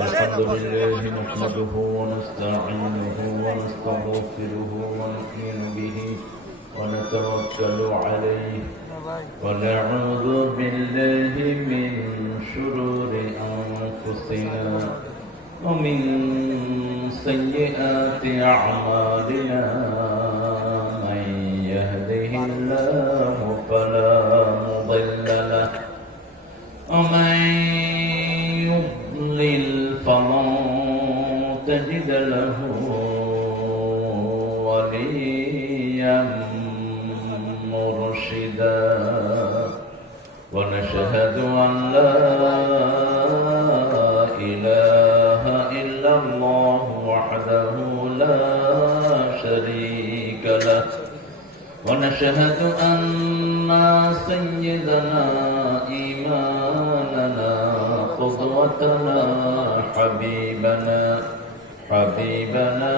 الحمد لله نحمده ونستعينه ونستغفره ونؤمن به ونتوكل عليه ونعوذ بالله من شرور أنفسنا ومن سيئات أعمالنا من يهده الله فلا مضل له ومن يضلل فلن تجد له وليا مرشدا ونشهد أن لا إله إلا الله وحده لا شريك له ونشهد أن سيدنا إمامنا قدوتنا حبيبنا طبيبنا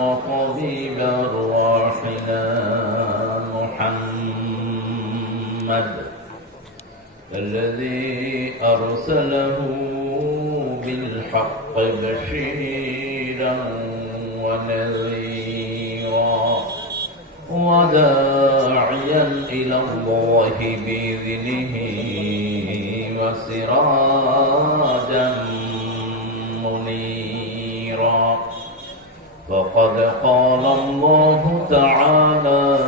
وطبيب أرواحنا محمد الذي أرسله بالحق بشيرا ونذيرا وداعيا إلى الله بإذنه وسراجا منيرا فقد قال الله تعالى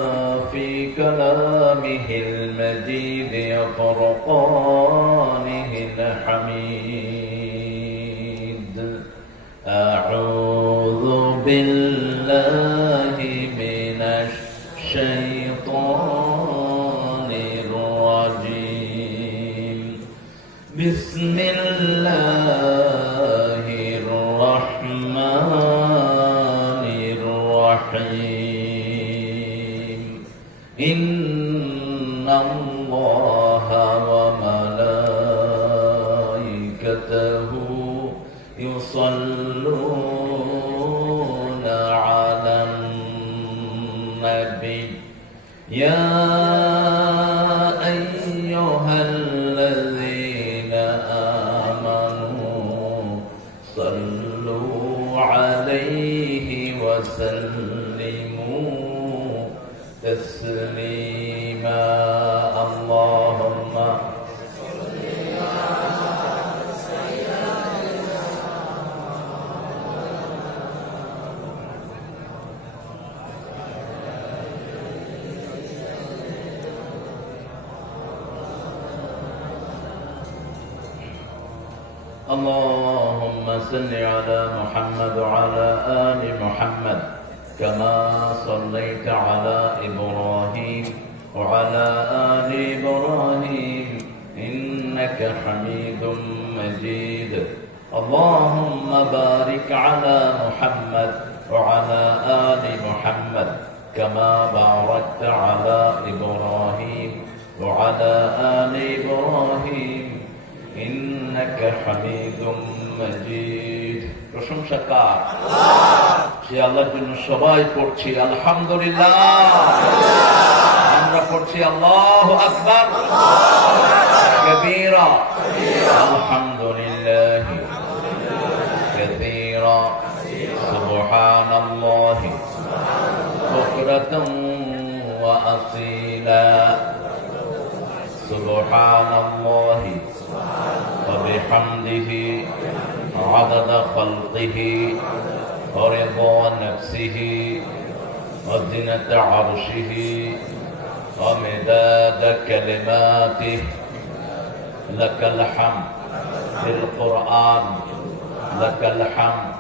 في كلامه المجيد وفرقانه الحميد أعوذ بالله من الشيطان الرجيم بسم الله الرحمن الرحيم إن الله وملائكته يصلون على النبي يا أيها الذين آمنوا صلوا عليه وسلموا تسليما اللهم اللهم صل على محمد وعلى آل محمد كما صليت على إبراهيم وعلى آل إبراهيم إنك حميد مجيد اللهم بارك على محمد وعلى آل محمد كما باركت على إبراهيم وعلى آل إبراهيم إنك حميد مجيد প্রশংসা কার সে আল্লাহর জন্য সবাই পড়ছি আলহামদুলিল্লাহ আমরা পড়ছি আল্লাহু আকবার কবীরা আলহামদুলিল্লাহ কাসীরা সুবহানাল্লাহি বুকরাতান ওয়া আসীলা সুবহানাল্লাহি وبحمده عدد خلقه ورضا نفسه وزنة عرشه ومداد كلماته لك الحمد بالقرآن لك الحمد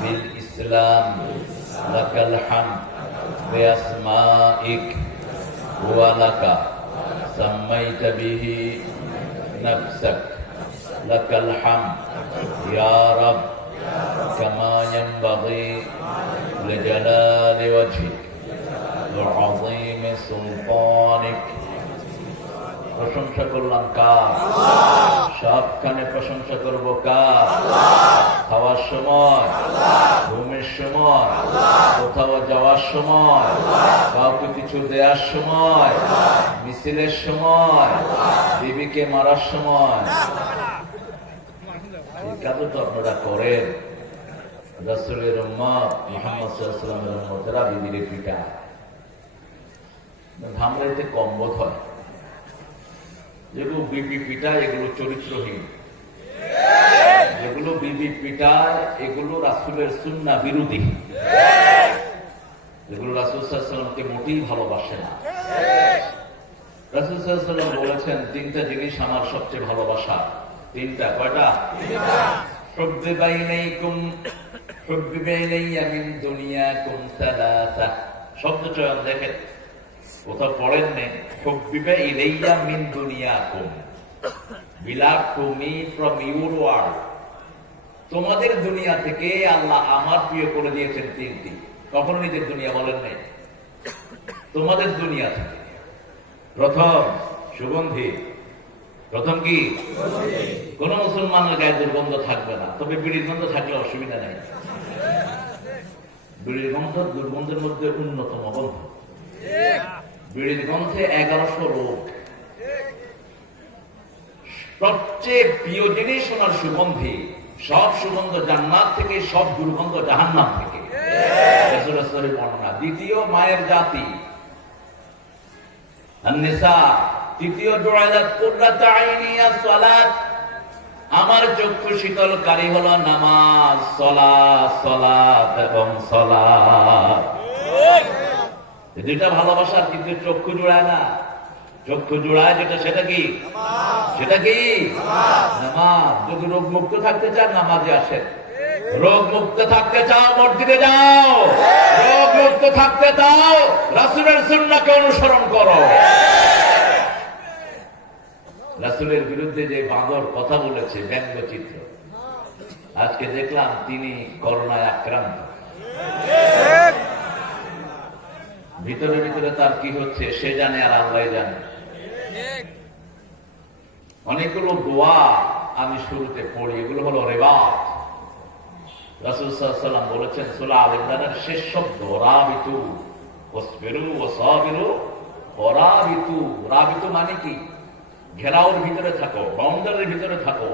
بالإسلام لك الحمد بأسمائك ولك سميت به نفسك لك الحمد يا رب كما ينبغي لجلال وجهك وعظيم سلطانك প্রশংসা করলাম কার সবখানে প্রশংসা করব কার খাওয়ার সময় ঘুমের সময় কোথাও যাওয়ার সময় কাউকে কিছু দেওয়ার সময় মিছিলের সময় বিবিকে মারার সময় কাজও তো আপনারা করেন। রাসূলের উম্মত মুহাম্মদ সাল্লাল্লাহু আলাইহি ওয়াসাল্লামের উম্মতেরা বিবিরে পিটায়, ধামরাইতে কম বোধ হয়। যেগুলো বিবি পিটায় এগুলো চরিত্রহীন, যেগুলো বিবি পিটায় এগুলো রাসূলের সুন্নাহ বিরোধী, যেগুলো রাসূল সাল্লাল্লাহু আলাইহি ওয়াসাল্লামকে মোটেই ভালোবাসে না। রাসূল সাল্লাল্লাহু আলাইহি ওয়াসাল্লাম বলেছেন তিনটা জিনিস আমার সবচেয়ে ভালোবাসা। তিনটা, কয়টা? হুব্বিবা ইলাইকুম হুব্বিবা ইলাইয়া মিন দুনিয়াকুম সালাসা। শব্দ চয়ন দেখেন, কোথাও পড়েন নেই। হুব্বিবা ইলাইয়া মিন দুনিয়াকুম, beloved to me from your world। তোমাদের দুনিয়া থেকে আল্লাহ আমার প্রিয় করে দিয়েছেন তিনটি। কখনো নিজের দুনিয়া বলেন নাই, তোমাদের দুনিয়া থেকে। প্রথম সুগন্ধি। প্রথম কি? কোন মুসলমানের গায়ে দুর্গন্ধ থাকবে না, তবে বিড়ির গন্ধ থাকলে অসুবিধা নেই। বিড়ির গন্ধ দুর্গন্ধের মধ্যে অন্যতম গন্ধ। বিড়ির গন্ধে 1100 রোগ। সবচেয়ে প্রিয় জিনিস ওনার সুগন্ধি। সব সুগন্ধ জান্নাত থেকে, সব দুর্গন্ধ জাহান্নাম থেকে। বর্ণনা। দ্বিতীয় মায়ের জাতি আন-নিসা। তৃতীয় জুআলাত কুররাতু আইনি আস-সালাত, আমার চক্ষু শীতলকারী হলো নামাজ, সালাত, সালাত এবং সালাত। এই দুইটা ভালোবাসার, কিন্তু চক্ষু জোড়ায় না। চক্ষু জোড়ায় যেটা, সেটা কি? সেটা কি? নামাজ। যদি রোগ মুক্ত থাকতে চান নামাজে আসেন, রোগ মুক্ত থাকতে চাও মসজিদে যাও, রোগ মুক্ত থাকতে চাও রাসূলের সুন্নাহকে অনুসরণ করো। রাসূলের বিরুদ্ধে যে বাঁদর কথা বলেছে, ব্যঙ্গচিত্র, আজকে দেখলাম তিনি করোনায় আক্রান্ত। ভিতরে ভিতরে তার কি হচ্ছে সে জানে, আর আল্লাহ জানে। অনেকগুলো দোয়া আমি শুরুতে পড়ি, এগুলো হলো রেওয়াজ। রাসূল সাল্লাল্লাহু আলাইহি ওয়াসাল্লাম বলেছেন সূরা আল ইমরানের শেষ শব্দ রাবিতু ওয়াসবিরু ওয়াসাবিরু ওয়ারাবিতু। রাবিতু মানে কি? ঘেরাওর ভিতরে থাকো, বাউন্ডারির ভিতরে থাকো,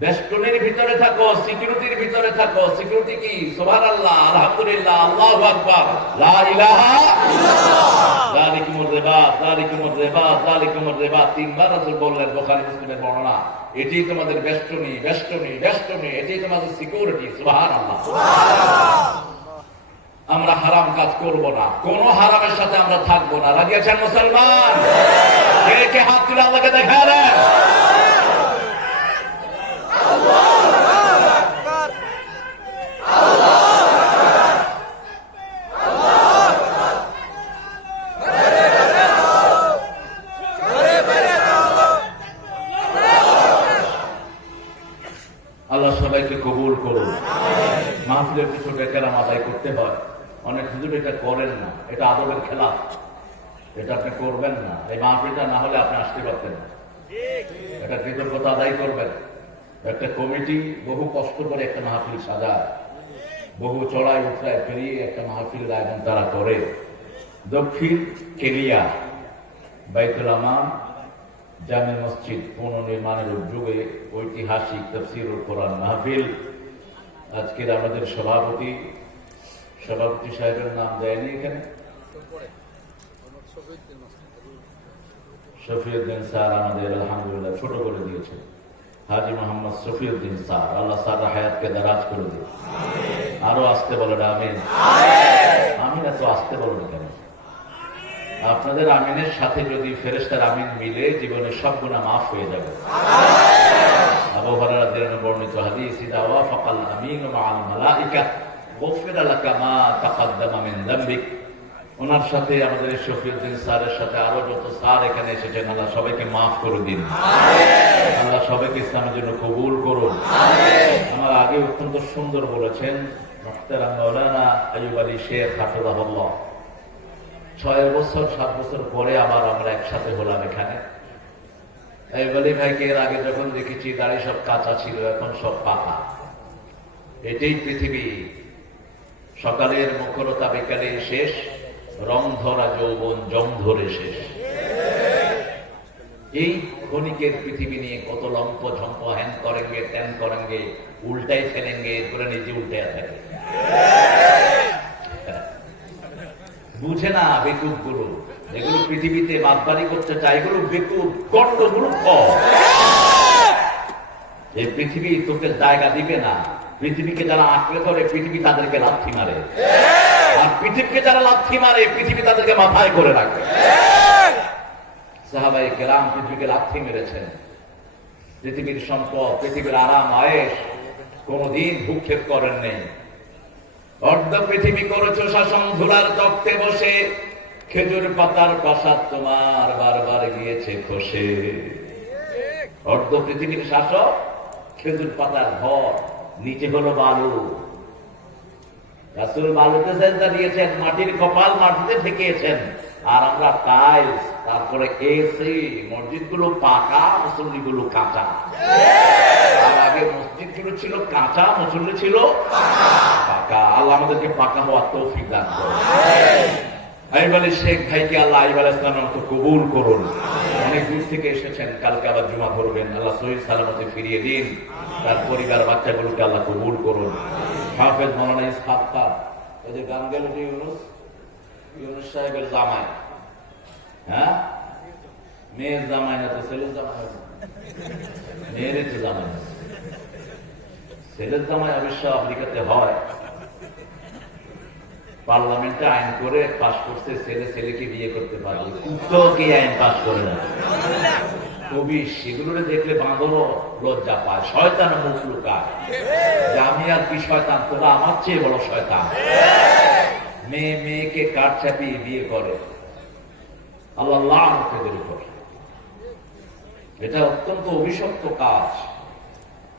বেষ্টনীর ভিতরে থাকো, সিকিউরিটির ভিতরে থাকো। সিকিউরিটি কি? সুবহানাল্লাহ, আলহামদুলিল্লাহ, আল্লাহু আকবার, লা ইলাহা ইল্লাল্লাহ, যালিকুমুর রিবাত, যালিকুমুর রিবাত, যালিকুমুর রিবাত। তিনবার রাসূল বললেন, বুখারী মুসলিমের বর্ণনা। এটি তোমাদের বেষ্টনী, বেষ্টনী, বেষ্টনী, এটি তোমাদের সিকিউরিটি। সুবহানাল্লাহ, সুবহানাল্লাহ। আমরা হারাম কাজ করব না, কোন হারামের সাথে আমরা থাকবো না। রাজি আছেন মুসলমান? কে কে হাত তুলে আল্লাহকে দেখালেন? আল্লাহ সবাইকে কবুল করুন। মাহফিলের কিছু কেরাম আদায় করতে হয়, অনেক হুজুর এটা করেন না, এটা আদবের খেলাফ, এটা আপনি করবেন না। এই মাহফিলটা না হলে আপনি আসতে পারতেন না। এটা কৃতজ্ঞতা আদায় করবেন। একটা কমিটি বহু কষ্ট করে একটা মাহফিল সাজায়, বহু চড়াই উতরায় পেরিয়ে একটা মাহফিল আয়োজন তারা করে। দক্ষিণ কেলিয়া বাইতুল আমান জামে মসজিদ পুনর্নির্মাণের উদ্যোগে ঐতিহাসিক তাফসীরুল কোরআন মাহফিল। আজকের আমাদের সভাপতি সাহেবের নাম দেয়নি এখানে, শফিউদ্দিন স্যার আমাদের আলহামদুলিল্লাহ ছোট করে দিয়েছে। হাজী মোহাম্মদ শফিউদ্দিন স্যার, আল্লাহ স্যার হায়াতকে দারাজ করে দিন। আরো আসতে বলেন আমিন। আমিন এত আসতে বলেন কেন? আপনাদের আমিনের সাথে যদি ফেরেশতার আমিন মিলে জীবনে সব গুনাহ মাফ হয়ে যাবে। আবু হুরায়রা রাদিয়াল্লাহু আনহু বর্ণিত হাদিস, ইদা ওয়াফাকাল আমিনু মাআল মালাইকা গুফিরা লাকা মা তাকাদ্দামা মিন যামবিক। ওনার সাথে আমাদের শফিউদ্দিন স্যারের সাথে আরো যত স্যার এখানে এসেছেন, আল্লাহ সবাইকে মাফ করে দিন। আল্লাহ সবাইকে ইসলামের জন্য কবুল করুন। আমার আগে অত্যন্ত সুন্দর বলেছেন মুহতারাম মাওলানা আইয়ুব আলী শেখ হাফিজাহুল্লাহ। 6 বছর 7 বছর পরে আবার আমরা একসাথে হলাম এখানে। আইয়ুব আলী ভাইকে এর আগে যখন দেখেছি দাড়ি সব কাঁচা ছিল, এখন সব পাকা। এটাই পৃথিবী, সকালের মুখরতা বিকালে শেষ, রং ধরা যৌবন জং ধরে শেষ। এই ক্ষণিকের পৃথিবী নিয়ে কত লম্প ঝম্প, হ্যান করেঙ্গে ত্যান করেঙ্গে, উল্টাই ফেলেঙ্গে, করে নিজে উল্টে থাকে। বুঝে না বেকুব গুলো, এগুলো পৃথিবীতে বাদবাড়ি করতে চায়, এগুলো বেকুব গন্ডগুলো। এই পৃথিবী তোকে জায়গা দিবে না। পৃথিবীকে যারা আঁকড়ে ধরে পৃথিবী তাদেরকে লাথি মারে, আর পৃথিবীকে যারা লাথি মারে পৃথিবী তাদেরকে মাথায় করে রাখে। সাহাবায়ে কেরাম পৃথিবীকে লাথি মেরেছেন। পৃথিবীর সম্পদ, পৃথিবীর আরাম আয়েশ কোনদিন ভূক্ষেপ করেন নেই। অর্ধ পৃথিবী করেছ শাসন, ধুলার তক্তে বসে, খেজুর পাতার প্রাসাদ তোমার বারবার গিয়েছে খসে। অর্ধ পৃথিবীর শাসক, খেজুর পাতার ঘর, নিচে হলো বালু। রাসূল বালুতে সেজদা দিয়েছেন, মাটির কপাল মাটিতে ঠেকিয়েছেন, আর আমরা টাইলস, তারপরে এসি। মসজিদ গুলো পাকা, মুসল্লি গুলো কাঁচা। আর আগে মসজিদ গুলো ছিল কাঁচা, মুসল্লি ছিল পাকা। আল্লাহ আমাদেরকে পাকা হওয়ার তৌফিক দান করুন। আইব আলী শেখ ভাইকে আল্লাহ আইব আলাইহিস সালাম কবুল করুন। অনেক দূর থেকে এসেছেন, কালকে আবার জুমা ধরবেন। আল্লাহ সহিহ সালামতে ফিরিয়ে দিন। তার পরিবার বাচ্চাগুলোকে আল্লাহ কবুল করুন। হাফেজ মাওলানা ইসহাক খান, এই যে গান গেল যে ইউনুস সাহেবের জামাই, হ্যাঁ মেয়ের জামাই না তো ছেলের জামাই, মেয়ের তো জামাই, ছেলের জামাই অবশ্য আমেরিকাতে হয়। পার্লামেন্টে আইন করে পাশ করছে, ছেলে ছেলেকে বিয়ে করতে পারবে। কুত্তাও কি আইন পাশ করে না? কবি সেগুলো দেখলে বাঁদরও লজ্জা পায়, শয়তান মুখ লুকায় যে আমি আর কি শয়তান, তোরা আমার চেয়ে বড় শয়তান। মেয়ে মেয়েকে কাঠ চাপিয়ে বিয়ে করে, আল্লাহ লানতের উপর। এটা অত্যন্ত অভিশপ্ত কাজ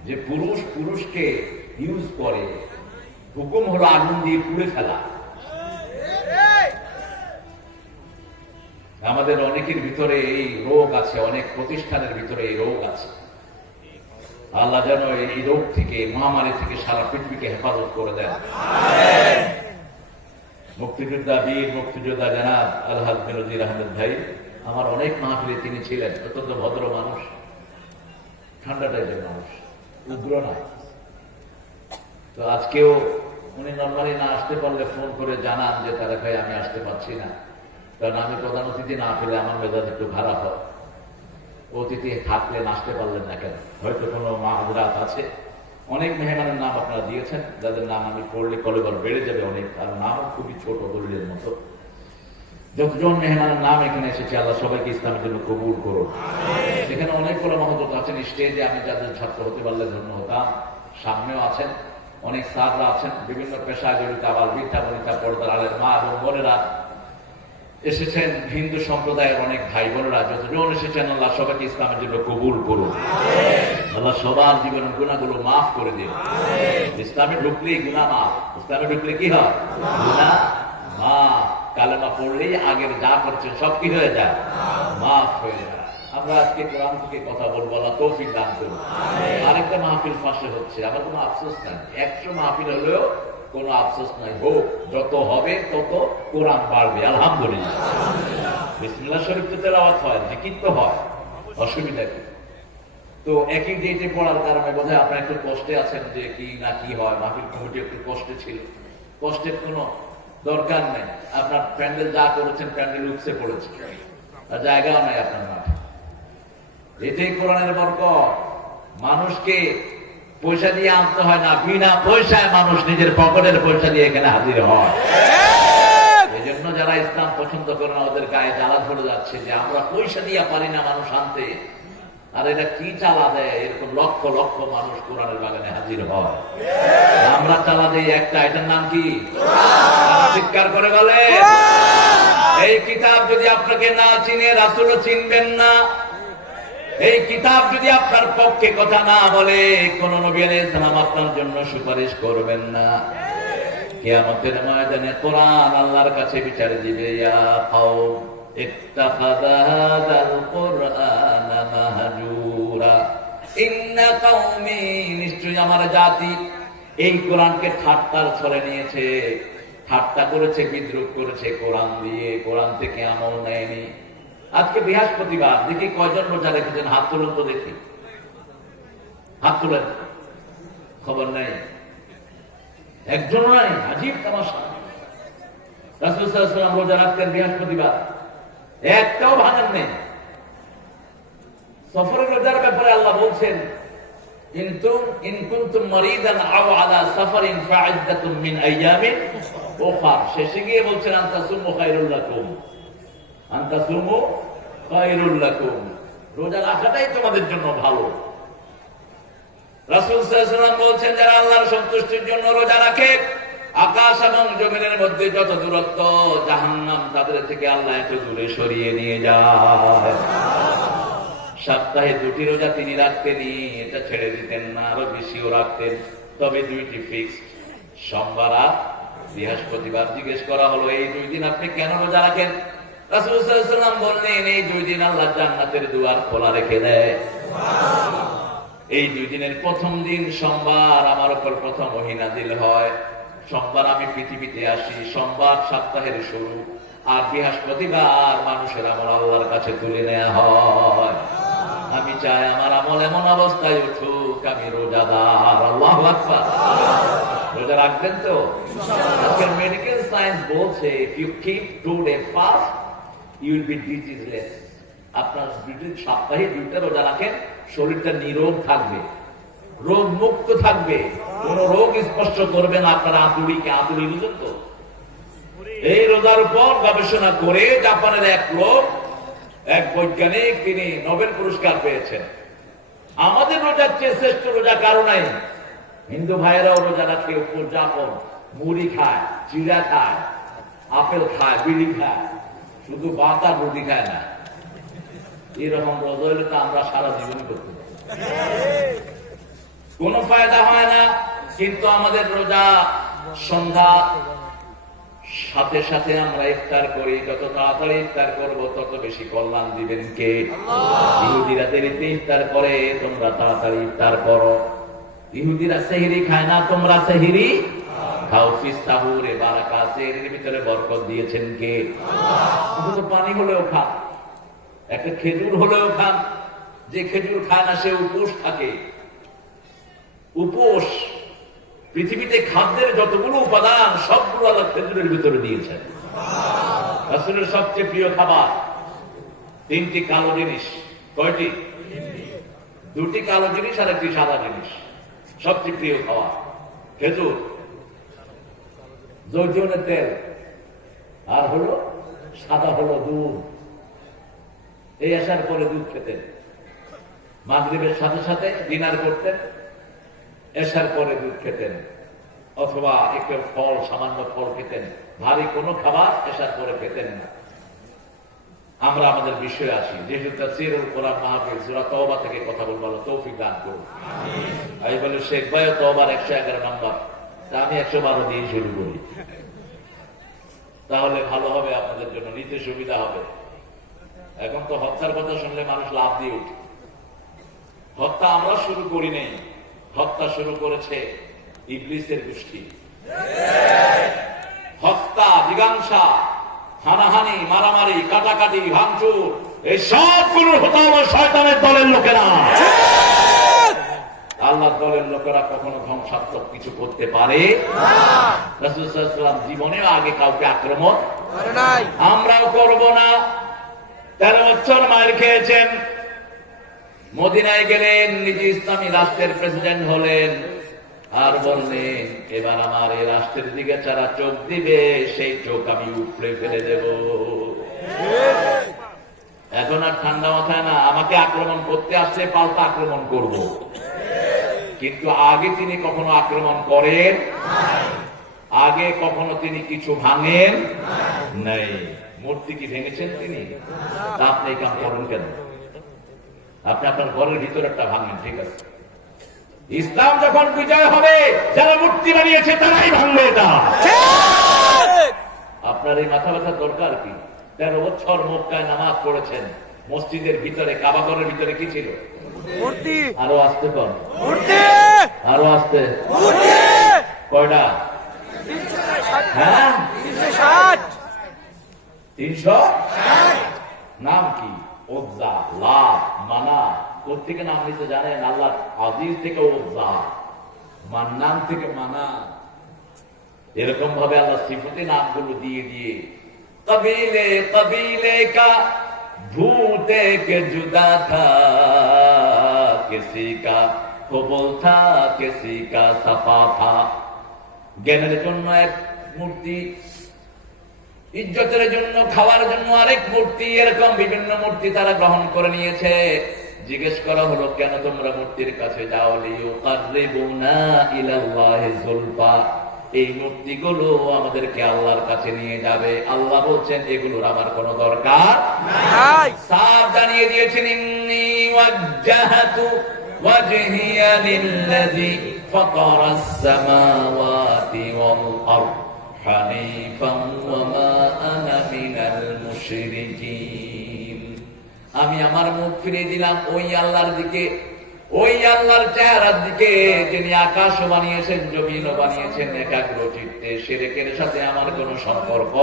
যে পুরুষ পুরুষকে ইউজ করে। হুকুম হলো আগুন দিয়ে পুড়ে ফেলা। আমাদের অনেকের ভিতরে এই রোগ আছে, অনেক প্রতিষ্ঠানের ভিতরে এই রোগ আছে। আল্লাহ যেন এই রোগ থেকে, মহামারী থেকে সারা পৃথিবীকে হেফাজত করে দেন। মুক্তিযোদ্ধা, বীর মুক্তিযোদ্ধা জনাব আলহাজ বেনজির আহমেদ ভাই আমার অনেক মাহফিলে তিনি ছিলেন। অত্যন্ত ভদ্র মানুষ, ঠান্ডা টাইপের মানুষ, উগ্র না। তো আজকেও উনি নর্মালি না আসতে পারলে ফোন করে জানান যে তারা ভাই আমি আসতে পারছি না, কারণ আমি প্রধান অতিথি না পেলে আমার মেজাজ একটু খারাপ হয়। অতিথি থাকলে আসতে পারলেন না কেন? হয়তো কোনো মাহরাত আছে। অনেক মেহমানের নাম আপনারা দিয়েছেন, যাদের নাম আমি পড়লে কলেবর বেড়ে যাবে অনেক, আর নামও খুবই ছোট দলিলের মতো। যতজন মেহমানের নাম এখানে এসেছে আল্লাহ সবাইকে ইসলামের জন্য কবুল করুন। এখানে অনেকগুলো মহব্বত আছেন। স্টেজে আমি যাদের ছাত্র হতে পারলে ধন্য হতাম। সামনেও আছেন অনেক স্যাররা আছেন, বিভিন্ন পেশায় জড়িত, আবার বৃদ্ধা বনিতা, পর্দার আলের মা এবং বোনেরা এসেছেন, হিন্দু সম্প্রদায়ের অনেক ভাই বোনেরা যতজন এসেছেন আল্লাহ সবাইকে ইসলামের জন্য কবুল করুন। আল্লাহ সবার জীবনের গুনাহগুলো মাফ করে দিন। ইসলামে ঢুকলেই গুনাহ মাফ। ইসলামে ঢুকলে কি হয়? গুনাহ মাফ। কালেমা পড়লেই আগের যা করছেন সব কি হয়ে যায়? মাফ হয়ে যায়। আমরা আজকে কোরআন থেকে কথা বলবো, আল্লাহ তৌফিক দান করুন। আরেকটা মাহফিল ফাঁসে হচ্ছে, আমার কোনো আফসোস নাই। 100 মাহফিল হলেও কোনো আফসোস নাই। হোক, যত হবে তত কোরআন বাড়বে, আলহামদুলিল্লাহ। বিসমিল্লাহ শরীফ তো তেলাওয়াত হয়, জিকির তো হয়, অসুবিধা কি? তো একই ডেটে পড়ার কারণে বোধহয় আপনারা একটু কষ্টে আছেন যে কি না কি হয়। মাহফিল কমিটি একটু কষ্টে ছিল। কষ্টের কোনো দরকার নেই। আপনার প্যান্ডেল যা করেছেন, প্যান্ডেল উৎসে পড়েছে, আর জায়গাও নাই আপনার মাঠে। এটাই কোরআনের বরকত। মানুষকে পয়সা দিয়ে আনতে হয় না, বিনা পয়সায় মানুষ নিজের পকেটের পয়সা দিয়ে এখানে হাজির হয়। এই জন্য যারা ইসলাম পছন্দ করে না ওদের গায়ে জ্বালা ধরে যাচ্ছে যে আমরা পয়সা দিয়ে পারি না মানুষ আনতে। আর এটা কি চালা দেয়? এরকম লক্ষ লক্ষ মানুষ কোরআনের বাগানে হাজির হয়। আমরা চালা দেই একটা, এটার নাম কি? চিৎকার করে বলে, এই কিতাব যদি আপনাকে না চিনে, রাসূলও চিনবেন না। এই কিতাব যদি আপনার পক্ষে কথা না বলে, কোন নবী আলাইহিস সালাম আপনার জন্য সুপারিশ করবেন না। কিয়ামতের ময়দানে কোরআন আল্লাহর কাছে বিচার দিবে, ইয়া কওম ইত্তাখাযা হাযাল কুরআনা মাহজুরা, ইন্না কওমি, নিশ্চয়ই আমার জাতি এই কোরআনকে ঠাট্টার ছলে নিয়েছে, ঠাট্টা করেছে, বিদ্রূপ করেছে কোরআন দিয়ে, কোরআন থেকে আমল নেয়নি। আজকে বৃহস্পতিবার, দেখি কয়জন রোজা রেখেছেন, হাত তুলুন তো দেখি, হাত তুলেন। খবর নাই, একজন নাই। আজীব তামাশা। রাসূল সাল্লাল্লাহু আলাইহি ওয়াসাল্লাম রোজা রাখতেন বৃহস্পতিবার, একটাও ভাঙেন নেই। সফরের রোজার ব্যাপারে আল্লাহ বলছেন, ইন কুনতুম মারিদান আও আলা সাফারিন ফা'iদ্দাতুম মিন আইয়ামিন উখরা। শেষে গিয়ে বলছেন আনতাসুমু খায়রুল লাকুম, আনতাসুমু খায়রুল লাকুম। রোজা রাখাটাই তোমাদের জন্য ভালো। রাসূল সাল্লাল্লাহু আলাইহি ওয়াসাল্লাম বলছেন, যারা আল্লাহর সন্তুষ্টির জন্য রোজা রাখে, আকাশ এবং জমিনের মধ্যে যত দূরত্ব, জাহান্নাম তাদের থেকে আল্লাহ একটু দূরে সরিয়ে নিয়ে যায়। সপ্তাহে 2টি রোজা তিনি রাখতেনি, এটা ছেড়ে দিতেন না, আরো বেশিও রাখতেন। তবে 2টি ফিক্সড, সোমবার আর বৃহস্পতিবার। জিজ্ঞেস করা হলো, এই 2 দিন আপনি কেন রোজা রাখেন? রাসূল সাল্লাল্লাহু আলাইহি ওয়াসাল্লাম বললেন, এই 2 দিন আল্লাহ জান্নাতের দুয়ার খোলা রেখে দেয়। এই 2 দিনের প্রথম দিন সোমবার আমার উপর প্রথম ওহী নাযিল হয়। সোমবার আমি পৃথিবীতে আসি, সোমবার সপ্তাহের শুরু, আর বৃহস্পতিবার মানুষের আমল আল্লাহর কাছে তুলে নেওয়া হয়। আমি চাই আমার আমল এমন অবস্থায় উঠুক, আমি রোজাদার। আল্লাহু আকবার। রোজা রাখবেন তো? আজকের মেডিকেল সায়েন্স বলছে, if you keep 2 days fast you will be diseaseless। আপনার সপ্তাহে 2টা রোজা রাখেন, শরীরটা নিরোগ থাকবে, রোগ মুক্ত থাকবে, কোন রোগ স্পর্শ করবে না আপনার আতুড়িকে। আতুড়ি বুঝেন তো? এই রোজার উপর গবেষণা করে জাপানের এক বৈজ্ঞানিক, তিনি নোবেল পুরস্কার পেয়েছেন। আমাদের রোজার চেয়ে শ্রেষ্ঠ রোজা কারো নাই। হিন্দু ভাইয়েরাও রোজা রাখে, উদযাপন, মুড়ি খায়, চিড়া খায়, আপেল খায়, বিড়ি খায়, শুধু ভাত আর রুটি খায় না। এরকম রোজা হলে তো আমরা সারা জীবন করতে পারি, কোনো ফায়দা হয় না। কিন্তু আমাদের রোজা সন্ধ্যা সাথে সাথে আমরা ইফতার করি। যত তাড়াতাড়ি ইফতার করব তত বেশি কল্যাণ দিবেন কে? ইহুদিরা দেরিতে ইফতার করে, তোমরা তাড়াতাড়ি ইফতার করো। ইহুদিরা সেহরি খায় না, তোমরা সেহরি খাও। ফিস সাহুরে বারাকা, সেহরির ভিতরে বরকত দিয়েছেন কে? শুধু পানি হলেও খান, একটা খেজুর হলেও খান। যে খেজুর খায় না সে উপোস থাকে। উপোস, পৃথিবীতে খাদ্যের যতগুলো উপাদান সবগুলো আল্লাহ খেজুরের ভিতরে দিয়েছেন। রাসূলের সবচেয়ে প্রিয় খাবার 3টি কালো জিনিস। কয়টি? 2টি কালো জিনিস আর 1টি সাদা জিনিস। সবচেয়ে প্রিয় খাবার খেজুর, জৈতুনের তেল, আর হলো সাদা হলো দুধ। এই আসার পরে দুধ খেতেন, মাগরিবের সাথে সাথে ডিনার করতেন, এসার পরে দুধ খেতেন, অথবা একটু ফল, সামান্য ফল খেতেন। ভারী কোনো খাবার এসার পরে খেতেন না। আমরা আমাদের বিষয়ে আসি, যেহেতু তাফসীরুল কোরআন মাহফিল, সূরা তওবা থেকে কথা বলবো, আল্লাহ তৌফিক দান করুন। আমি বলি শেখ ভাই তওবার 111 নম্বর, তা আমি 112 দিয়ে শুরু করি, তাহলে ভালো হবে, আপনাদের জন্য নিতে সুবিধা হবে। এখন তো হত্যার কথা শুনলে মানুষ লাভ দিয়ে উঠে। হত্যা আমরা শুরু করি নাই, হত্যা শুরু করেছে ইবলিসের গোষ্ঠী। হত্যা, জিজ্ঞাসা, হানাহানি, মারামারি, কাটাকাটি, ভাঙচুর, এই সবগুলো হতে হবে শয়তানের দলের লোকেরা। আল্লাহর দলের লোকেরা কখনো ধ্বংসাত্মক কিছু করতে পারে না। রাসূল সাল্লাল্লাহু আলাইহি ওয়াসাল্লাম জীবনে আগে কাউকে আক্রমণ করে নাই, আমরাও করব না। 13 বছর মার খেয়েছেন, মদিনায় গেলেন, নিজে ইসলামী রাষ্ট্রের প্রেসিডেন্ট হলেন, আর বললেন এবার আমার এই রাষ্ট্রের দিকে যারা চোখ দিবে সেই চোখ আমি উপড়ে ফেলে দেব। এখন আর ঠান্ডা মাথায় না, আমাকে আক্রমণ করতে আসলে পাল্টা আক্রমণ করব। কিন্তু আগে তিনি কখনো আক্রমণ করেন, আগে কখনো তিনি কিছু ভাঙেন নাই। মূর্তি কি ভেঙেছেন তিনি? আপনি এই কাম করেন কেন? আপনি আপনার ঘরের ভিতরে একটা ভাঙেন, ঠিক আছে। ইসলাম যখন বিজয় হবে, যারা মূর্তি বানিয়েছে তারাই ভাঙবে এটা। আপনার এই মাথা ব্যথা দরকার কি? 13 বছর মক্কায় নামাজ পড়েছেন, মসজিদের ভিতরে, কাবাগরের ভিতরে কি ছিল? মূর্তি। আরো আসতে কর, আরো আসতে। কয়টা? হ্যাঁ, 360। নাম কি? উজ্জা, লাত, মানাত। কোথেকে নাম নিতে জানেন? আল্লাহ আজিজ থেকে উজ্জা, মান্নান থেকে মানাত। এরকম ভাবে আল্লাহ সিফতে নামগুলো দিয়ে দিয়ে কবিলে কবিলে কা ভূতে কে জুদা থা, কিসি কা কবুল থা, কিসি কা সাফা থা। জ্ঞানের জন্য এক মূর্তি, ইজ্জতের জন্য, খাওয়ার জন্য আরেক মূর্তি, এরকম বিভিন্ন মূর্তি তারা গ্রহণ করে নিয়েছে। জিজ্ঞেস করা হলো, কেন তোমরা মূর্তির কাছে যাও? লিয়ুকাররিবুনা ইলাল্লাহি যুলফা, এই মূর্তিগুলো আমাদেরকে আল্লাহর কাছে নিয়ে যাবে। আল্লাহ বলছেন এগুলোর আমার কোনো দরকার নাই। সাফ জানিয়ে দিয়েছেন, ইন্নী ওয়াজ্জাহাতু ওয়াজহিয়া লিল্লাযী ফাতারাস সামাওয়াতি ওয়াল আরদ হানিফান ওয়া মা আনা মিনাল মুশরিকিন। আমি আমার মুখ ফিরে দিলাম ওই আল্লাহর দিকে, ওই আল্লাহর চেহারার দিকে যিনি আকাশও বানিয়েছেন, জমিনও বানিয়েছেন একাগ্র চিত্তে। শিরকের সাথে আমার কোনো সম্পর্ক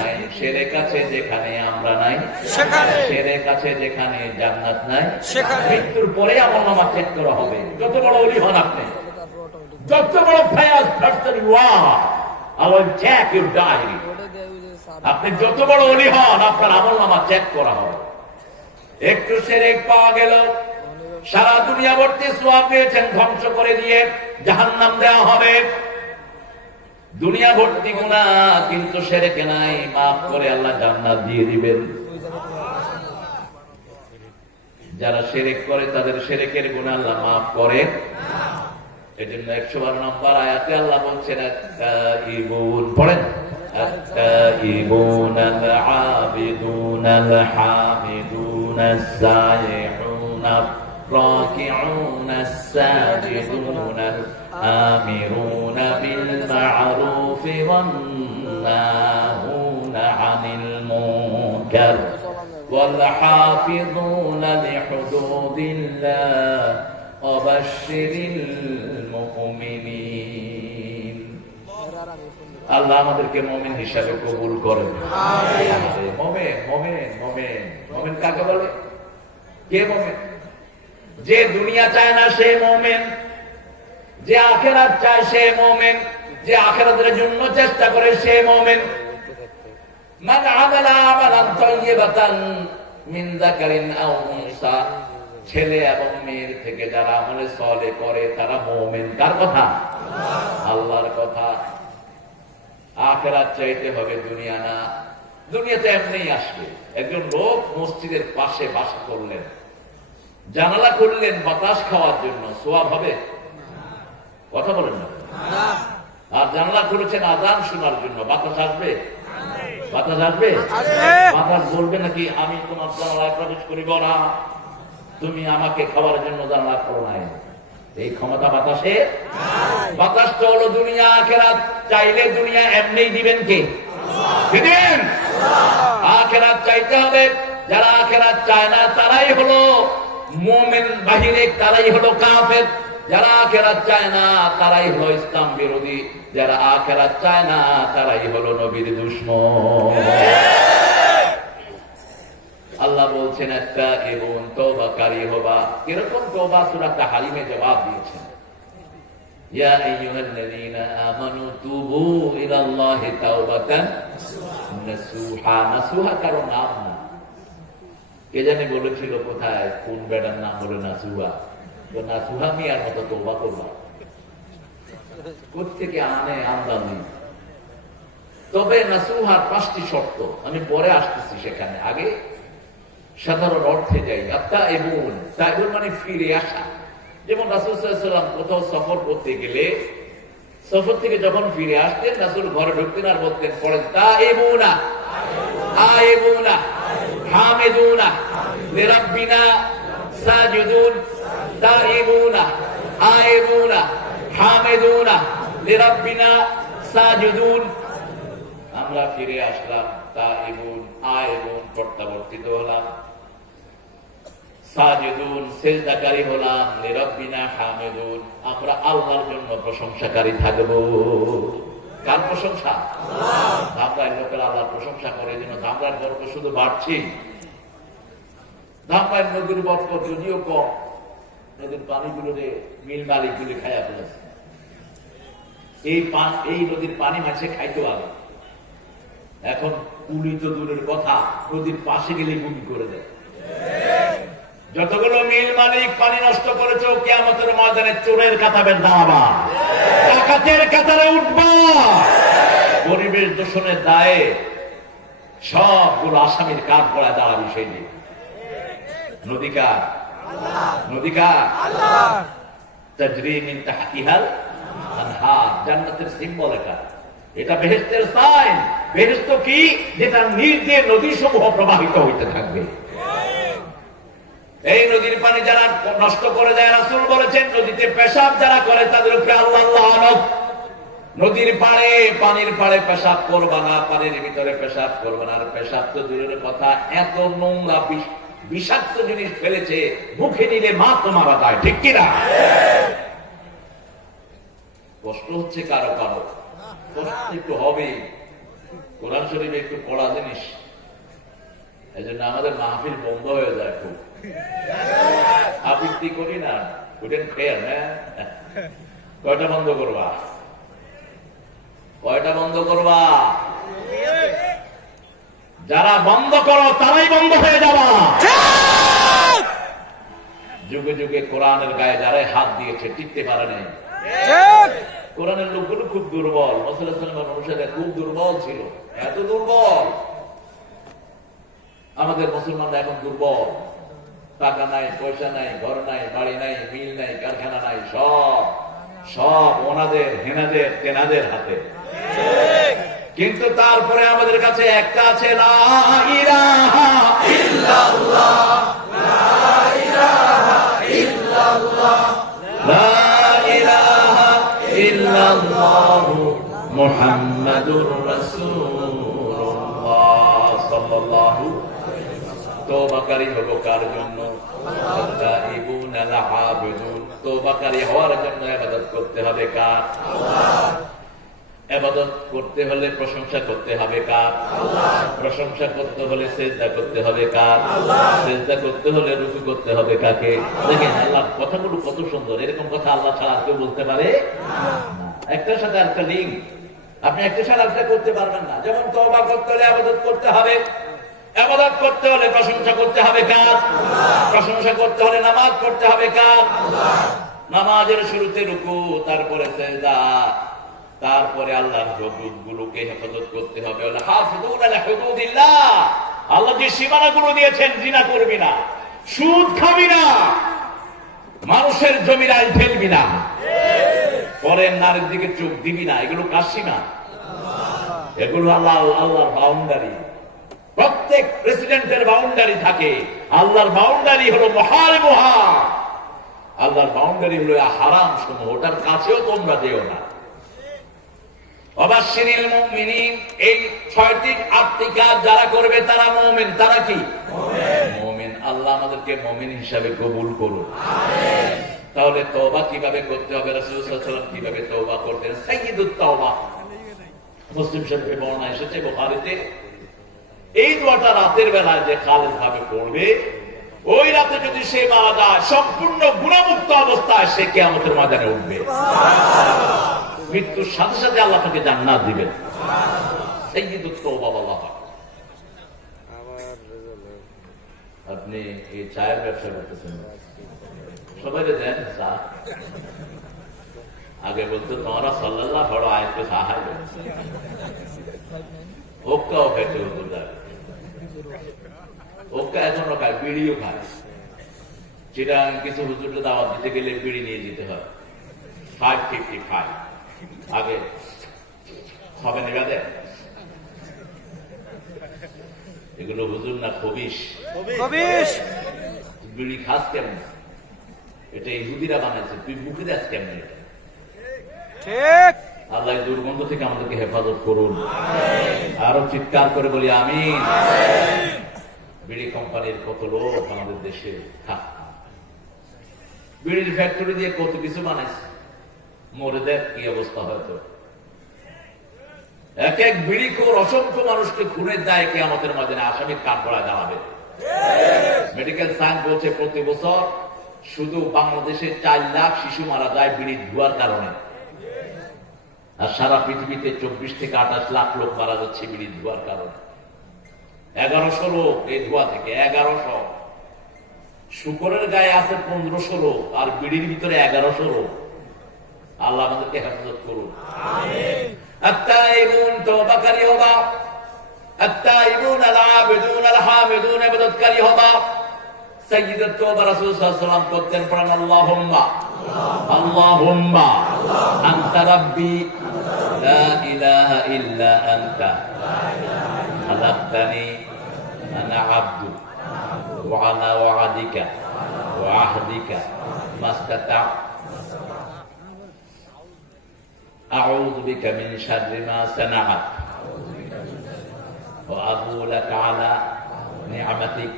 নাই। শিরক আছে যেখানে আমরা নাই সেখানে, শিরক আছে যেখানে জান্নাত নাই সেখানে। মৃত্যুর পরে আমলনামা চেক করা হবে। যত বড় ওলি হন আপনি, যত বড় ফায়াজ person you are, I will check your diary. আপনি যত বড় ওলি হন, আপনার আমলনামা চেক করা হবে। একটু শিরক পাওয়া গেল, সারা দুনিয়া ভর্তি সওয়াব পেয়েছেন, ধ্বংস করে দিয়ে জাহান্নাম দেওয়া হবে। দুনিয়া ভর্তি গুনাহ, কিন্তু শিরকে নাই, মাফ করে আল্লাহ জান্নাত দিয়ে দিবেন। যারা শিরক করে তাদের শিরকের গুনাহ আল্লাহ মাফ করে। এজন্য 112 নম্বর আয়াতে আল্লাহ বলছেন, আত-তাইবুন, পড়েন, আত-তাইবুন আল-আবিদুন আল-হামিদুন আস-সাইহুন الراكعون الساجدون الآمرون بالمعروف والناهون عن المنكر والحافظون لحدود الله وبشر المؤمنين। আল্লাহ আমাদেরকে মুমিন হিসাবে কবুল করেন। আমিন। মুমিন মুমিন মুমিন মুমিন কাকে বলে? কে মুমিন? যে দুনিয়া চায় না সে মুমিন, যে আখিরাত চায় সে মুমিন, যে আখিরাতের জন্য চেষ্টা করে সে মুমিন। মান আমালা আমালান তাইয়িবাতান মিন যাকারিন আও উনসা, ছেলে এবং মেয়ের থেকে যারা আমলে সালেহ করে তারা মুমিন। কার কথা? আল্লাহর কথা। আখিরাত চাইতে হবে, দুনিয়া না। দুনিয়াতে এমনিই আসবে। একজন লোক মসজিদের পাশে বাসা করলেন, জানালা করলেন বাতাস খাওয়ার জন্য, সওয়াব হবে? কথা বলেন না। আর জানালা করেছেন আযান শোনার জন্য, বাতাস আসবে? বাতাস আসবে? বাতাস বলবে নাকি আমি তোমার জানালায় প্রবেশ করিব না, তুমি আমাকে খাওয়ার জন্য জানালা করো নাই? এই ক্ষমতা বাতাসে? বাতাস তো হলো দুনিয়া। আখিরাত চাইলে দুনিয়া এমনি দিবেন কে? দিবেন। আখিরাত চাইতে হবে। যারা আখিরাত চায় না তারাই হলো মুমিন, বাহিরে তারাই হলো কাফের। যারা আখিরাত চায় না তারাই হলো ইসলাম বিরোধী। যারা আখিরাত চায় না তারাই হলো নবীর দুশমন। আল্লাহ বলছেন, একটা এবং তওবাকারী হবা। এরকম তওবা সূরা তাহরিমে জবাব দিয়েছেন, ইয়া আইয়ুহাল্লাযীনা আমানু তুবু ইলাল্লাহি তাওবাতান নাসুহা। নাসুহা কারো নাম না, কে জানি বলেছিল কোথায়, কোন বেটার নাম বলে নাসুহা। তো নাসুহা মিয়ার মতো তওবা করবা, কোত্থেকে আনে আমদানি। তবে নাসুহার 5টি শর্ত, আমি পরে আসতেছি সেখানে, আগে সাধারণ অর্থে যাই। আত-তাইবুন, তাইবুন মানে ফিরে আসা। যেমন রাসূল সাল্লাল্লাহু আলাইহি ওয়াসাল্লাম কোথাও সফর করতে গেলে, সফর থেকে যখন ফিরে আসতেন, রাসূল ঘরে ঢুকতেন আর বলতেন, পড়েন, তাইবুনা আইবুনা হামিদুনা লিরাব্বিনা সাজিদুন, তাইবুনা আইবুনা হামিদুনা লিরাব্বিনা সাজিদুন। আমরা ফিরে আসলাম, তাইবুন আইবুন প্রত্যাবর্তিত হলাম, সাজিদুন সিজদাকারী হলাম, লিরাব্বিনা হামিদুন আমরা আল্লাহর জন্য প্রশংসাকারী থাকব। কার প্রশংসা? আল্লাহ। আমরা লোকেরা আল্লাহর প্রশংসা করে, যেন আমরার গর্ব শুধু বাড়ছি ধামায় নদীর বরকত যদিও কম, নদীর পানিগুলোতে মিল মালিকগুলি খাইয়া ফেলেছে। এই নদীর পানি মাছে খাইতে পারে, এখন পুলি তো দূরের কথা, নদীর পাশে গেলে গুলি করে দেয়। যতগুলো মিল মালিক পানি নষ্ট করেছে, কিয়ামতের ময়দানে চোরের কাতারে দাঁড়াবা, ডাকাতের কাতারে উঠবা। পরিবেশ দূষণের দায়ে সবগুলো আসামির কাঠ পড়ায় দাঁড়াবি সেই দিন। নদী কার? নদী কার? তাজরি মিন তাহতিহাল আনহার, জান্নাতের সিম্বল এটা। এটা বেহেশতের সাইন। বেহেশত কি? যেটা নীল দিয়ে নদী সমূহ প্রবাহিত হইতে থাকবে। এই নদীর পানি যারা নষ্ট করে দেয়, রাসূল বলেছেন নদীতে পেশাব যারা করে তাদের উপরে আল্লাহ লানত। নদীর পাড়ে, পানির পাড়ে পেশাব করবা না, পানির ভিতরে পেশাব করবা না। আর পেশাব তো দূরের কথা, এত নোংরা বিষাক্ত জিনিস ফেলেছে, মুখে নিলে মাছ তো মারা যায়, ঠিক কিনা? কষ্ট হচ্ছে কারো কারো, কষ্ট একটু হবে। কোরআন শরীফে একটু পড়া জিনিস, এই জন্য আমাদের মাহফিল বন্ধ হয়ে যায় খুব। আবৃত্তি করি না, ওইটার খেয়াল না। কয়টা বন্ধ করবা? কয়টা বন্ধ করবা? যারা বন্ধ করো তারাই বন্ধ হয়ে যাবা। যুগে যুগে কোরআনের গায়ে যারাই হাত দিয়েছে টিকতে পারে নাই। কোরআনের লোকগুলো খুব দুর্বল, মুসলমানের অনুসারে খুব দুর্বল ছিল, এত দুর্বল। আমাদের মুসলমানরা এখন দুর্বল, টাকা নাই, পয়সা নাই, ঘর নাই, বাড়ি নাই, মিল নাই, কারখানা নাই, সব সব ওনাদের, হেনাদের, তেনাদের হাতে। কিন্তু তারপরে আমাদের কাছে একটা আছে, লা ইলাহা ইল্লাল্লাহ, লা ইলাহা ইল্লাল্লাহ, লা ইলাহা ইল্লাল্লাহ মুহাম্মাদুর রাসূলুল্লাহ সাল্লাল্লাহু। তওবাকারী হবো কার জন্য? তাইবুনা লাআবিদুন। তওবাকারী হওয়ার জন্য ইবাদত করতে হবে কার? আল্লাহ। ইবাদত করতে হলে প্রশংসা করতে হবে কার? আল্লাহ। প্রশংসা করতে হলে সিজদা করতে হবে কার? আল্লাহ। সিজদা করতে হলে রুকু করতে হবে কাকে? দেখেন আল্লাহর কথাগুলো কত সুন্দর। এরকম কথা আল্লাহ ছাড়া কেউ বলতে পারে না। একটার সাথে আরেকটা লিঙ্ক, আপনি একটা ছাড়া আরেকটা করতে পারবেন না। যেমন তওবা করতে হলে ইবাদত করতে হবে, ইবাদত করতে হলে প্রশংসা করতে হবে কার? আল্লাহ। প্রশংসা করতে হলে নামাজ পড়তে হবে কার? আল্লাহ। নামাজের শুরুতে রুকু, তারপরে সিজদা, তারপরে আল্লাহর হুদুদগুলোকে হেফাজত করতে হবে। হাফিজুন আলা হুদুদিল্লাহ, আল্লাহ যে সীমানাগুলো দিয়েছেন, জিনা করবি না, সুদ খাবি না, মানুষের জমির আইল ফেলবি না, পরের নারীর দিকে চোখ দিবি না। এগুলো কার সীমা? এগুলো আল্লাহর বাউন্ডারি। প্রত্যেক প্রেসিডেন্টের বাউন্ডারি থাকে, আল্লাহর বাউন্ডারি হলো মুহারিমুহা। আল্লাহর বাউন্ডারি হলো হারাম সমূহ, ওটার কাছেও তোমরা যেও না। অবাশশিরিল মুমিনিন, এই 6টি আত্মিকাত যারা করবে তারা মুমিন। তারা কি? মুমিন। আল্লাহ আমাদেরকে মুমিন হিসাবে কবুল করুন, আমিন। তাহলে তওবা কিভাবে করতে হবে? রাসূল সাল্লাল্লাহু আলাইহি ওয়াসাল্লাম কিভাবে তওবা করতেন? সাইয়্যিদুত তাওবা মুসলিম শরীফে বর্ণনা এসেছে, বুখারীতে। এই দোয়াটা রাতের বেলায় যে খালেদ ভাবে পড়বে, ওই রাতে যদি সে মারা যায় সম্পূর্ণ গুনাহমুক্ত অবস্থায়, সে কিয়ামতের ময়দানে উঠবে। মৃত্যুর সাথে সাথে আল্লাহ তাকে জান্নাত দিবেন। সাইয়্যিদুত তাওবা বলা হয়। আপনি এই চায়ের ব্যবসা করতেছেন, সবাই দেন চা। আগে বলতো তোমরা সাল্লাল্লাহু বড় আয়াতে চা খাইবে, ওক্কাও খেতে হতো, ওক্কা এখনো খায়, বিড়িও খায়। সেটা কিছু হুজুরকে দাওয়াত দিতে গেলে বিড়ি নিয়ে যেতে হয় 555। আগে হবে না গাদে, এগুলো হুজুর না খবিশ। বিড়ি খাস কেমন? এটা ইহুদিরা বানাইছে, তুই মুখে দেখ কেমন? এটা ঠিক। আল্লাহ দুর্গন্ধ থেকে আমাদেরকে হেফাজত করুন। আরো চিৎকার করে বলি আমিন। বিড়ি কোম্পানির কত লোক আমাদের দেশে, বিড়ির ফ্যাক্টরি দিয়ে কত কিছু বানাইছে, মরে দেখ কি অবস্থা। হয়তো এক এক বিড়িখোর অসংখ্য মানুষকে খুনের দায় কিয়ামতের ময়দানে আসামির কাঠগড়ায় দাঁড়াবে। মেডিকেল সায়েন্স বলছে প্রতি বছর শুধু বাংলাদেশে 4 লাখ শিশু মারা যায় বিড়ির ধোঁয়ার কারণে, আর সারা পৃথিবীতে 24 থেকে 28 লাখ লোক মারা যাচ্ছে বিড়ির ধোঁয়ার কারণে। 1100 লোক এই ধোঁয়া থেকে, 1100। শুকরের গায়ে আছে 1500 লোক, আর বিড়ির ভিতরে 1100 লোক। আল্লাহ আমাদেরকে হেফাজত করুন। আত্তাইবুন তওবাকারী হবা, আত্তাইবুন আল-আবিদুন আল-হামিদুন ইবাদতকারী হবা। সাইয়্যিদুত তওবা রাসূল সাল্লাল্লাহু আলাইহি ওয়াসাল্লাম করতেন, পড়েন আল্লাহুম্মা আল্লাহুম্মা আনতা রাব্বি লা ইলাহা ইল্লা আনতা খালাকতানি আনা আবদুক ওয়া আলা ওয়া'দিকা ওয়া আহদিকা মাস্তাতা আউযু বিকা মিন শাররি মা সানা'ত ওয়া আবু লাকা আলা নি'মাতিক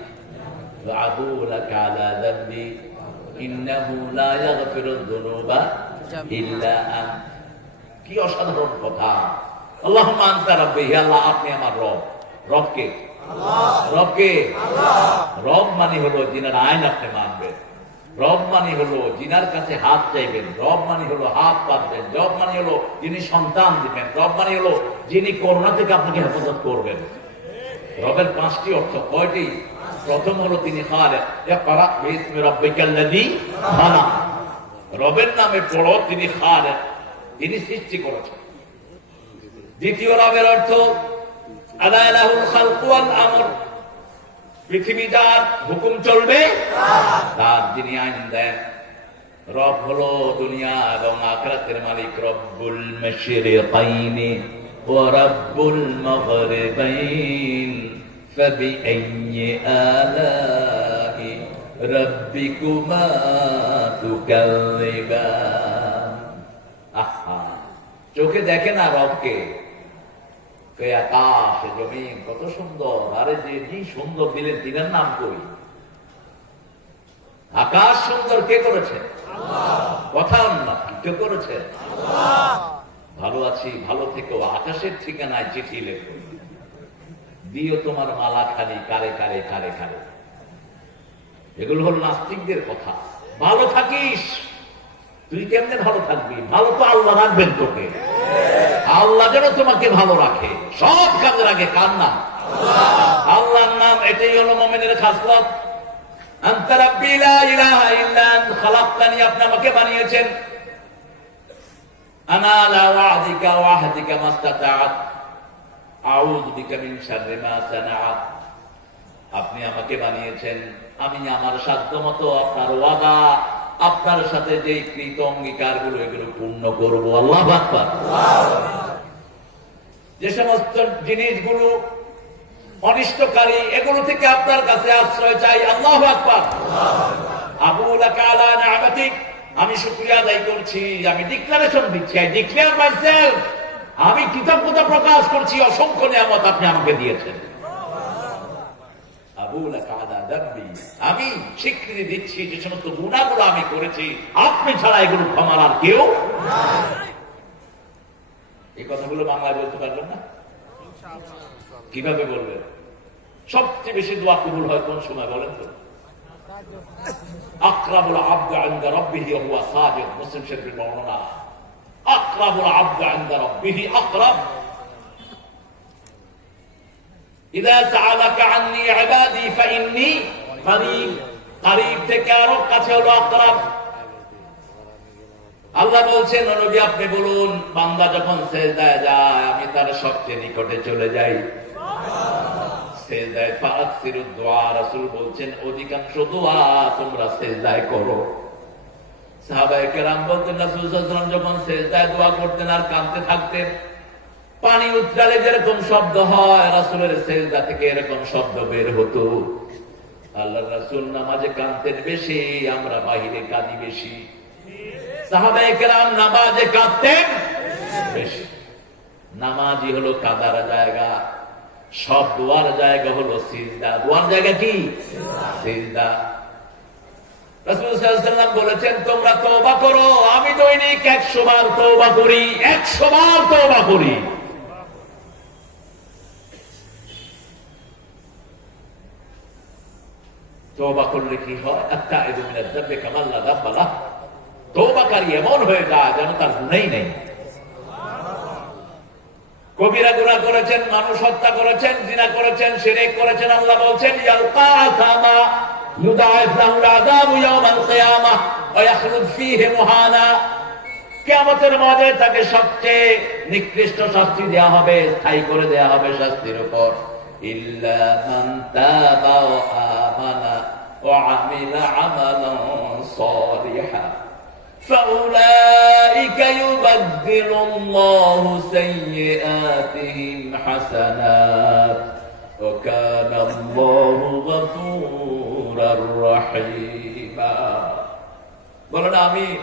ওয়া আবু লাকা আলা যানবি ইন্নাহু লা ইয়াগফিরুয যুনুবা ইল্লা আনতা। কি অসাধারণ কথা! আল্লাহুম্মা আনতা রাব্বি, হে আল্লাহ আপনি আমার রব। রবকে আল্লাহ, রবকে আল্লাহ। রব মানে হলো যিনার আইন আপনি মানবেন, রব মানে হলো যিনার কাছে হাত চাইবেন, রব মানে হলো হাত পাতবেন, রব মানে হলো যিনি সন্তান দিবেন, রব মানে হলো যিনি করোনা থেকে আপনাকে হেফাজত করবেন। রবের 5টি অর্থ। কয়টি? প্রথম হলো তিনি খালেক, ইকরা বিসমি রাব্বিকাল্লাযী খালাক। রবের নামে পড়ো, তিনি খালেক, তিনি সৃষ্টি করেছেন। দ্বিতীয় রবের অর্থ আলা লাহুল খালকু ওয়াল আমর, পৃথিবী যার হুকুম চলবে তার যিনি আইন দেন। রব হলো দুনিয়া এবং আখিরাতের মালিক। রব্বুল মাশরিকাইনি ওয়া রাব্বুল মাগরিবাইন ফাবিআইয়ি আলাই রাব্বিকুমা তুকাযযিবান। আহা, চোখে দেখে না রবকে, আকাশ জমিন কত সুন্দর। আরে যে কি সুন্দর দিলেন, তিনার নাম কই? আকাশ সুন্দর কে করেছে? কথা না, কে করেছে? ভালো আছি, ভালো থেকো, আকাশের ঠিকানায় চিঠি লেখো, দিও তোমার মালা খালি কারে কারে কারে কারে। এগুলো হল নাস্তিকদের কথা। ভালো থাকিস, তুই কেমনে ভালো থাকবি? ভালো তো আল্লাহ রাখবেন তোকে। আল্লাহ যেন তোমাকে ভালো রাখে। সব কাজের আগে কার নাম? আল্লাহর নাম। এটাই হলো মুমিনের খাসলত। আনতা রাব্বি লা ইলাহা ইল্লা আনতা খালাকতানি, আপনি আমাকে বানিয়েছেন। আনা আলা ওয়া'দিকা ওয়া আহদিকা মাস্তাতা'ত আউযু বিকা মিন শাররি মা সানা'ত, আপনি আমাকে বানিয়েছেন, আমি আমার সাধ্যমতো আপনার ওয়াদা, আপনার সাথে যে কৃত অঙ্গীকার গুলো এগুলো পূর্ণ করবো। আল্লাহু আকবার। যে সমস্ত জিনিসগুলো অনিষ্টকারী এগুলো থেকে আপনার কাছে আশ্রয় চাই। আল্লাহু আকবার। আবু লাকা আলা নি'মাতিক, আমি শুকরিয়া আদায় করছি, আমি ডিক্লারেশন দিচ্ছি, আই ডিক্লেয়ার মাইসেলফ, আমি কৃতজ্ঞতা প্রকাশ করছি, অসংখ্য নিয়ামত আপনি আমাকে দিয়েছেন। আবু লাকা আলা যানবি, আমি স্বীকৃতি দিচ্ছি যে সমস্ত গুনাহগুলো আমি করেছি আপনি ছাড়া এগুলো ক্ষমার আর কেউ নাই। এই কথাগুলো বাংলায় বলতে পারবেন না? কিভাবে বলবেন? সবচেয়ে বেশি দোয়া কবুল হয় কোন সময় বলেন তো? আকরাবুল আবদু ইনদা রাব্বিহি ওয়া হুয়া সাজিদ, মুসলিম শরীফের বর্ণনা। আকরাবুল আবদু ইনদা রাব্বিহি আকরাব, ইযা সাআলাকা আন্নী ইবাদি ফাইন্নী করিব, করিব থেকে আরো কাছে হলো আকরাব। আল্লাহ বলছেন, নবী আপনি বলুন, বান্দা যখন সিজদায় যায় আমি তার সবচেয়ে নিকটে চলে যাই। সিজদায় ফাকসিরুদ দুআ, রাসূল বলছেন অধিকাংশ দোয়া তোমরা সিজদায় করো। সাহাবায়ে কেরাম বলতেন রাসূল সাল্লাল্লাহু আলাইহি ওয়াসাল্লাম যখন সিজদায় দোয়া করতেন আর কাঁদতে থাকতেন, পানি উতরালে যেরকম শব্দ হয় রাসূলের সিজদা থেকে এরকম শব্দ বের হতো। আল্লাহর রাসূল নামাজে কাঁদতেন বেশি, আমরা বাহিরে কাঁদি বেশি। সাহাবায়ে কেরাম নামাজে কাঁদতেন বেশি। নামাজই হলো কাদার জায়গা, সব দোয়ার জায়গা হলো সিজদা। দোয়ার জায়গা কি? সিজদা। রাসূল সাল্লাল্লাহু আলাইহি ওয়াসাল্লাম বলেছেন তোমরা তওবা করো, আমি দৈনিক 100 বার তওবা করি, 100 বার তওবা করি। তওবা করলে কি হয়? আত্তাইবু মিনাজ যামবি কামান লা যামবা লাহ। তওবাকারী এমন হয়ে যায় যেন তার গুনাহই নেই। কবিরা গুনাহ করেছেন, মানুষ হত্যা করেছেন, জিনা করেছেন, শিরক করেছেন, আল্লাহ বলছেন ইয়ালকা আসামা ইউদাইফ লাহুল আযাবু ইয়াওমাল কিয়ামাহ ওয়া ইয়াখলুদ ফীহি মুহানা। কিয়ামতের মাঠে তাকে সবচেয়ে নিকৃষ্ট শাস্তি দেয়া হবে, স্থায়ী করে দেয়া হবে শাস্তির উপর। ইল্লা মান তাবা ওয়া আমানা ওয়া আমিলা আমালান সালিহা فأولئك يبدل الله سيئاتهم حسنات وكان الله غفورا رحيما। বলেন আমিন।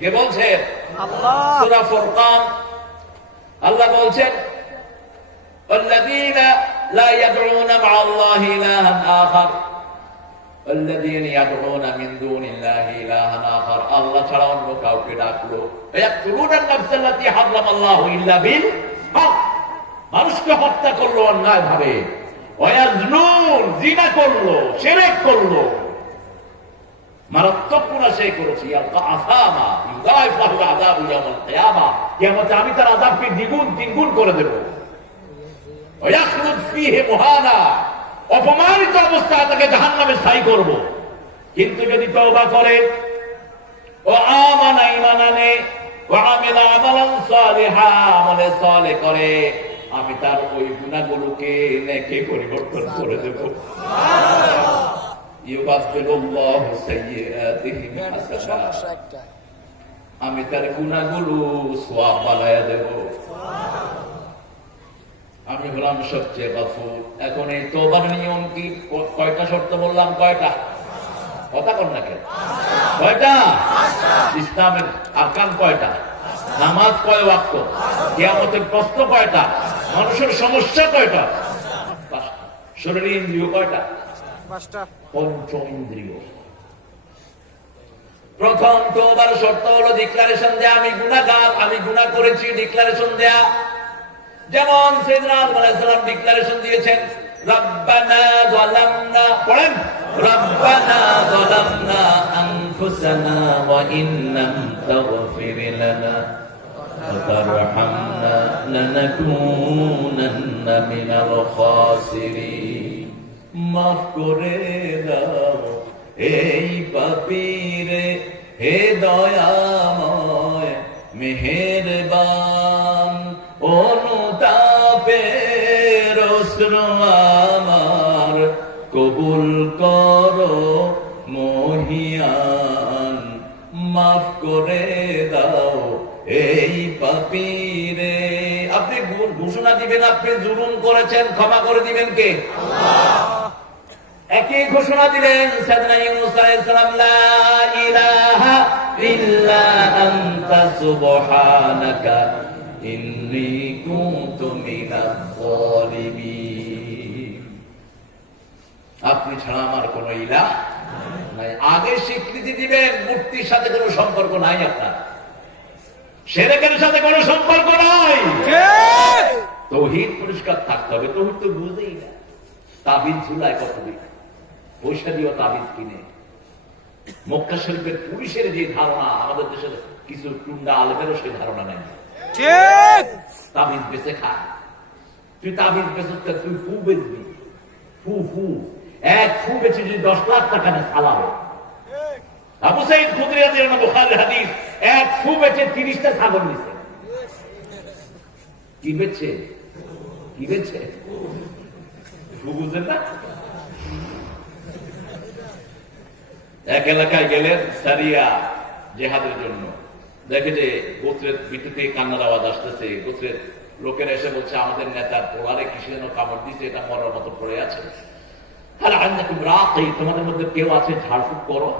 কে বলছেন? আল্লাহ। সূরা ফুরকান আল্লাহ বলছেন والذين لا يدعون مع الله إلها آخر الذين يدعون من دون الله إلها آخر। আল্লাহ ছাড়া অন্য কাউকে ডাকলো يقتلون النفس التي حرم الله إلا بالحق। মানুষকে হত্যা করলো অন্যায় ভাবে। ওয়াজনুন জিনা করলো, শিরক করলো, মারাত্মক গুনাহ সে করেছে। আসামা ইউদাইফ লাহুল আযাবু ইয়াওমাল কিয়ামাহ। কিয়ামতে আমি তার আযাবকে দ্বিগুণ তিনগুণ করে দেব। ওয়া ইয়াখলুদ ফীহি মুহানা, অপমানিত অবস্থায় তাকে জাহান্নামে স্থায়ী করব। কিন্তু যদি তওবা করে, ও আমানা ঈমান আনে, ওয়া আমিলা আমালান সালিহা, আমলে সালেহ করে, আমি তার ওই গুনাহগুলোকে নেকে পরিবর্তন করে দেব। সুবহানাল্লাহ। ইউবাদদিলুল্লাহু সাইয়্যাতিহিম হাসানাত, আমি তার গুনাহগুলো সওয়াব বানায়া দেব। আমি হলাম সবচেয়ে গফুর। এখন এই তওবার নিয়ম কি? কয়টা শর্ত বললাম? কয়টা? কথা কর না কেন? কয়টা? ইসলামের আরকান কয়টা? নামাজ কয় ওয়াক্ত? কিয়ামতের প্রশ্ন কয়টা? মানুষের সমস্যা কয়টা? পাঁচটা। শরীরের ইন্দ্রিয় কয়টা? পাঁচটা। পঞ্চ ইন্দ্রিয়। প্রথম তওবার শর্ত হলো ডিক্লারেশন দেয়া, আমি গুনাহগার, আমি গুনাহ করেছি, ডিক্লারেশন দেয়া। যেমন সাইয়েদনা আদম আলাইহিস সালাম ডিক্লারেশন দিয়েছেন, রব্বানা যালামনা, পড়েন, রব্বানা যালামনা আনফুসানা ওয়া ইল্লাম তাগফির লানা ওয়া তারহামনা লানাকুনান্না মিনাল খাসিরিন। মাফ করে দাও এই পাপীরে, হে দয়াময় মেহেরবান, অনুতাপের অশ্রু আমার কবুল করো মহিয়ান। মাফ করে দাও এই পাপীরে। আপনি ঘোষণা দিবেন আপনি জুলুম করেছেন, ক্ষমা করে দিবেন কে? আল্লাহ। একই ঘোষণা দিলেন সাইয়েদনা ইউনূস আলাইহিস সালাম, লা ইলাহা ইল্লা আনতা সুবহানাকা ইন্নী কুনতু মিনাজ জালিমিন। আপনি ছাড়া আমার কোনো ইলাহ নাই। আগে স্বীকৃতি দিবেন মূর্তির সাথে কোনো সম্পর্ক নাই, আপনার শিরকের সাথে কোনো সম্পর্ক নাই। তাওহীদ পরিষ্কার থাকতে হবে। তাওহীদ তো বুঝেই না। তাবিজ ঝুলায় কতদিন, পয়সা দিয়েও তাবিজ কিনে। মক্কা শরীফের পুলিশের যে ধারণা, আমাদের দেশের কিছু টুন্ডা আলেমেরও সেই ধারণা নেই। তাবিজ বেচে খায়। তুই তাবিজ বেচে, তুই ফু বেচবি। ফু ফু এক ফু বেচে যদি 10 লাখ টাকা নেয় সালাও। আবু সাঈদ খুদরী রাদিয়াল্লাহু আনহু বুখারীর হাদিস, এক ফু বেচে 30টা ছাগল নিছে। কি বেচে? কি বেচে? ফু বুঝেন না? এক এলাকায় গেলেন সারিয়া জেহাদের জন্য। দেখে যে গোত্রের ভিতর থেকে কান্নার আওয়াজ আসতেছে। গোত্রের লোকেরা এসে বলছে, আমাদের নেতার পোলারে কিসে যেন কামড় দিচ্ছে, এটা মরার মতো পড়ে আছে। তোমাদের মধ্যে কেউ আছে, ঝাড়ফুঁক করো।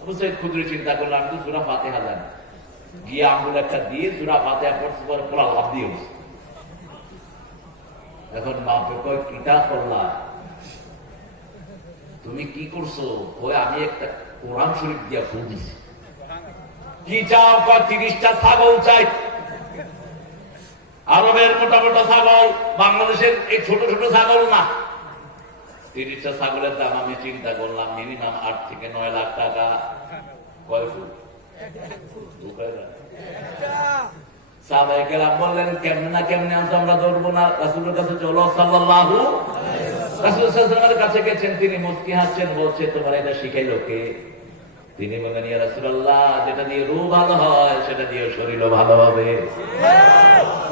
আবু সাঈদ খুদরী চিন্তা করলো, আমি তো সূরা ফাতিহা জানি। গিয়ে আঙ্গুল একটা দিয়ে সূরা ফাতিহা পড়তে পরে পোলা লাভ দিয়ে উঠছে। এখন বাপে কয়, কিটা করলা তুমি? কি করছো? ওই আমি একটা কোরআন শরীফ দিয়া ফু দিছি। কি চাও? 30টা ছাগল চাই। আরবের মোটা মোটা ছাগল, বাংলাদেশের এই ছোট ছোট ছাগল না। 30টা ছাগলের দাম আমি চিন্তা করলাম মিনিমাম 8 থেকে 9 লাখ টাকা। কয় ফুট? সাহাবায়ে কেরাম বললেন কেমনে না কেমনে আমরা ধরবো না, রাসূলের কাছে চলো সাল্লাল্লাহু। রাসূল সাল্লাল্লাহু আলাইহি ওয়াসাল্লামের কাছে গেছেন, তিনি মুস্কি হাসছেন, বলছে তোমার এটা শিখাইলো কে? তিনি বলেন ইয়া রাসূলুল্লাহ, যেটা দিয়ে রূহ ভালো হয় সেটা দিয়ে শরীরও ভালো হবে।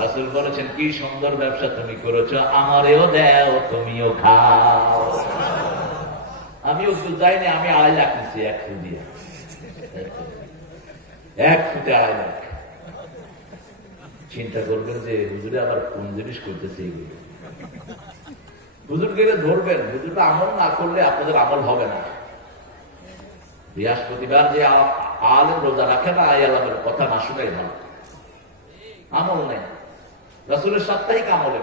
রাসূল বলেছেন কি সুন্দর ব্যবসা তুমি করেছো, আমারেও দাও তুমিও খাও। আমিও তো যাইনি, আমি 2.5 লাখ নিচ্ছি 1 ফুট দিয়ে, 1 ফুটে 2.5 লাখ। চিন্তা করবেন যে হুজুরে আবার কোন জিনিস করতেছে এগুলো। হুজুর গেলে ধরবেন, হুজুরটা আমল না করলে আপনাদের আমল হবে না। বৃহস্পতিবার যে আলেম রোজা রাখে না, আল্লাহর কথা না শুনাই ভালো, আমল নেই। রাসূলের সাপ্তাহিক আমলে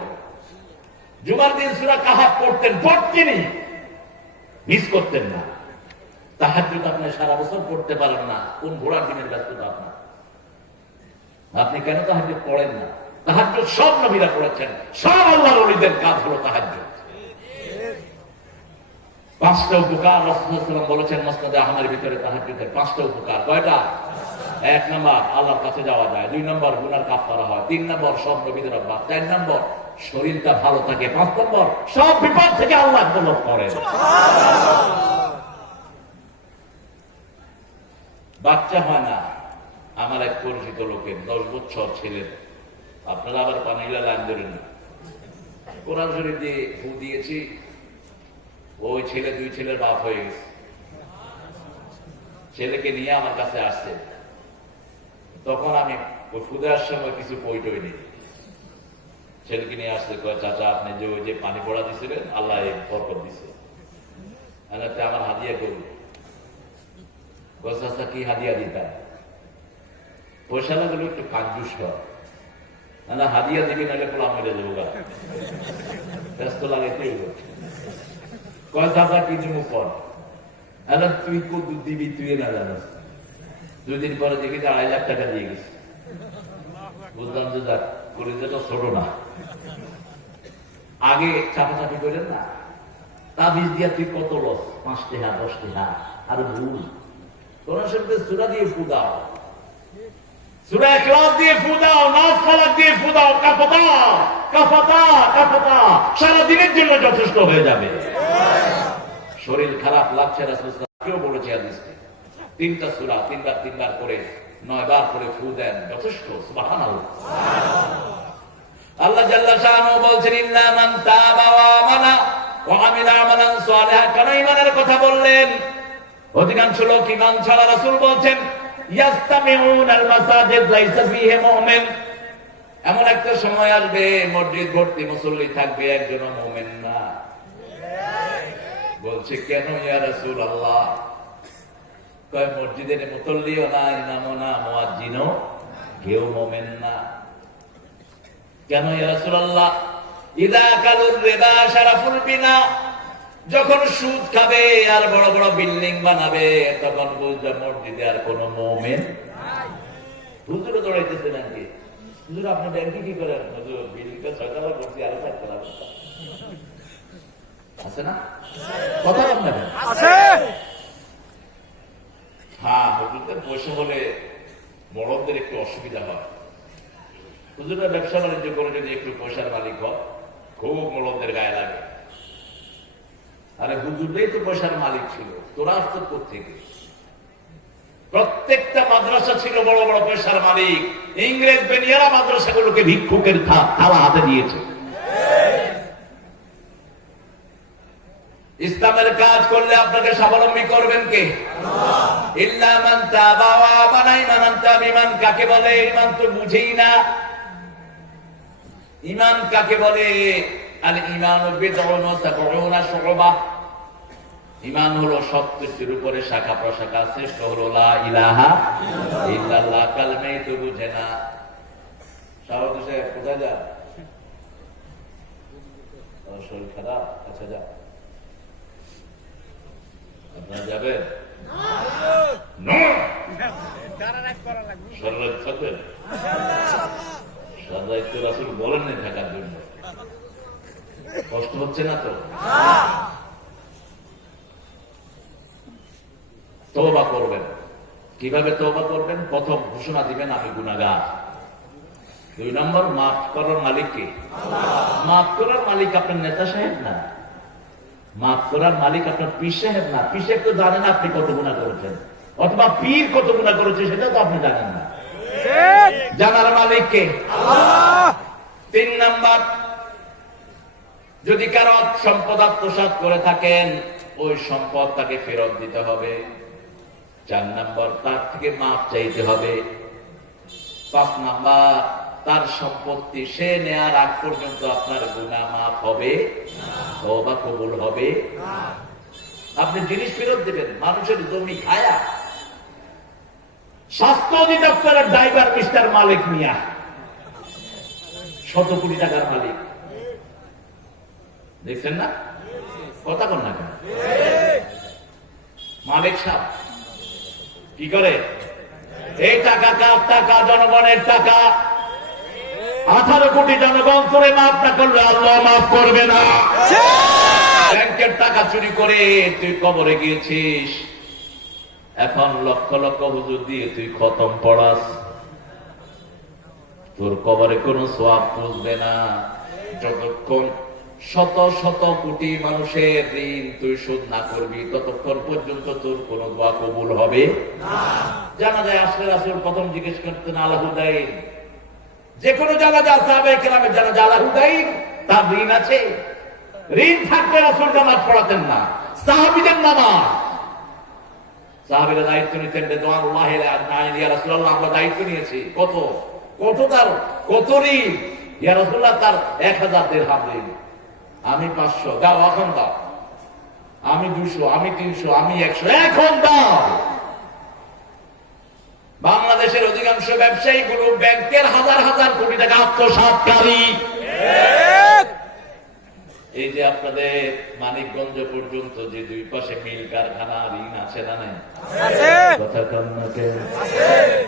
জুমার দিন সূরা কাহাফ পড়তেন, পড়তেনই, মিস করতেন না। তাহাজ্জুদ আপনি সারা বছর পড়তে পারেন না, কোন ঘোড়ার দিনের ব্যস্ততা আপনার? আপনি কেন তাহাজ্জুদ পড়েন না? তাহাজ্জুদ সব নবীরা পড়েছেন, সব আল্লাহর ওলিদের কাজ হলো তাহাজ্জুদ। 5টা উপকার রাসূলুল্লাহ সাল্লাল্লাহু আলাইহি ওয়াসাল্লাম বলেছেন মুসনাদে আহমদের ভিতরে তাহাজ্জুদের 5টা উপকার। কয়টা? 1 নাম্বার আল্লাহর কাছে যাওয়া যায়, 2 নাম্বার গুনার কাফারা হয়, 3 নাম্বার সব নবীদের অভ্যাস, 4 নাম্বার শরীরটা ভালো থাকে, 5 নাম্বার সব বিপদ থেকে আল্লাহ তলব করেন। বাচ্চা হয় না। আমার এক পরিচিত লোকের 10 বছর ছেলে, আপনারা আবার পানিলা লাইন ধরেন না, কোরআন শরীফ দিয়ে ফু দিয়েছি, ওই ছেলে 2 ছেলের বাপ হয়ে গেছে। ছেলেকে নিয়ে আমার কাছে আসছে, তখন আমি ওই ফু দেওয়ার সময় কিছু কইটই নেই। ছেলেকে নিয়ে আসছে, কয় চাচা আপনি যে ওই যে পানি পড়া দিছিলেন আল্লাহ বরকত দিছে, আমার হাদিয়া করুন। চাচা কি হাদিয়া দিতাম? পয়সা লাগলো একটু কাঞ্জুস হয়, না হাদিয়া দিবি নাহলে পোলা মেরে যাবো, ব্যস্ত লাগে। কয় চাচা কি তুমি পর, তুই কত দিবি তুই না জানাস। 2 দিন পরে দেখি যে 2.5 লাখ টাকা দিয়ে গেছে। বুঝলাম যে যাক কলিজাটা ছোট না। আগে চাপাচাপি করেন না, তাবিজ দিয়া তুই কত লস, 5 টাকা 10 টাকা, আর ভুল কোরআন শরীফে সূরা দিয়ে ফু দাও, সূরা ইখলাস দিয়ে ফু দাও, নাস ফালাক দিয়ে ফু দাও, কাফাতা কাফাতা কাফাতা, সারা দিনের জন্য যথেষ্ট হয়ে যাবে। শরীর খারাপ লাগছে, রাসূল কেউ বলেছে হাদিসে 3টা সূরা 3 বার করে 9 বার করে ফু দেন, যথেষ্ট। সুবহানাল্লাহ। আল্লাহ জাল্লা শাআনহু বলছেন ইল্লা মান তাবা ওয়া আমানা ওয়া আমিলা আমালান সালিহান। কেন ঈমানের কথা বললেন? অধিকাংশ লোক ঈমান ছাড়া, রাসূল বলছেন ইয়াস্তামিউনাল মাসাজিদ লাইসা ফীহি মুমিন। এমন একটা সময় আসবে মসজিদ ভর্তি মুসল্লি থাকবে, একজনও মুমিন না। বলছে কেন ইয়া রাসূলুল্লাহ? কয় মসজিদের মুসল্লিও না, ইমামও না, মুয়াজ্জিনও কেউ মুমিন না। কেন ইয়া রাসূলুল্লাহ? ইযা কালুর রিবা শারাফুল বিনা, যখন সুদ খাবে আর বড় বড় বিল্ডিং বানাবে তখন বুঝবে মসজিদে আর কোন মুমিন নাই। হুজুরে দৌড়াইতেছে নাকি? হুজুর আপনি ব্যাংকে কি করেন? হুজুর বিল্ডিংটা 6 করছি, আরো 4 তলা আছে না? কথা আপনার আছে? হ্যাঁ, হুজুরদের পয়সা হলে বড়দের একটু অসুবিধা হয়। হুজুরের ব্যবসা বাণিজ্য করে যদি একটু পয়সার মালিক হয়, খুব বড়দের গায়ে লাগে। আরে হুজুরটাই তো পয়সার মালিক ছিল, তোরা আসতো কোথেকে? প্রত্যেকটা মাদ্রাসা ছিল বড় বড় পয়সার মালিক। ইংরেজ বেনিয়ারা মাদ্রাসাগুলোকে ভিক্ষুকের থালা হাতে দিয়েছে। ইসলামের কাজ করলে আপনাকে স্বাবলম্বী করবেন কে? ইল্লা মান তাবা ওয়া আমানা। ঈমান কাকে বলে? ঈমান তো বুঝেই না। ঈমান কাকে বলে? আল ঈমানু বিদউন ওয়া সাবউনা শুবা। ঈমান হলো 70-টির উপরে শাখা প্রশাখা, শ্রেষ্ঠ হলো লা ইলাহা ইল্লাল্লাহ। কালমাই তো বুঝে না। সাহাবী সাহেব কোথায় যান? শরীর খারাপ? আচ্ছা যা, আপনারা যাবেন? রাসূল বলেন না থাকার জন্য। কষ্ট হচ্ছে না তো? তওবা করবেন। কিভাবে তওবা করবেন? প্রথম ঘোষণা দিবেন আমি গুনাহগার। 2 নম্বর, মাফ করার মালিক কে? মাফ করার মালিক আপনার নেতা সাহেব না, মাফ করার মালিক আপনার পীর সাহেব না। পীর সাহেব তো জানেন আপনি কত গুনাহ করেছেন, অথবা পীর কত গুনাহ করেছে সেটা তো আপনি জানেন না। জানার মালিক কে? আল্লাহ। 3 নম্বর, যদি কারো সম্পদ আত্মসাৎ করে থাকেন ওই সম্পদ তাকে ফেরত দিতে হবে। 4 নম্বর, তার থেকে মাফ চাইতে হবে। 5 নম্বর, তার সম্পত্তি সে নেয়ার আগ পর্যন্ত আপনার গুনাহ মাফ হবে, তওবা কবুল হবে। আপনি জিনিস ফেরত দেবেন, মানুষের জমি খায়া। স্বাস্থ্য অধিদপ্তরের ড্রাইভার মিস্টার মালিক মিয়া, 100 কোটি টাকার মালিক, দেখছেন না? কথা বল না কেন? মালিক সাহেব কি করে? এই টাকা কার টাকা? জনগণের টাকা। 18 কোটি জনগণ তোরে মাফ না করলে আল্লাহ মাফ করবে না। ব্যাংকের টাকা চুরি করে তুই কবরে গিয়েছিস, এখন লক্ষ লক্ষ হুজুর দিয়ে তুই খতম পড়াস, তোর কবরে কোনো সওয়াব পুষবে না। যতক্ষণ শত শত কোটি মানুষের ঋণ তুই শোধ না করবি ততক্ষণ পর্যন্ত তোর কোন দোয়া কবুল হবে না। জানাজায় আসলে রাসূল প্রথম জিজ্ঞেস করতেন আলাহুদাইন, যে কোনো জানাজা সাহাবায়ে কেরামের জানাজা আলাহুদাইন, তার ঋণ আছে? ঋণ থাকলে রাসূল নামাজ পড়াতেন না, সাহাবীদের নামাজ। সাহাবীরা দায়িত্ব নিতেন, রিদওয়ানুল্লাহি আলাইহিম, ইয়া রাসূলুল্লাহ আমরা দায়িত্ব নিয়েছি। কত কত তার কত ঋণ? ইয়া রাসূলুল্লাহ তার 1000 দিরহাম ঋণ। আমি 500, দাও এখন দাও। আমি 200, আমি 300, আমি 100, এখন দাও। বাংলাদেশের অধিকাংশ ব্যবসায়ী গুলো ব্যাংকের হাজার হাজার কোটি টাকা আত্মসাৎকারী। এই যে আপনাদের মানিকগঞ্জ পর্যন্ত যে 2 পাশে মিল কারখানা, ঋণ আছে না নাই? কথা কম না কেন?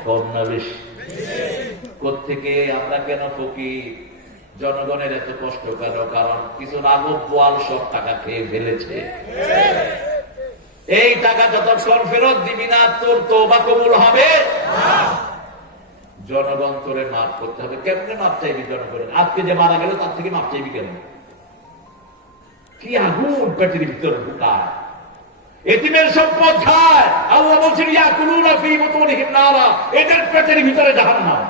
কম না বেশি? কোত্থেকে আমরা কেন ফকির? জনগণের এত কষ্ট কেন? কারণ কিছু রাগব বোয়াল সব টাকা খেয়ে ফেলেছে। এই টাকা যতক্ষণ ফেরত দিবি না তোর তওবা কবুল হবে না। জনগণ তোরে মাফ করতে হবে। কেমনে মাফ চাইবি জনগণের? আজকে যে মারা গেল তার থেকে মাফ চাইবি কেন? কি আগুন পেটের ভিতরে ঢুকায়, এতিমের সম্পদ খায়। আল্লাহ বলছেন ইয়াকুলুনা ফী বুতুনিহিম নারা, এদের পেটের ভিতরে জাহান্নাম।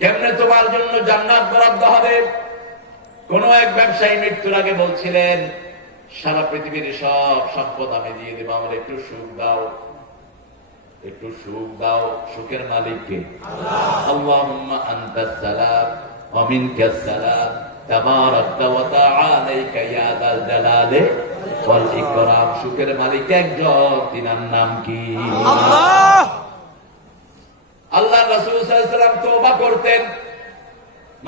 কেমনে তোমার জন্য জান্নাত বরাদ্দ হবে? কোন এক ব্যবসায়ী মৃত্যুর আগে বলছিলেন, সারা পৃথিবীর সব সম্পদ আমি দিয়ে দেব, আমার একটু সুখ দাও, একটু সুখ দাও। সুখের মালিক কে? আল্লাহ। আল্লাহুম্মা আনতাস সালাম ওয়া মিনকাস সালাম তাবারাকতা ওয়া তাআলাইকা ইয়া যাল জালালি ওয়াল ইকরাম। সুখের মালিক একজন, তিনার নাম কি? আল্লাহ। আল্লাহর রাসূল সাল্লাল্লাহু আলাইহি ওয়াসাল্লাম তওবা করতেন,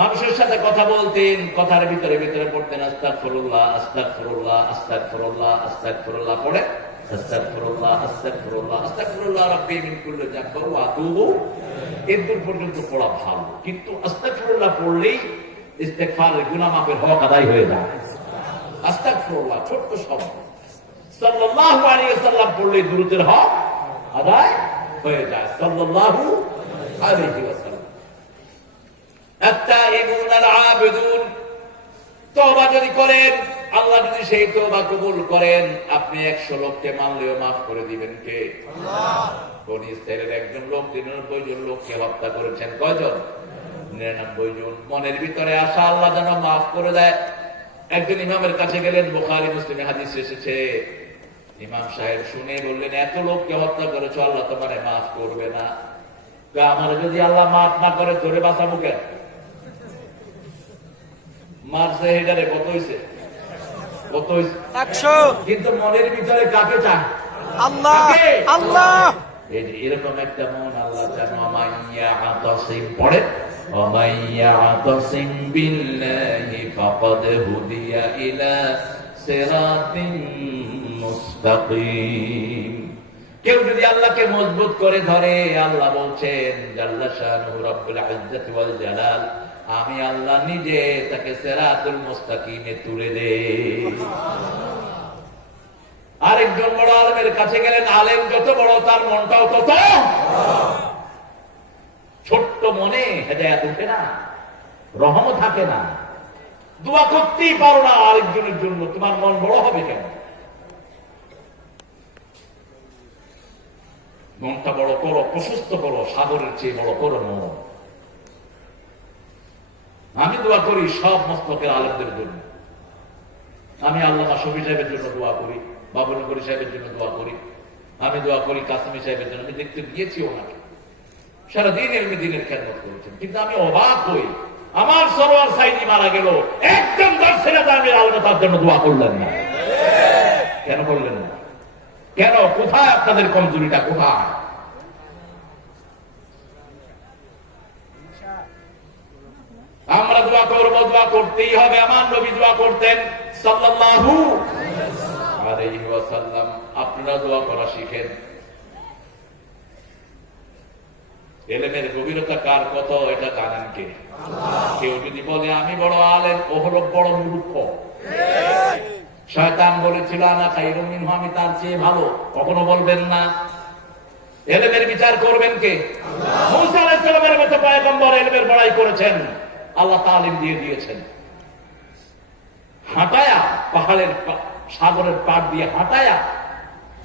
মানুষের সাথে কথা বলতেন, কথার ভিতরে ভিতরে পড়তেন আস্তাগফিরুল্লাহ আস্তাগফিরুল্লাহ আস্তাগফিরুল্লাহ আস্তাগফিরুল্লাহ, পড়ে আস্তাগফিরুল্লাহ আস্তাগফিরুল্লাহ আস্তাগফিরুল্লাহ রাব্বি মিন কুল্লি যামবিন ওয়া আতুবু। এরপর পর্যন্ত পড়া ভালো, কিন্তু আস্তাগফিরুল্লাহ পড়লেই ইস্তেগফারের গুনাহ মাফের হক আদায় হয়ে যায়। আস্তাগফিরুল্লাহ ছোট্ট শব্দ, সাল্লাল্লাহু আলাইহি ওয়াসাল্লাম পড়লে দুরূদের হক আদায় হয়ে যায়। সাল্লাল্লাহু আলাইহি ওয়াসাল্লাম। আত-তাইবুন আল-আবিদুন, তওবা যদি করেন, আল্লাহ যদি সেই তওবা কবুল করেন, আপনি 100 লোককে মারলেও মাফ করে দিবেন কে? আল্লাহ। বনি ইসরাইলের একজন লোক 99 জন লোককে হত্যা করেছেন। কয়জন? 99 জন। মনের ভিতরে আশা আল্লাহ যেন মাফ করে দেয়। একজন ইমামের কাছে গেলেন, বুখারী মুসলিমে হাদিস এসেছে। ইমাম সাহেব শুনে বললেন, এত লোককে হত্যা করেছো, আল্লাহ তোমারে মাফ করবে না। আমার যদি আল্লাহ মাফ না করে ধরে বাঁচাবো কেন? মারছে হেডারে কত হয়েছে? কত হয়েছে? 100। কিন্তু মনের ভিতরে কাকে চায়? আল্লাহ। আল্লাহ। এরকম একটা মন আল্লাহ চান। ওমাইয়া আতাসিম, পড়ে ওমাইয়া আতাসিম বিল্লাহি ফাকাদ হুদিয়া ইলা সিরাতিন মুস্তাকিম। কেউ যদি আল্লাহকে মজবুত করে ধরে, আল্লাহ বলছেন জাল্লা শানুহু রব্বুল ইজ্জতি ওয়াল জালাল, আমি আল্লাহ নিজে তাকে সিরাতুল মুস্তাকিমে তুলে দেই। আরেকজন বড় আলেমের কাছে গেলেন, আলেম যত বড় তার মনটাও তত ছোট্ট, মনে হেদায়েত উঠে না, রহম থাকে না, দোয়া করতেই পারো না আরেকজনের জন্য, তোমার মন বড় হবে কেন? মনটা বড় করো, প্রশস্ত করো, সাগরের চেয়ে বড় করো মন। আমি দোয়া করি সব মস্তকের আলেমদের জন্য। আমি আল্লামা শফি সাহেবের জন্য দোয়া করি, বাবুনগরী সাহেবের জন্য দোয়া করি, আমি দোয়া করি কাসিমি সাহেবের জন্য। আমি দেখতে গিয়েছি ওনাকে, সারাদিন এলমি দিনের খেদমত করেছেন। কিন্তু আমি অবাক হই, আমার সরোয়ার সাইদি মারা গেল, একদম দর্শনে দাঁড়িয়ে আল্লাহ তার জন্য দোয়া করলেন না। কেন করলেন না? কেন? কোথায় আপনাদের কমজোরিটা? কোথায়? আমরা দোয়া করবো, দোয়া করতেই হবে। আমার নবী দোয়া করতেন সাল্লাল্লাহু আলাইহি ওয়াসাল্লাম। আপনারা দোয়া করা শিখেন। এলেমের গভীরতা কার কত এটা জানেন কে? কেউ যদি বলে আমি বড় আলেম, ও হলো বড় মূর্খ। শয়তান বলেছিল আনা খায়রুম মিনহু, আমি তার চেয়ে ভালো। কখনো বলবেন না। এলেমের বিচার করবেন কে? আল্লাহ। মুসা আলাইহিস সালামের মতো পয়গম্বর এলেমের বড়াই করেছেন, আল্লাহ তালিম দিয়ে দিয়েছেন। হাঁটায়া পাহাড়ের সাগরের পাড় দিয়ে হাঁটায়া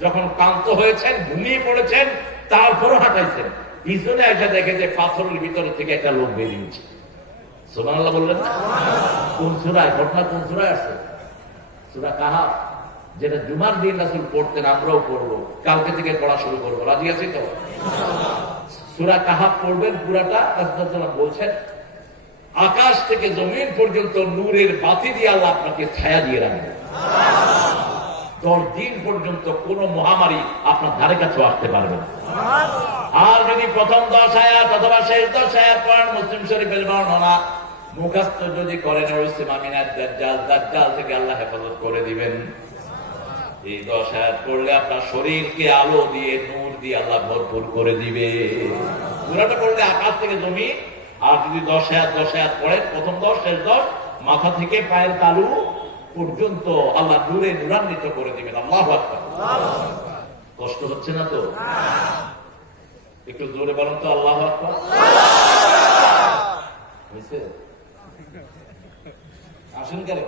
যখন ক্লান্ত হয়েছেন, ঘুমিয়ে পড়েছেন, তারপরও হাঁটাইছেন। পিছনে এসে দেখে যে পাথরের ভিতরে থেকে একটা লোক বেরিয়েছে। সুবহানাল্লাহ বললেন না? কোন সূরায় ঘটনা? কোন সূরায় আছে? সূরা কাহাফ, যেটা জুমার দিন রাসূল পড়তেন, আমরাও পড়বো, কালকে থেকে পড়া শুরু করবো। রাজি আছি তো? সূরা কাহাফ পড়বেন পুরাটা। রাসূলুল্লাহ বলছেন আকাশ থেকে জমিন পর্যন্ত নূরের বাতি দিয়ে আল্লাহ আপনাকে ছায়া দিয়ে রাখবেন। 10 দিন পর্যন্ত কোন মহামারী আপনার ধারে কাছে আসতে পারবে না। আর যদি প্রথম 10 আয়াত অথবা শেষ 10 আয়াত পড়েন, মুসলিম শরীফের বর্ণনা, মুখস্থ যদি করেন, দাজ্জাল থেকে আল্লাহ হেফাজত করে দিবেন। এই 10 আয়াত পড়লে আপনার শরীরকে আলো দিয়ে, নূর দিয়ে আল্লাহ ভরপুর করে দিবে। পুরাটা পড়লে আকাশ থেকে জমিন। আর যদি 10 আয়াত পড়েন, প্রথম 10 শেষ 10, মাথা থেকে পায়ের তালু পর্যন্ত আল্লাহ নূরে নূরান্বিত করে দিবেন। আল্লাহু আকবার। কষ্ট হচ্ছে না তো? একটু জোরে বলেন তো আল্লাহু আকবার। হয়েছে? আসেন কেন?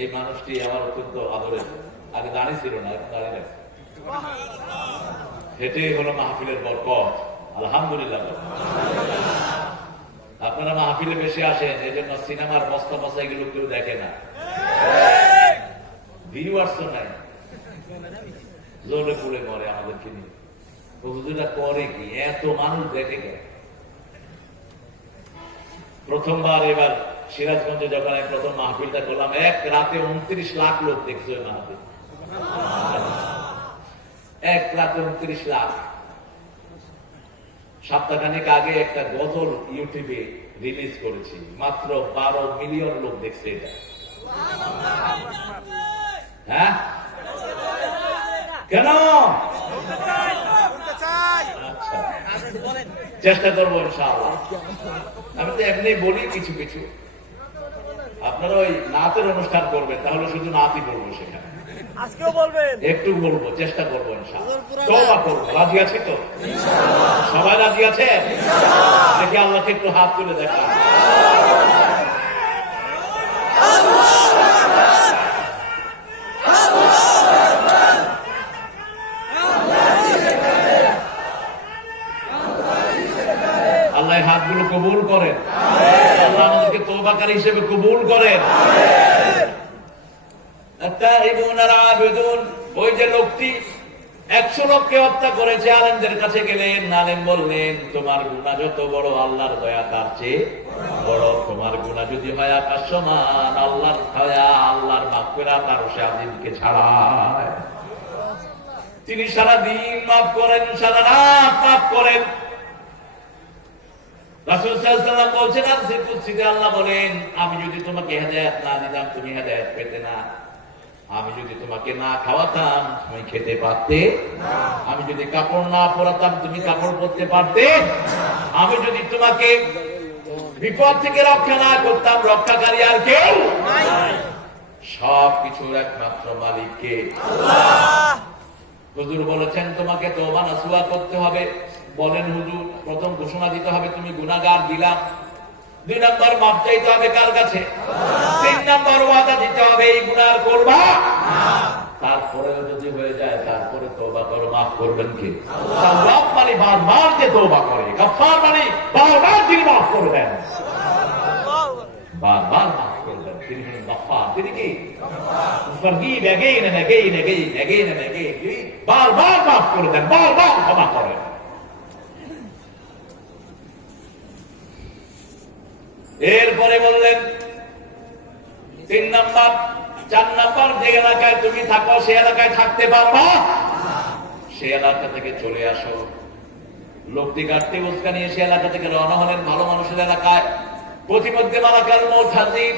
এই মানুষটি আমার অত্যন্ত আদরের। আগে দাঁড়িয়ে ছিল না, এখন দাঁড়িয়ে রাখছে। হেঁটে হলো মাহফিলের বরকত। আলহামদুলিল্লাহ। আপনারা মাহফিলে বেশি আসেন, এই জন্য সিনেমার বস্তা বস্তা এগুলো কেউ দেখে না, ভিউয়ার্স নাই, জোরে পুড়ে মরে আমাদেরকে নিয়ে। হুজুরা করে কি? এত মানুষ দেখে কেন? প্রথমবার এবার সিরাজগঞ্জে যখন আমি প্রথম মাহফিলটা করলাম, এক রাতে 29 লাখ লোক দেখছে ওই মাহফিল। এক রাতে 29 লাখ। সপ্তাহখানেক আগে একটা গজল ইউটিউবে রিলিজ করেছি, মাত্র 12 মিলিয়ন লোক দেখছে এটা। হ্যাঁ, কেন? চেষ্টা করবো ইনশাআল্লাহ। আমি তো এমনি বলি কিছু কিছু। আপনারা ওই নাতের অনুষ্ঠান করবেন, তাহলে শুধু নাতই বলবো সেখানে। আজকেও বলবেন? একটু বলবো, চেষ্টা করবো ইনশাআল্লাহ। তওবা করবো। রাজি আছি তো? সবাই রাজি আছে? দেখি আল্লাহকে একটু হাত তুলে দেখা। আল্লাহ হাতগুলো কবুল করেন। আল্লাহ আমাদেরকে তওবাকারী হিসেবে কবুল করেন। ওই যে লোকটি 100 লোককে হত্যা করেছে, আলেমদের কাছে গেলেন, আলেম বললেন তোমার গুনাহ যত বড়, আল্লাহর দয়া তার চেয়ে বড়। তোমার গুনাহ যদি হয় আকাশ সমান, আল্লাহর দয়া, আল্লাহর মাগফিরাত আরশে আজিমকে ছাড়ায়। তিনি সারা দিন মাফ করেন, সারা রাত মাফ করেন। রাসূল সাল্লাল্লাহু আলাইহি ওয়াসাল্লাম বলছেন, আর কুদসিতে আল্লাহ বলেন, আমি যদি তোমাকে হেদায়েত না দিতাম তুমি হেদায়েত পেতে না। আমি যদি তোমাকে না খাওয়াতাম তুমি খেতে পারতে না। আমি যদি কাপড় না পরাতাম তুমি কাপড় পরতে পারতে না। আমি যদি তোমাকে বিপদ থেকে রক্ষা না করতাম রক্ষাকারী আর কেউ নাই। সব কিছুর একমাত্র মালিক কে? আল্লাহ। হুজুর বলেছেন তোমাকে তওবা নসুহা করতে হবে। বলেন হুজুর, প্রথম ঘোষণা দিতে হবে তুমি গুনাহগার, দিলাম। 2 নম্বর মাপ চাইতে হবে কার কাছে? 3 নম্বর ওয়াদা দিতে হবে এই গুনাহ করবা না। তারপরেও যদি হয়ে যায় তারপরে তওবা করো, মাফ করবেন কে? আল্লাহ। মানে বারবার যে তওবা করে, গফফার মানে বারবার যিনি মাফ করে দেন, বারবার মাফ করে দেন, তিনি হলেন গফফার। তিনি কি? Forgive again and again, again, again and again। বারবার মাফ করে দেন, বারবার ক্ষমা করেন। এরপরে বললেন 3 নম্বর, 4 নম্বর, যে এলাকায় তুমি থাকো সে এলাকায় থাকতে পারবা, সে এলাকা থেকে চলে আসো। লোকটি গাড়তে উস্কা নিয়ে সে এলাকা থেকে রওনা হলেন ভালো মানুষের এলাকায়। প্রতিমধ্যে মালাকাল মউত হাজির।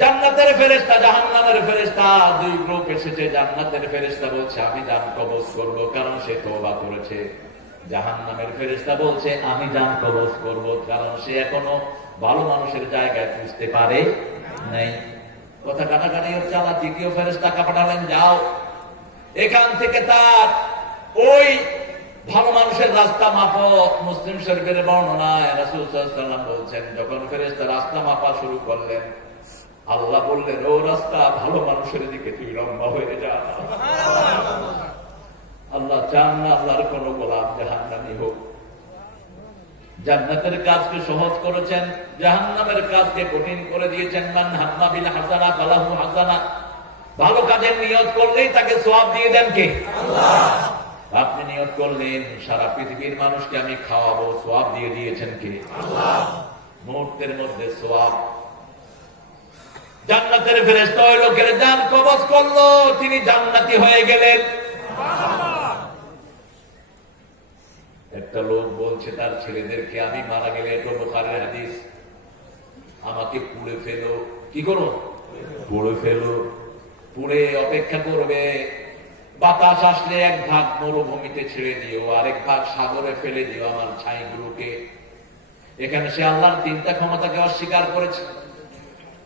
জান্নাতের ফেরেশতা, জাহান্নামের ফেরেশতা, 2 গ্রুপ এসেছে। জান্নাতের ফেরেশতা বলছে আমি জান কবজ করব, কারণ সে তওবা করেছে। জাহান্নামের ফেরেশতা বলছে আমি জান কবজ করব, কারণ সে এখনো ভালো মানুষের জায়গায় পৌঁছতে পারে নাই। কথা কাটাকাটি হচ্ছে। আল্লাহ 3য় ফেরেশতাকে পাঠালেন, যাও এখান থেকে তার ওই ভালো মানুষের রাস্তা মাপো। মুসলিম শরীফের বর্ণনায় রাসূল সাল্লাল্লাহু আলাইহি ওয়াসাল্লাম বলছেন, যখন ফেরেশতা রাস্তা মাপা শুরু করলেন, আল্লাহ বললেন ও রাস্তা ভালো মানুষের দিকে তুই লম্বা হয়ে যা। আল্লাহ চান না আল্লাহর কোন গোলাম জাহান্নামী হোক। জান্নাতের কাজকে সহজ করেছেন, জাহান্নামের কাজকে কঠিন করে দিয়েছেন। মান হাম্মা বিল হাসানা ফালাহু হাসানা। ভালো কাজের নিয়ত করলেই তাকে সওয়াব দিয়ে দেন কে? আল্লাহ। আপনি নিয়ত করলেন সারা পৃথিবীর মানুষকে আমি খাওয়াবো, সওয়াব দিয়ে দিয়েছেন কে? আল্লাহ। মুহূর্তের মধ্যে সওয়াব। জান্নাতের ফেরেশতা ওই লোকের জান কবজ করলো, তিনি জান্নাতি হয়ে গেলেন। একটা লোক বলছে তার ছেলেদেরকে আমি মারা গেলে, এটা বুখারীর হাদিস, আমাকে পুড়ে ফেলো। কি করো? পুড়ে ফেলো। পুড়ে অপেক্ষা করবে, বাতাস আসলে 1 ভাগ মরুভূমিতে ছেড়ে দিও, আরেক ভাগ সাগরে ফেলে দিও আমার ছাইগুলোকে। এখানে সে আল্লাহর 3টা ক্ষমতাকে অস্বীকার করেছে।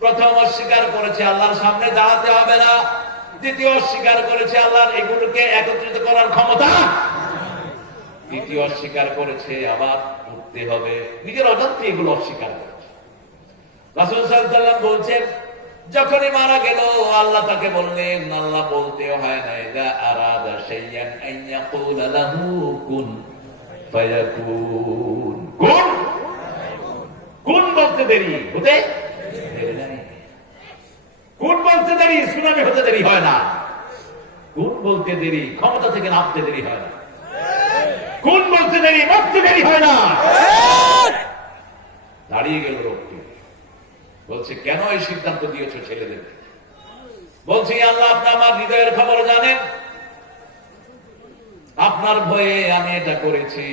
প্রথম অস্বীকার করেছে আল্লাহর সামনে দাঁড়াতে হবে না। দ্বিতীয় অস্বীকার করেছে আল্লাহর এগুলোকে একত্রিত করার ক্ষমতা। তৃতীয় অস্বীকার করেছে আবার উঠতে হবে। নিজের অজান্তে এগুলো অস্বীকার করেছে। রাসূল সাল্লাল্লাহু আলাইহি ওয়াসাল্লাম বলছেন, যখনই মারা গেল আল্লাহ তাকে বললেন, আল্লাহ বলতেও হয় না, ইদা আরাদা শাইয়ান আন ইয়াকুলা লাহু কুন ফায়াকুন। কুন কুন বলতে দেরি হতে দেরি নাই। কুন বলতে দেরি সুনামি হতে দেরি হয় না। কুন বলতে দেরি ক্ষমতা থেকে নামতে দেরি হয় না। কুন বলতে দেরি মরতে দেরি হয় না। দাঁড়িয়ে গেল লোকটি, বলছে কেন এই সিদ্ধান্ত দিয়েছো ছেলেদেরকে? বলছি আল্লাহ আপনি আমার হৃদয়ের খবর জানেন, আপনার ভয়ে আমি এটা করেছি।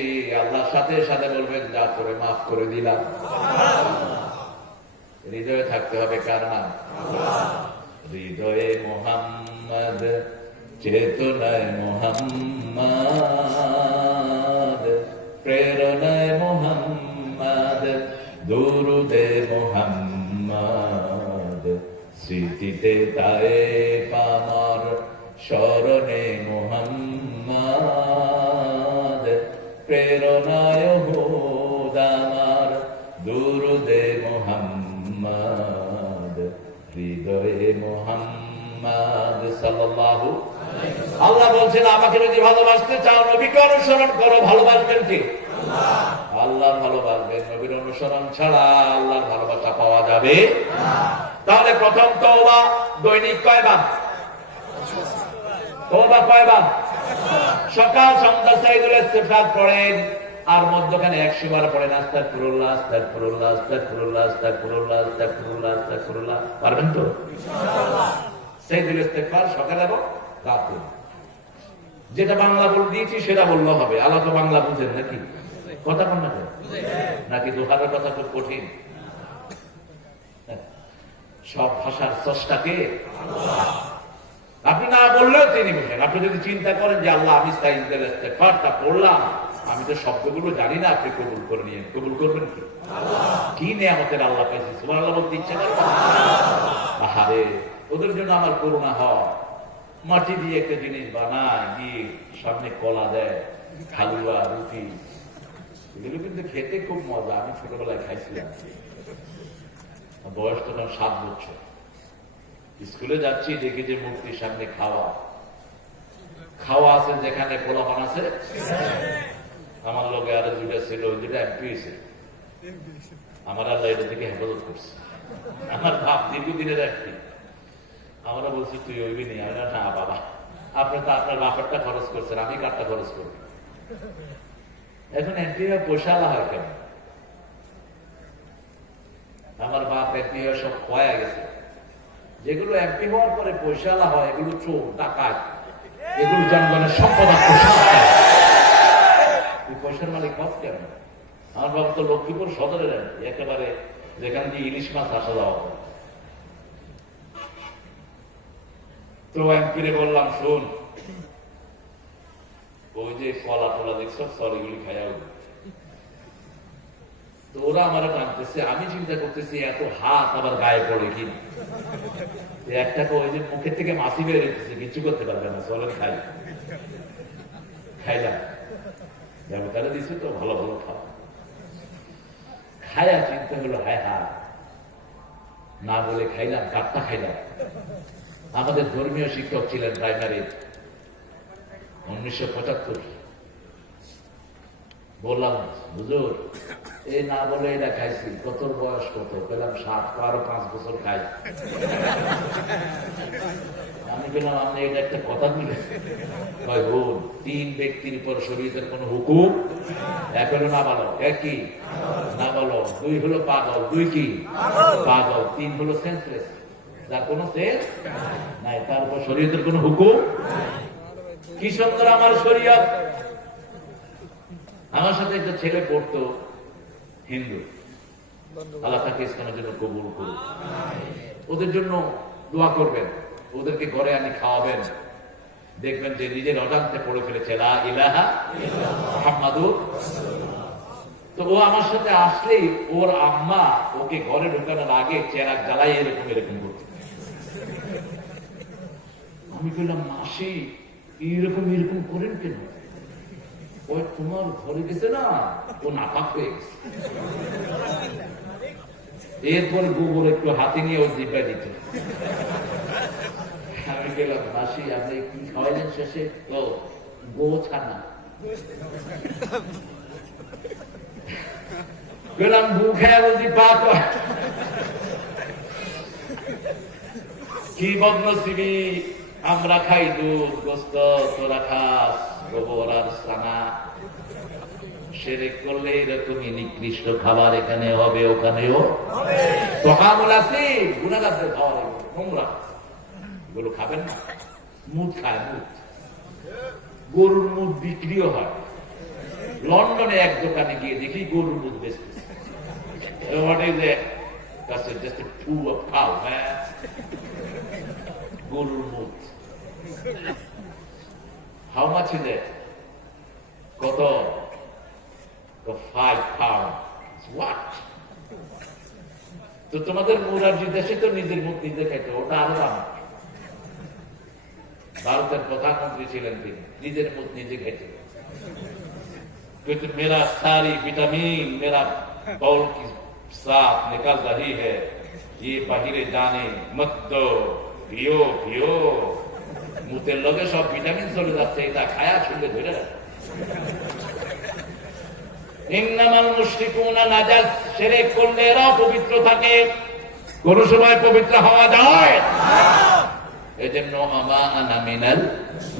আল্লাহ সাথে সাথে বলবেন যা করে মাফ করে দিলাম। হৃদয়ে থাকতে হবে কার নাম? হৃদয়ে মুহাম্মদ, চেতনায় মুহাম্মদ, প্রেরণায় মুহাম্মদ, দুরুদে মুহাম্মদ, স্মৃতিতে তায়েফ আমার, স্মরণে মুহাম্মদ, প্রেরণায় হুদ আমার, দুরুদে মুহাম্মদ, হৃদয়ে মুহাম্মদ সাল্লাল্লাহু আলাইহি ওয়াসাল্লাম। আল্লাহ বলছেন আমাকে যদি ভালোবাসতে চাও নবীকে অনুসরণ করো। ভালোবাসবেন কি? আল্লাহ। আল্লাহ ভালোবাসবেন, নবীর অনুসরণ ছাড়া আল্লাহর ভালোবাসা পাওয়া যাবে না। তাহলে প্রথম তওবা দৈনিক কয়বার? তওবা কয়বার? সকাল সন্ধ্যা সাইদুল ইস্তিগফার পড়েন, আর মধ্যখানে 100 বার পড়েন আস্তাগফিরুল্লাহ আস্তাগফিরুল্লাহ আস্তাগফিরুল্লাহ আস্তাগফিরুল্লাহ আস্তাগফিরুল্লাহ আস্তাগফিরুল্লাহ। পারবেন তো? ইনশাআল্লাহ। সাইদুল ইস্তিগফার সকালে এবং রাতে। যেটা বাংলা বলে দিয়েছি সেটা বললেও হবে। আলাদা বাংলা বুঝেন নাকি? কথা বল না নাকি দোহারের কথা খুব কঠিন? সব ভাষার স্রষ্টাকে আপনি না বললেও তিনি বুঝেন। আপনি যদি চিন্তা করেন যে আল্লাহ আমি সাইদুল ইস্তিগফারটা পড়লাম আমি তো শব্দগুলো জানি না, আপনি কবুল করে নিয়ে কবুল করবেন কি? কি নিয়ামতের আল্লাহ পাইছি, সুবহানাল্লাহ বলতে ইচ্ছা করে। আহারে, ওদের জন্য আমার করুণা হয়। মাটি দিয়ে একটা জিনিস বানায়, দিয়ে সামনে কলা দেয়, হালুয়া, রুটি, এগুলো কিন্তু খেতে খুব মজা। আমি ছোটবেলায় খাইছিলাম, বয়স তখন 7 বছর। স্কুলে যাচ্ছি, দেখি যে মূর্তির সামনে খাওয়া খাওয়া আছে, যেখানে পোলাপান আছে। আমার লোকে আরো দুটা ছিল, ওই দুটা এমপি হয়েছে। আমার আল্লাহ এটা থেকে হেফাজত করছে। আমার বাপ দীর্ঘদিনের এমপি। আমরা বলছি তুই ওইবি নি। আমি না বাবা, আপনি তো আপনার বাপেরটা খরচ করছেন, আমি কারটা খরচ করব। এখন এমপি পয়সালা হয় কেন? আমার বাপ এমপি হয়ে সব খোয়া গেছে। যেগুলো এমপি হওয়ার পরে পয়সালা হয়, এগুলো চোর, ডাকাত, এগুলো জনগণের সম্পদ পয়সার মালিক বাপ কেন? আমার বাবা তো লক্ষ্মীপুর সদরের একেবারে, যেখান দিয়ে ইলিশ মাছ আসা যাওয়া। তো এমপিরে বললাম, শোন, ওই যে কলা টলা দেখছো, সরিগুলি খাইয়া। তো ওরা আমার টানতেছে, আমি চিন্তা করতেছি এত হাত আবার গায়ে পড়ে কি একটা, ওই যে মুখের থেকে মাছি বের হইতেছে, কিছু করতে পারবে না, চলেন খাই। খাইলাম, তাহলে দিচ্ছি তো ভালো ভালো খাও। খায়া চিন্তা হলো, হায় হায়, না বলে খাইলাম, কাটটা খাইলাম। আমাদের ধর্মীয় শিক্ষক ছিলেন প্রাইমারি, 1975। বললাম, হুজুর, এই না বলে এটা খাইছি। কত বয়স কত? পেলাম 7, আরো 5 বছর খাই। আমি বললাম, আপনি এটা একটা কথা বলে? 3 ব্যক্তির উপর শরীয়তের কোন হুকুম, এক হলো না বলো, এক কি না বলো, 2 হলো পাগল, 2 কি পাগল, 3 হলো সেন্সলেস, যার কোনো সেন্স নাই, তার উপর শরীয়তের কোন হুকুম। কি সুন্দর আমার শরীয়ত। আমার সাথে একটা ছেলে পড়তো, হিন্দু, আল্লাহ তাকে ইসলামের জন্য কবুল করুন। ওদের জন্য দোয়া করবেন, ওদেরকে ঘরে আনি খাওয়াবেন, দেখবেন যে নিজের অজান্তে পড়ে ফেলেছে লা ইলাহা মুহাম্মাদুর রাসূলুল্লাহ। তো ও আমার সাথে আসলেই ওর আম্মা ওকে ঘরে ঢোকানোর আগে চেরাগ জ্বালাই এরকম এরকম করতো। আমি বললাম, মাসি এইরকম এরকম করেন কেন? ওই তোমার ঘরে গেছে না, ও নাপাক হয়ে গেছে। এরপরে গোবর একটু হাতে নিয়ে ও জিব্বায় দিত। আমি গেলাম, মাসি আপনি কি খাওয়াইলেন শেষে? তো গো ছানা। গেলাম, গু খেয়ে বলছি পাক। কি বদনসিবি, আমরা খাই দুধ গোস্ত, তোরা খাস গোবর আর ছানা। শিরক করলে এরকমই নিকৃষ্ট খাবার এখানে হবে, ওখানেও তো হামুল আছে। গুনাহগারদের খাওয়া নোংরা, এগুলো খাবেন না। মুদ খায়, মুদ, গরুর মুদ বিক্রিও হয়। লন্ডনে এক দোকানে গিয়ে দেখি গরুর মুদ বেচতেছে। What is it? That's just a poo of cow, man. গরুর মুদ। How much is it? কত? 5 pounds. What? তো তোমাদের মুরারজি দেশে তো নিজের মুখ নিজে খাইতো, ওটা আরো দাম। ভারতের প্রধানমন্ত্রী ছিলেন তিনি, নিজের মুখ নিজে খাইতেন। मेरा सारी विटामिन मेरा बाउल की साफ निकल रही है, ये बाहरे जाने मत दो, पियो पियो। মুতের লগে সব ভিটামিন চলে যাচ্ছে, এটা খায়া ছুঁড়ে ধরে রাখে। ইন্নামাল মুশরিকুনা নাজাস, শিরক করলে এরা পবিত্র থাকে। কোন সময় পবিত্র হওয়া যায় না। এজন্য আমা আনা মিনাল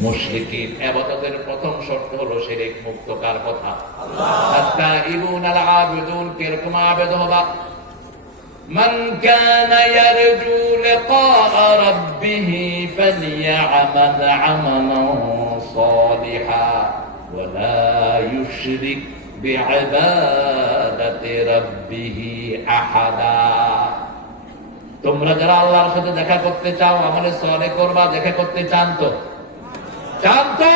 মুশরিকিন, ইবাদতের প্রথম শর্ত হলো শিরক মুক্ত। কার কথা? আল্লাহ। আত-তাইবুন আল আবিদুন, কিরকম আবেদ হবা? মান কানা ইয়ারজু লিকা রাব্বিহি ফালইআমাল আমালান সালিহা ওয়া লা ইউশরিক বিইবাদাতি রাব্বিহি আহাদা। তোমরা যারা আল্লাহর সাথে দেখা করতে চাও, আমলে সালেহ করবা। দেখা করতে চান তো? চান তো?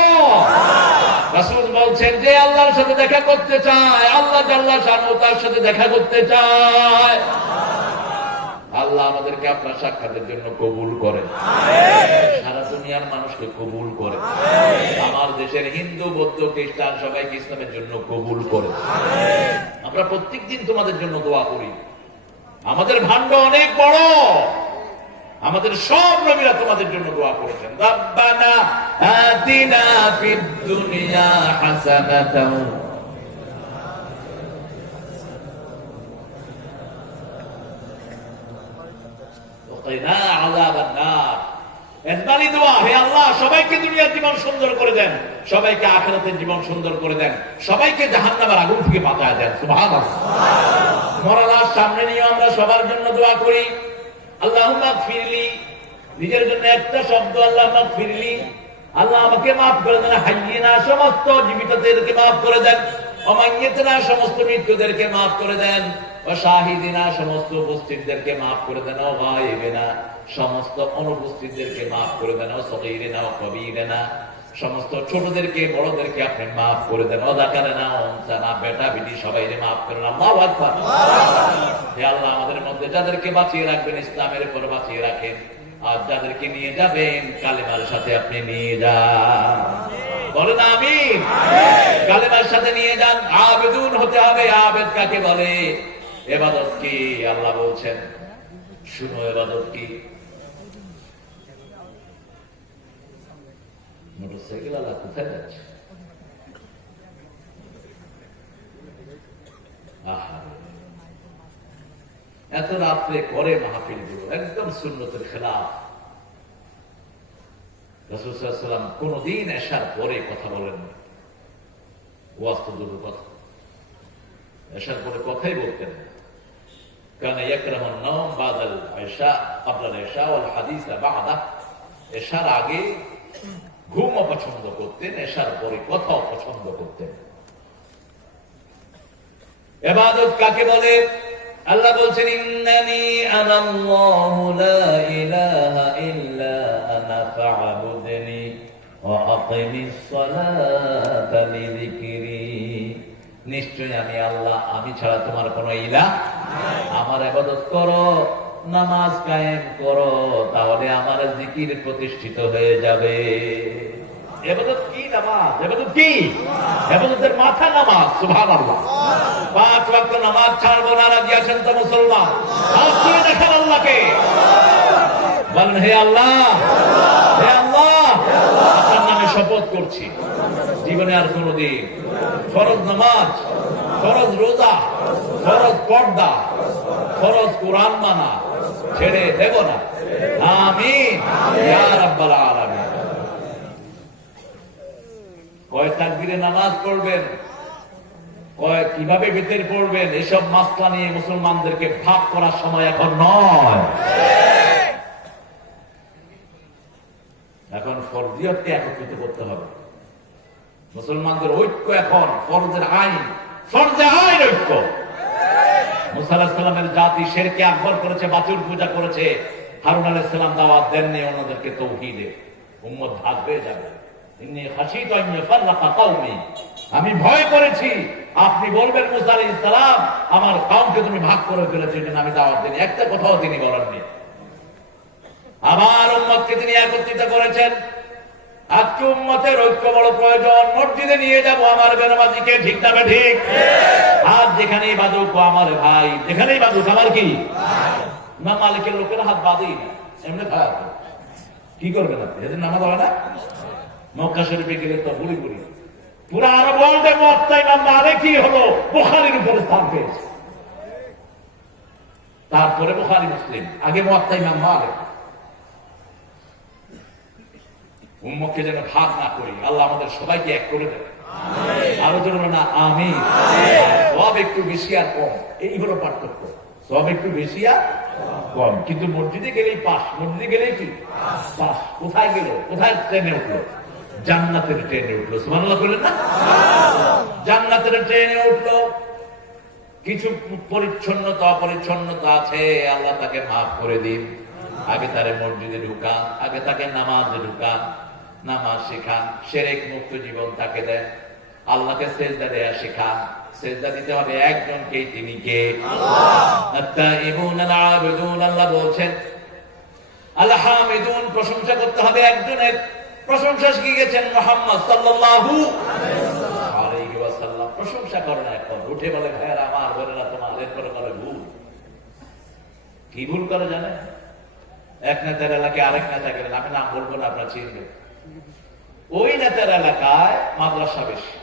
রাসূল বলছেন যে আল্লাহর সাথে দেখা করতে চায়, আল্লাহ জাল্লা শানহু তার সাথে দেখা করতে চায়, আল্লাহ আমাদেরকে আপনার সাক্ষাতের জন্য কবুল করে, সারা দুনিয়ার মানুষকে কবুল করে, আমার দেশের হিন্দু বৌদ্ধ খ্রিস্টান সবাইকে ইসলামের জন্য কবুল করে। আমরা প্রত্যেকদিন তোমাদের জন্য দোয়া করি। আমাদের ভান্ড অনেক বড়, আমাদের সব নবীরা তোমাদের জন্য দোয়া করেছেন। রব্বানা আতিনা ফিদ দুনিয়া হাসানাতাও ওয়া কিনা আযাবান নার। এজবালি দোয়া, হে আল্লাহ সবাইকে দুনিয়ার জীবন সুন্দর করে দেন, সবাইকে আখিরাতের জীবন সুন্দর করে দেন, সবাইকে জাহান্নামের আগুন থেকে বাঁচায় দেন। সুবহানাল্লাহ। মরা লাশ সামনে নিয়ে আমরা সবার জন্য দোয়া করি। আল্লাহুম্মা গফিরলি, নিজের জন্য একটা শব্দ, আল্লাহুম্মা গফিরলি, আল্লাহ আমাকে মাফ করে দেন। হাইয়িনা, সমস্ত জীবিতদেরকে মাফ করে দেন। অমাইয়াতিনা, সমস্ত মৃত্যুদেরকে মাফ করে দেন। ও শাহিদিনা, সমস্ত উপস্থিতদেরকে মাফ করে দেন। ও গায়িবিনা, সমস্ত অনুপস্থিতদেরকে মাফ করে দেন। ও সগীরিনা ও কবীরিনা, সমস্ত ছোটদেরকে বড়দেরকে আপনি মাফ করে দেন। ও যাকারিনা ও উনসানা, বেটা বেটি সবাইকে মাফ করেন। আল্লাহু আকবার। হে আল্লাহ আমাদের মধ্যে যাদেরকে বাঁচিয়ে রাখবেন ইসলামের উপর বাঁচিয়ে রাখেন, আর যাদেরকে নিয়ে যাবেন কালেমার সাথে আপনি নিয়ে যান। বলেন আমিন। কালেমার সাথে নিয়ে যান। আবেদুন হতে হবে। আবেদ কাকে বলে? ইবাদত কি? আল্লাহ বলছেন শুনো ইবাদত কি। মোটরসাইকেল আল্লাহ কোথায় যাচ্ছে? আহা, এত রাত্রে করে মাহফিল গুলো একদম সুন্নতের খেলাফ। রাসূল সাল্লাল্লাহু আলাইহি ওয়াসাল্লাম কোনদিন এশার পরে কথা বলেন না। ওয়াজ তো দূরের কথা, এশার পরে কথাই বলতেন না। কারণ ইয়াকরাহুন নাওম বাদাল ইশা ক্বাবলাল ইশা ওয়াল হাদিস বা'দা। এশার আগে ঘুম অপছন্দ করতেন, এশার পরে কথা পছন্দ করতেন। ইবাদত কাকে বলে? আল্লাহ বলছেন ইন্নানি আনাল্লাহু লা ইলাহা ইল্লা আনা ফা'বুদনি ওয়া আকিমিস সালাতা লিযিকরি। নিশ্চয় আমি আল্লাহ, আমি ছাড়া তোমার কোনো ইলাহ নাই। আমার ইবাদত করো, নামাজ কায়েম করো, তাহলে আমার জিকির প্রতিষ্ঠিত হয়ে যাবে। ইবাদত কি? নামাজ। ইবাদত কি? ইবাদতের মাথা নামাজ। সুবহানাল্লাহ। 5 ওয়াক্ত নামাজ ছাড়বো না রাজি আছেন তো মুসলমান? হাত তুলে দেখান আল্লাহকে, বলেন হে আল্লাহ, হে আল্লাহ, আপনার নামে শপথ করছি জীবনে আর কোনদিন ফরজ নামাজ, ফরজ রোজা, ফরজ পর্দা, ফরজ কোরআন মানা ছেড়ে দেব না। আমিন ইয়া রাব্বাল আলামিন। কয় তাকবীরে নামাজ পড়বেন, কয় কিভাবে ভিতর পড়বেন, এসব মাসলা নিয়ে মুসলমানদেরকে ভাগ করার সময় এখন নয়। এখন ফরজিয়তকে একত্রিত করতে হবে। মুসলমানদের ঐক্য এখন ফরজের আইন, ফরজে আইন ঐক্য। মুসা আলাইহিস সালামের জাতি শিরকে আকবর করেছে, বাছুর পূজা করেছে। হারুন আলাইহিস সালাম দাওয়াত দেননি অন্যদেরকে তৌহিদে। উম্মত ভাগ হয়ে যাবে। ইন্নী খাশিতু আন ইয়াফাররাকা কওমি, আমি ভয় করেছি আপনি বলবেন মুসা আলাইহিস সালাম আমার কওমকে তুমি ভাগ করে ফেলেছো, এটা আমি দাওয়াত দিই। একটা কথাও তিনি বলেননি। আবার উম্মতকে তিনি একত্রিত করেছেন। আজকে উম্মতের ঐক্য বড় প্রয়োজন। মসজিদে নিয়ে যাব আমার বেনামাজিকে, ঠিক না ঠিক? হাত যেখানেই বাঁধুক আমার ভাই, যেখানেই বাঁধুক আমার কি না, মালিকের লোকের হাত বাঁধেই না, এমনি খারাপ কি করবেন আপনি? এদের নামাজ হয় না? মক্কা শরীফে গেলে তো বুড়ি বুড়ি পুরা আরব ওয়ার্ল্ডে মুয়াত্তা ইমাম মালিক কি হলো বুখারীর উপরে স্থান পেয়েছে, তারপরে বুখারী মুসলিম, আগে মুয়াত্তা ইমাম মালিক। উম্মতকে যেন ভাগ না করি, আল্লাহ আমাদের সবাইকে এক করে দেন। আরো জন না আমিন। সব একটু বেশি আর কম, এই হলো পার্থক্য। সব একটু বেশি আর কম, কিন্তু মসজিদে গেলেই পাস, মসজিদে গেলেই কি পাস। কোথায় গেল? কোথায় ট্রেনে উঠলো? জান্নাতের ট্রেনে উঠলো। সুবহানাল্লাহ বললেন না? জান্নাতের ট্রেনে উঠলো। কিছু পরিচ্ছন্নতা অপরিচ্ছন্নতা আছে, আল্লাহ তাকে মাফ করে দিন। আগে তারে মসজিদে ঢুকান, আগে তাকে নামাজে ঢুকান। নামাজ শেখান, শিরক মুক্ত জীবন তাকে দেন, আল্লাহকে সিজদা দেয়া শেখান। সিজদা দিতে হবে একজনকেই, তিনি কে? আত-তাইবুন আল-আবিদুন। আল্লাহ বলছেন আল-হামিদুন, প্রশংসা করতে হবে একজনের। প্রশংসা শিখিয়েছেন মুহাম্মদ সাল্লাল্লাহু আলাইহি ওয়াসাল্লাম। প্রশংসা করে না, এখন উঠে বলে ভাইয়েরা আমার, বোনেরা তোমার, এরপরে করে ভুল। কি ভুল করে জানেন? এক নেতার এলাকায় আরেক নেতা গেলেন, আমি নাম বলবো না, আপনার চিনবেন। ওই নেতার এলাকায় মাদ্রাসা বেশি।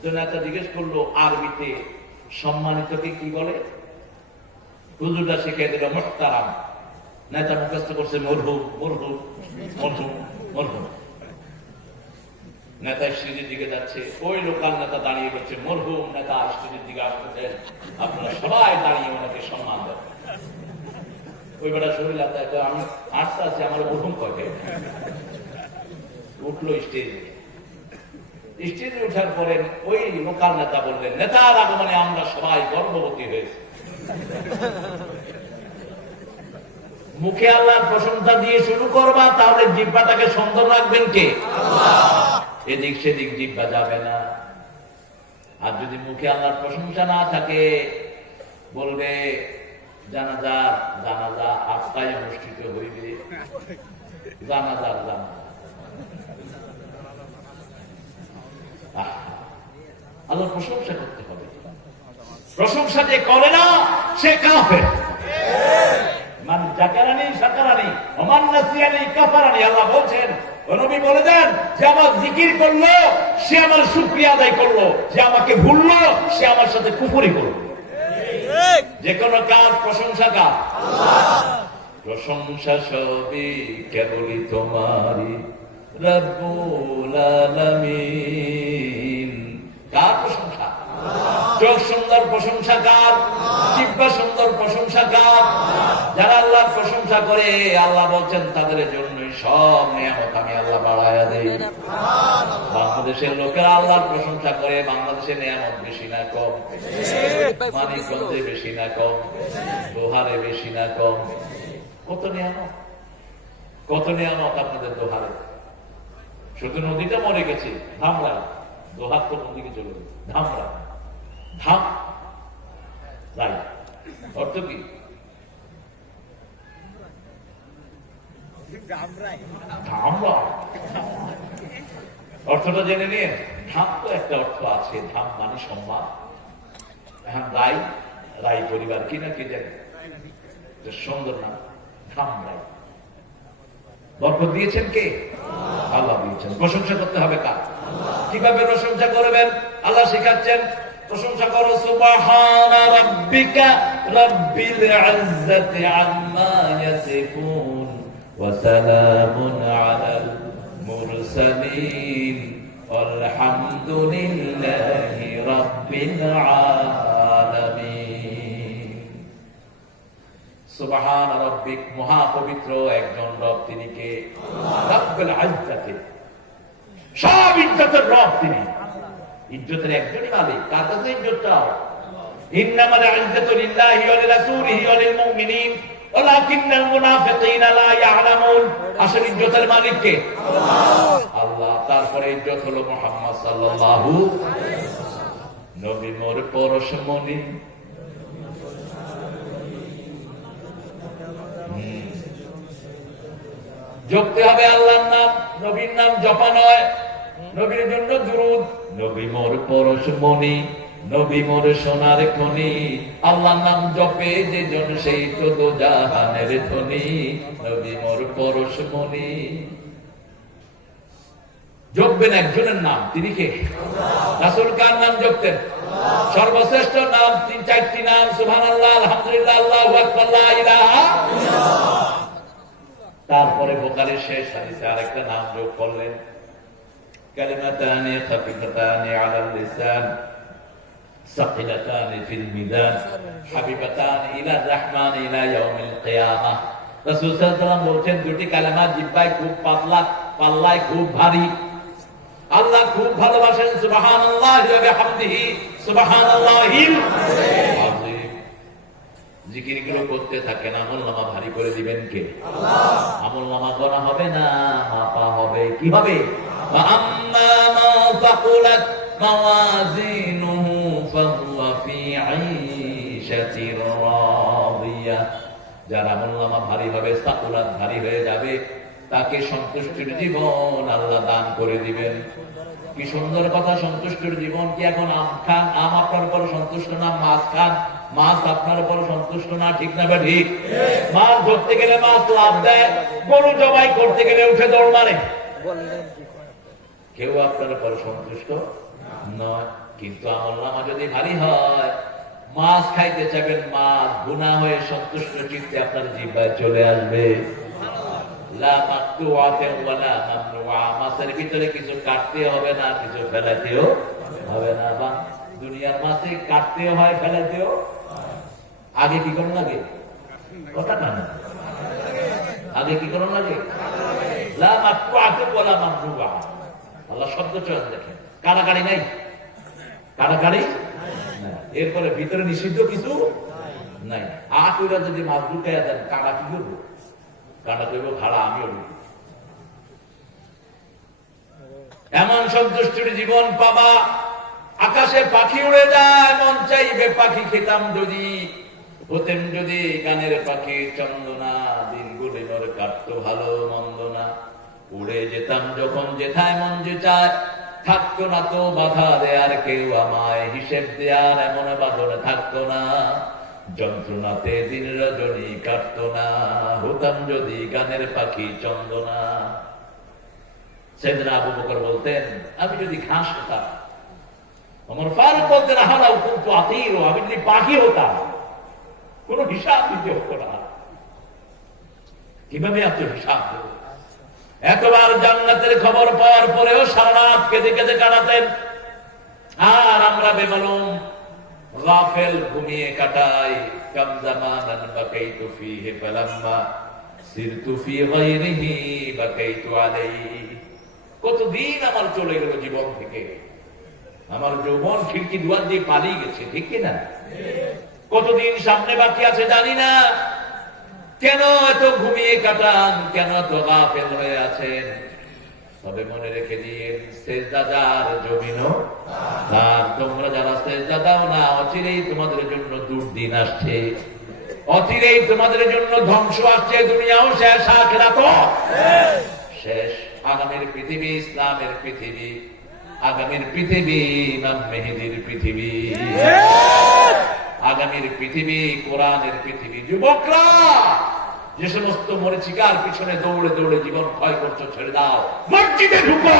তো নেতা জিজ্ঞেস করলো আরবিতে সম্মানিতকে কি বলে? হুজুরটা শিখিয়ে দিল মুহতারাম। নেতা মুখস্থ করছে মরহুম, মরহুম, মরহুম, মরহুম। নেতা স্টেজের দিকে যাচ্ছে, ওই লোকাল নেতা দাঁড়িয়ে বলছে মরহুম। নেতা স্টেজের দিকে আসতেছে, আপনারা সবাই দাঁড়িয়ে ওনাকে সম্মান দেন। ওই বেটা শরীর আমি আসতে আসছি, আমার মরহুম কয়কে উঠলো স্টেজে। স্টেজে উঠার পরে ওই লোকাল নেতা বললেন, নেতার আগমনে আমরা সবাই গর্ভবতী হয়েছি। মুখে আল্লাহর প্রশংসা দিয়ে শুরু করবা, তাহলে জিহ্বাটাকে সুন্দর রাখবেন কে? এদিক সেদিক জিহ্বা যাবে না। আর যদি মুখে আল্লাহর প্রশংসা না থাকে, বলবে জানাজা 8টায় অনুষ্ঠিত হইবে, জানাজার জানাজা। আল্লাহর প্রশংসা করতে হবে। প্রশংসা যে করে না সে কাফের। মান যাকারানি শাকারানি ওমান নাসিয়ানি কাফারানি। আল্লাহ বলছেন, নবী বলে দেন, যে আমার জিকির করলো সে আমার শুকরিয়া আদায় করলো, যে আমাকে ভুললো সে আমার সাথে কুফরি করলো। যে কোনো কাজ প্রশংসা কার? প্রশংসা সবই কেবলই তোমারই রব্বুল আলামিন। কার প্রশংসা? চোখ সুন্দর প্রশংসা কার? জিহ্বা সুন্দর প্রশংসা কার? যারা আল্লাহর প্রশংসা করে, আল্লাহ বলছেন তাদের জন্যই সব নিয়ামত আমি আল্লাহ বাড়ায়া দেই। বাংলাদেশের লোকেরা আল্লাহর প্রশংসা করে, বাংলাদেশের নিয়ামত বেশি না কম? মানিকগঞ্জে বেশি না কম? দোহারে বেশি না কম? কত নিয়ামত, কত নিয়ামত আপনাদের দোহারে। শুধু নদীটা মরে গেছে, ধামরা। দোহার তো নদীকে চলে গেছে, ধামরা। ধাম রাই অর্থ কি? ধামরা অর্থটা জেনে নিয়ে। ধাম তো একটা অর্থ আছে, ধাম মানে সম্মান। এখন রাই, রাই পরিবার কি না কি জানে, সুন্দর নাম ধাম রাই। বরকত দিয়েছেন কে? আল্লাহ দিয়েছেন। প্রশংসা করতে হবে কার? কিভাবে প্রশংসা করবেন? আল্লাহ শিখাচ্ছেন, প্রশংসা করো সুবহানা রাব্বিকা রাব্বিল ইজ্জাতি আম্মা ইয়াসিফুন ওয়া সালামুন আলাল মুরসালিন ওয়ালহামদুলিল্লাহি রাব্বিল আলামিন। সুবহান রাব্বিক, মহা পবিত্র একজন রব, তিনি কে? রাব্বুল ইজ্জাতি, সব ইজ্জতের রব তিনি। ইজ্জতের একজনই মালিক, তার কাছে ইজ্জত চাও। ইন্নামাল ইজ্জাতু লিল্লাহি ওয়া লিরাসূলিহি ওয়া লিল মুমিনিন ওয়ালাকিন্নাল মুনাফিকিনা লা ইয়ালামুন। আসল ইজ্জতের মালিক কে? আল্লাহ। তারপরে ইজ্জত হলো মুহাম্মদ সাল্লাল্লাহু আলাইহি ওয়াসাল্লাম। নবী মোর পরশমণি, জপতে হবে আল্লাহর নাম, নবীর নাম জপা নয়। নবীর জন্য দুরূদ। নবী মোর পরশমণি, নবী মোর সোনার খনি, আল্লাহর নাম জপে যে জন সেই তো দোজাহানের ধনী। নবী মোর পরশমণি। জপবেন একজনের নাম, তিনি কে? রাসূল কার নাম জপতেন? সর্বশ্রেষ্ঠ নাম 3-4টি নাম, সুবহানাল্লাহ, আলহামদুলিল্লাহ, আল্লাহু আকবার, লা ইলাহা ইল্লাল্লাহ। তারপরে বুখারীর শেষ হাদিসে আরেকটা নাম যোগ করলেন, কালিমাতানি খাফিফাতানি আলাল লিসান সাকিলাতানি ফিল মিজান হাবিবাতানি ইলার রহমান ইলা ইয়াউমিল কিয়ামাহ। রাসূল সাল্লাল্লাহু আলাইহি ওয়াসাল্লাম বলেন, দুটি কালেমা জিহ্বায় খুব পাতলা, পাল্লায় খুব ভারী। আল্লাহ খুব ভালোবাসেন সুবহানাল্লাহি ওয়া বিহামদিহি সুবহানাল্লাহিল আযীম। জিকিরগুলো করতে থাকেন, আমলনামা ভারী করে দিবেন কে? আমলনামা করা হবে না, মাপা হবে। কি হবে? আম্মা মা ফাকুলাত মাওয়াজিনুহু ফাহুয়া ফি আইশাতির রাদিয়া। যার আমলনামা ভারী হবে, সাকুলাত ভারী হয়ে যাবে, তাকে সন্তুষ্টির জীবন আল্লাহ দান করে দিবেন। কি সুন্দর কথা! সন্তুষ্টির জীবন কি এখন আম খান, আম আপনার উপর সন্তুষ্ট না? মাছ খান, মাছ আপনার উপর সন্তুষ্ট না? ঠিক না? ঠিক। মাছ ধরতে গেলে মাছ লাভ দেয়, গরু জবাই করতে গেলে উঠে দৌড় মারে। কেউ আপনার উপর সন্তুষ্ট নয়। কিন্তু আমলনামা যদি ভারী হয়, মাছ খাইতে চাবেন, মাছ গুনাহ হয়ে সন্তুষ্ট চিত্তে আপনার জিহ্বায় চলে আসবে। মাছের ভিতরে কিছু কাটতে হবে না, কিছু ফেলাতেও হবে না। বা দুনিয়ার মাছে কাটতেও হয়, ফেলাতেও। আগে কি করুন লাগে? কথা না, আগে কি করুন লাগে? আল্লাহ শব্দ চয়ন দেখেন, কারাকারি নাই, কারাকারি। এরপরে ভিতরে নিষিদ্ধ কিছু নাই। আকুরা যদি মাছ ঢুকাইয়া দেন, কারা কি করবো? কারা করব ভাড়া আমিও ঢুকি। এমন সন্তুষ্টির জীবন পাবা, আকাশে পাখি উড়ে যায়, মন চাইবে পাখি খেতাম যদি, হতেন যদি গানের পাখি চন্দনা। দিনগুলি মোর কাটতো ভালো মন্দ না, উড়ে যেতাম যখন যেথায় মন যে চায়, থাকতো না তো বাধা দেয়ার কেউ আমায়, হিসেব দেয়ার এমন বাঁধন থাকতো না, যন্ত্রণাতে দিন রজনী কাটতো না, হতাম যদি গানের পাখি চন্দনা। সাইয়েদনা আবু বকর বলতেন, আমি যদি ঘাস হতাম। ওমর ফারুক বলতেন, আহালাউ কুনতু আতীর, আমি যদি পাখি হতাম, কোনো হিসাব দিতে হতো না। কিভাবে এত হিসাব দেব? এতবার জান্নাতের খবর পাওয়ার পরেও সারা রাত কেঁদে কেঁদে কাটাতেন। আর আমরা বেমালুম গাফেল ঘুমিয়ে কাটাই। কাম জামানান বাকাইতু ফীহি ফালাম্মা সিরতু ফী গায়রিহি বাকাইতু আলাইহি। কতদিন আমার চলে গেল জীবন থেকে, আমার যৌবন খিড়কি দুয়ার দিয়ে পালিয়ে গেছে। ঠিক কিনা? কতদিন সামনে বাকি আছে জানি না। কেন এত ঘুমিয়ে কাটান? কেন এত গাফেল হয়ে আছেন? তবে মনে রেখে দিয়ে, সেজদাদার জমিনও তার। তোমরা যারা সেজদা দাও না, অচিরেই তোমাদের জন্য দুর্দিন আসছে, অচিরেই তোমাদের জন্য ধ্বংস আসছে। দুনিয়াও শেষ, আখিরাতও শেষ। আগামীর পৃথিবী ইসলামের পৃথিবী, আগামীর পৃথিবী ইমাম মেহেদীর পৃথিবী, আগামীর পৃথিবী কোরআনের পৃথিবী। যুবকরা যে সমস্ত মরিচিকার পিছনে দৌড়ে দৌড়ে জীবন ক্ষয় করছো, ছেড়ে দাও, মসজিদে ঢুকো।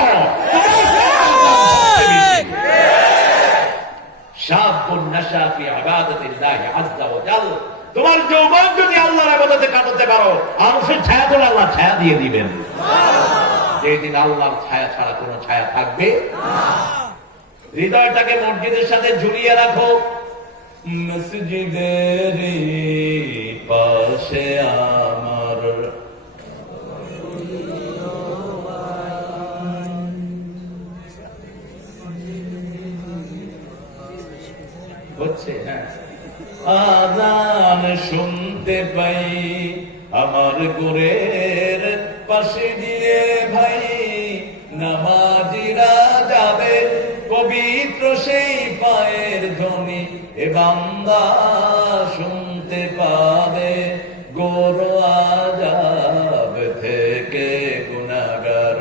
শাবুন নাশা ফি ইবাদাতিল্লাহি আযজা ওয়া জাল। তোমার যৌবন যদি আল্লাহর ইবাদতে কাটাতে পারো, আরশের ছায়া তো আল্লাহ ছায়া দিয়ে দিবেন। যেদিন আল্লাহর ছায়া ছাড়া কোনো ছায়া থাকবে না। হৃদয়টাকে মসজিদের সাথে ঝুলিয়ে রাখো। মসজিদের পাশে আমার হচ্ছে, হ্যাঁ, আযান শুনতে পাই আমার ঘরের পাশে দিয়ে ভাই। নামাজিরা যাবে পবিত্র সেই পায়ের ধ্বনি, এ বান্দা শুনতে পাবে গোরো আযাব থেকে গুনাহগার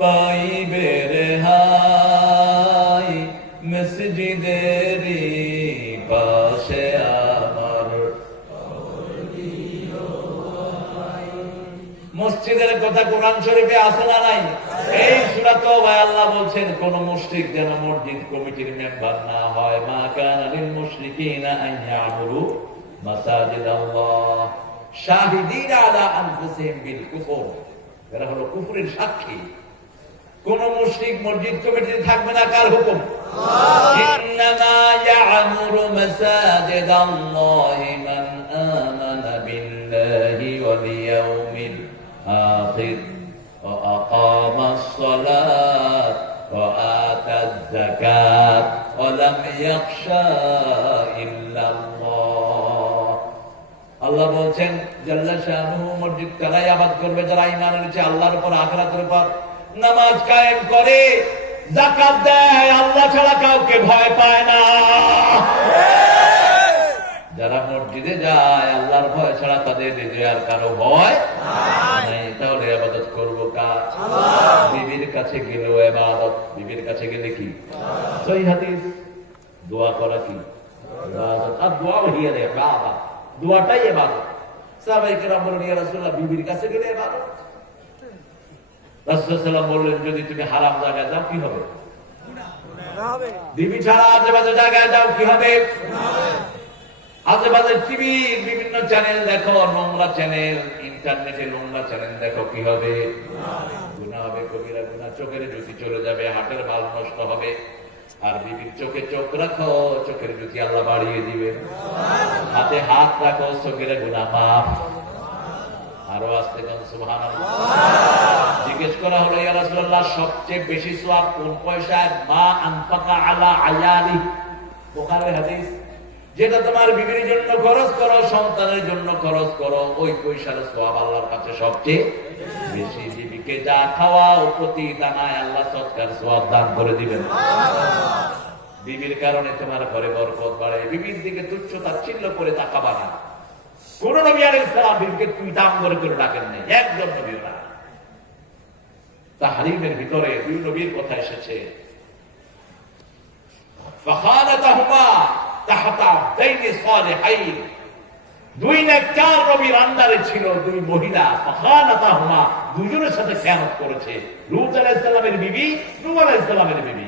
পাইবে রেহাই। মসজিদের পাশে আমার। মসজিদের কথা কোরআন শরীফে আছে না নাই? এই সূরাতে আল্লাহ বলছেন, কোন মুশরিক যেন মসজিদ কমিটির মেম্বার না হয়। মা কানা লিল মুশরিকিনা আন ইয়া'মুরু মাসাজিদাল্লাহ শাহিদিনা আলা আনফুসিহিম বিল কুফর। এরা হলো কুফরের সাক্ষী। কোন মুশরিক মসজিদ কমিটিতে থাকবে না। কার হুকুম? ইন্নামা ইয়া'মুরু মাসাজিদাল্লাহি মান আমানা বিল্লাহি ওয়াল ইয়াউমিল আখির ওয়া আকামাস সালাত ওয়া আতাজ যাকাত ওয়া লাম ইয়াখশা ইল্লাল্লাহ। বলছেন জাল্লা শানুহু মসজিদ তারাই আবাদ করবে যারা ঈমান এনেছে আল্লাহর উপর আখিরাতের উপর, নামাজ কায়েম করে, যাকাত দেয়, আল্লাহ ছাড়া কাউকে ভয় পায় না। যারা মসজিদে যায় আল্লাহর ভয় ছাড়া তাদের হৃদয়ে আর কারো ভয় নাই। তাহলে ইবাদত করবো কার? বিবির কাছে গেলেও ইবাদত। বিবির কাছে গেলে কি? সহিহ হাদিস, দোয়া করা কি ইবাদত। আর দোয়া হিয়া ইবাদত, দোয়াটাই ইবাদত। সাহাবায়ে কেরাম বললেন ইয়া রাসূলুল্লাহ, বিবির কাছে গেলে ইবাদত? রাসূল সাল্লাল্লাহু আলাইহি ওয়াসাল্লাম বললেন যদি তুমি হারাম জায়গায় যাও কি হবে? গুনাহ হবে। বিবি ছাড়া আজেবাজে জায়গায় যাও কি হবে? গুনাহ হবে। আজেবাজে টিভির বিভিন্ন চ্যানেল দেখো, নোংরা চ্যানেল, ইন্টারনেটে নোংরা চ্যানেল দেখো, কি হবে? গুনাহ হবে, কবিরা গুনাহ। চোখের জ্যোতি চলে যাবে, হাতের মাল নষ্ট হবে। আর বিবির চোখে চোখ রাখো, চোখের জ্যোতি আল্লাহ বাড়িয়ে দিবে। হাতে হাত রাখো, চোখের গুনাহ মাফ। আরো আসতে গান সুবহানাল্লাহ। জিজ্ঞেস করা হলো ইয়া রাসূলুল্লাহ, সবচেয়ে বেশি সওয়াব কোন পয়সায়? মা আনফাকা আলা আয়ালি, বুখারীর হাদিস। যেটা তোমার বিবির জন্য খরচ করো, সন্তানের জন্য খরচ করো, ওই পয়সার সওয়াব আল্লাহর কাছে সবচেয়ে বেশি। বিবিকে যা খাওয়াও প্রতি দানায় আল্লাহ সৎকার সওয়াব দান করে দিবেন। বিবির কারণে তোমার ঘরে বরকত বাড়ে। বিবির দিকে তুচ্ছ তাচ্ছিল্য করে তাকাবা না। কোন নবী আলাইহিস সালাম বিবিকে তুই দাম করে ডাকেন নাই, একদম নবীও না। তাহরিমের ভিতরে দুই নবীর কথা এসেছে, ফাখানাতাহুমা তাহতা আবদাইনি সালিহাইন। দুই নেককার নবীর আন্ডারে ছিল দুই মহিলা, ফাখানাতাহুমা, দুজনের সাথে খেয়ানত করেছে। লূত আলাইহিস সালামের বিবি, নূহ আলাইহিস সালামের বিবি।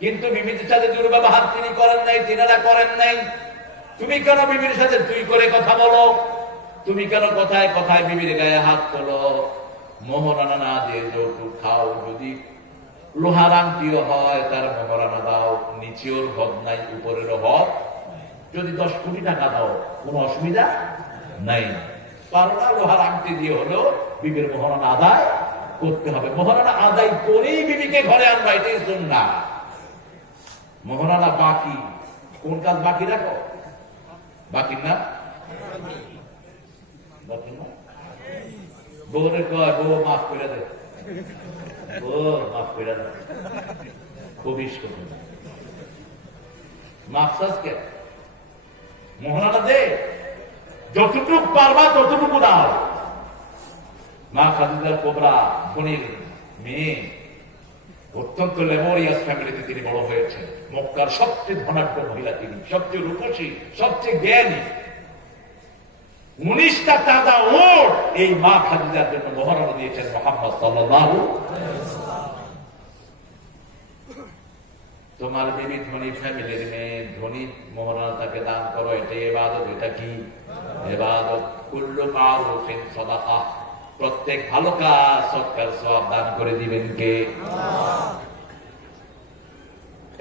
কিন্তু বিবির সাথে দুর্ব্যবহার তিনি করেন নাই, তিনারা করেন নাই। তুমি কেন বিবির সাথে তুই করে কথা বলো? তুমি কেন কথায় কথায় বিবির গায়ে হাত তোলো? মোহরানা না দিয়ে যৌতুক খাও। যদি লোহার আংটিও হয় তার মোহরানা দাও, নিচের হক নাই, উপরের হক। যদি 10 কোটি টাকা দাও কোনো অসুবিধা নাই। পারো না, লোহার আংটি দিয়ে হলেও বিবির মোহরানা আদায় করতে হবে। মোহরানা আদায় করেই বিবিকে ঘরে আনবা, এটাই সুন্নাহ। মোহরানা বাকি, কোন কাজ বাকি রাখো? বাকি না, বাকি না। বউরে কয়, বউ মাফ করে দে, বউ মাফ করে দে, কবিস করবে মাফসাস কে? মোহরানা দে, যতটুকু পারবা ততটুকু দাও। মা খাদিজা কোবরা, ধনীর মেয়ে, অত্যন্ত লেবরিয়াস ফ্যামিলিতে তিনি বড় হয়েছেন। মক্কার সবচেয়ে ধনাঢ্য মহিলা তিনি, সবচেয়ে রূপসী, সবচেয়ে জ্ঞানী। 19টা তাজা ওট এই মা খাদিজার জন্য মোহরানা দিয়েছেন মুহাম্মদ সাল্লাল্লাহু আলাইহি ওয়াসাল্লাম। তোমার বিবি ধনী ফ্যামিলির মেয়ে, ধনী মোহরানা তাকে দান করো, এটা ইবাদত। এটা কি ইবাদত? কুল্লু মারুফিন সাদাকা, প্রত্যেক ভালো কাজ সৎকার সওয়াব দান করে দিবেন কে?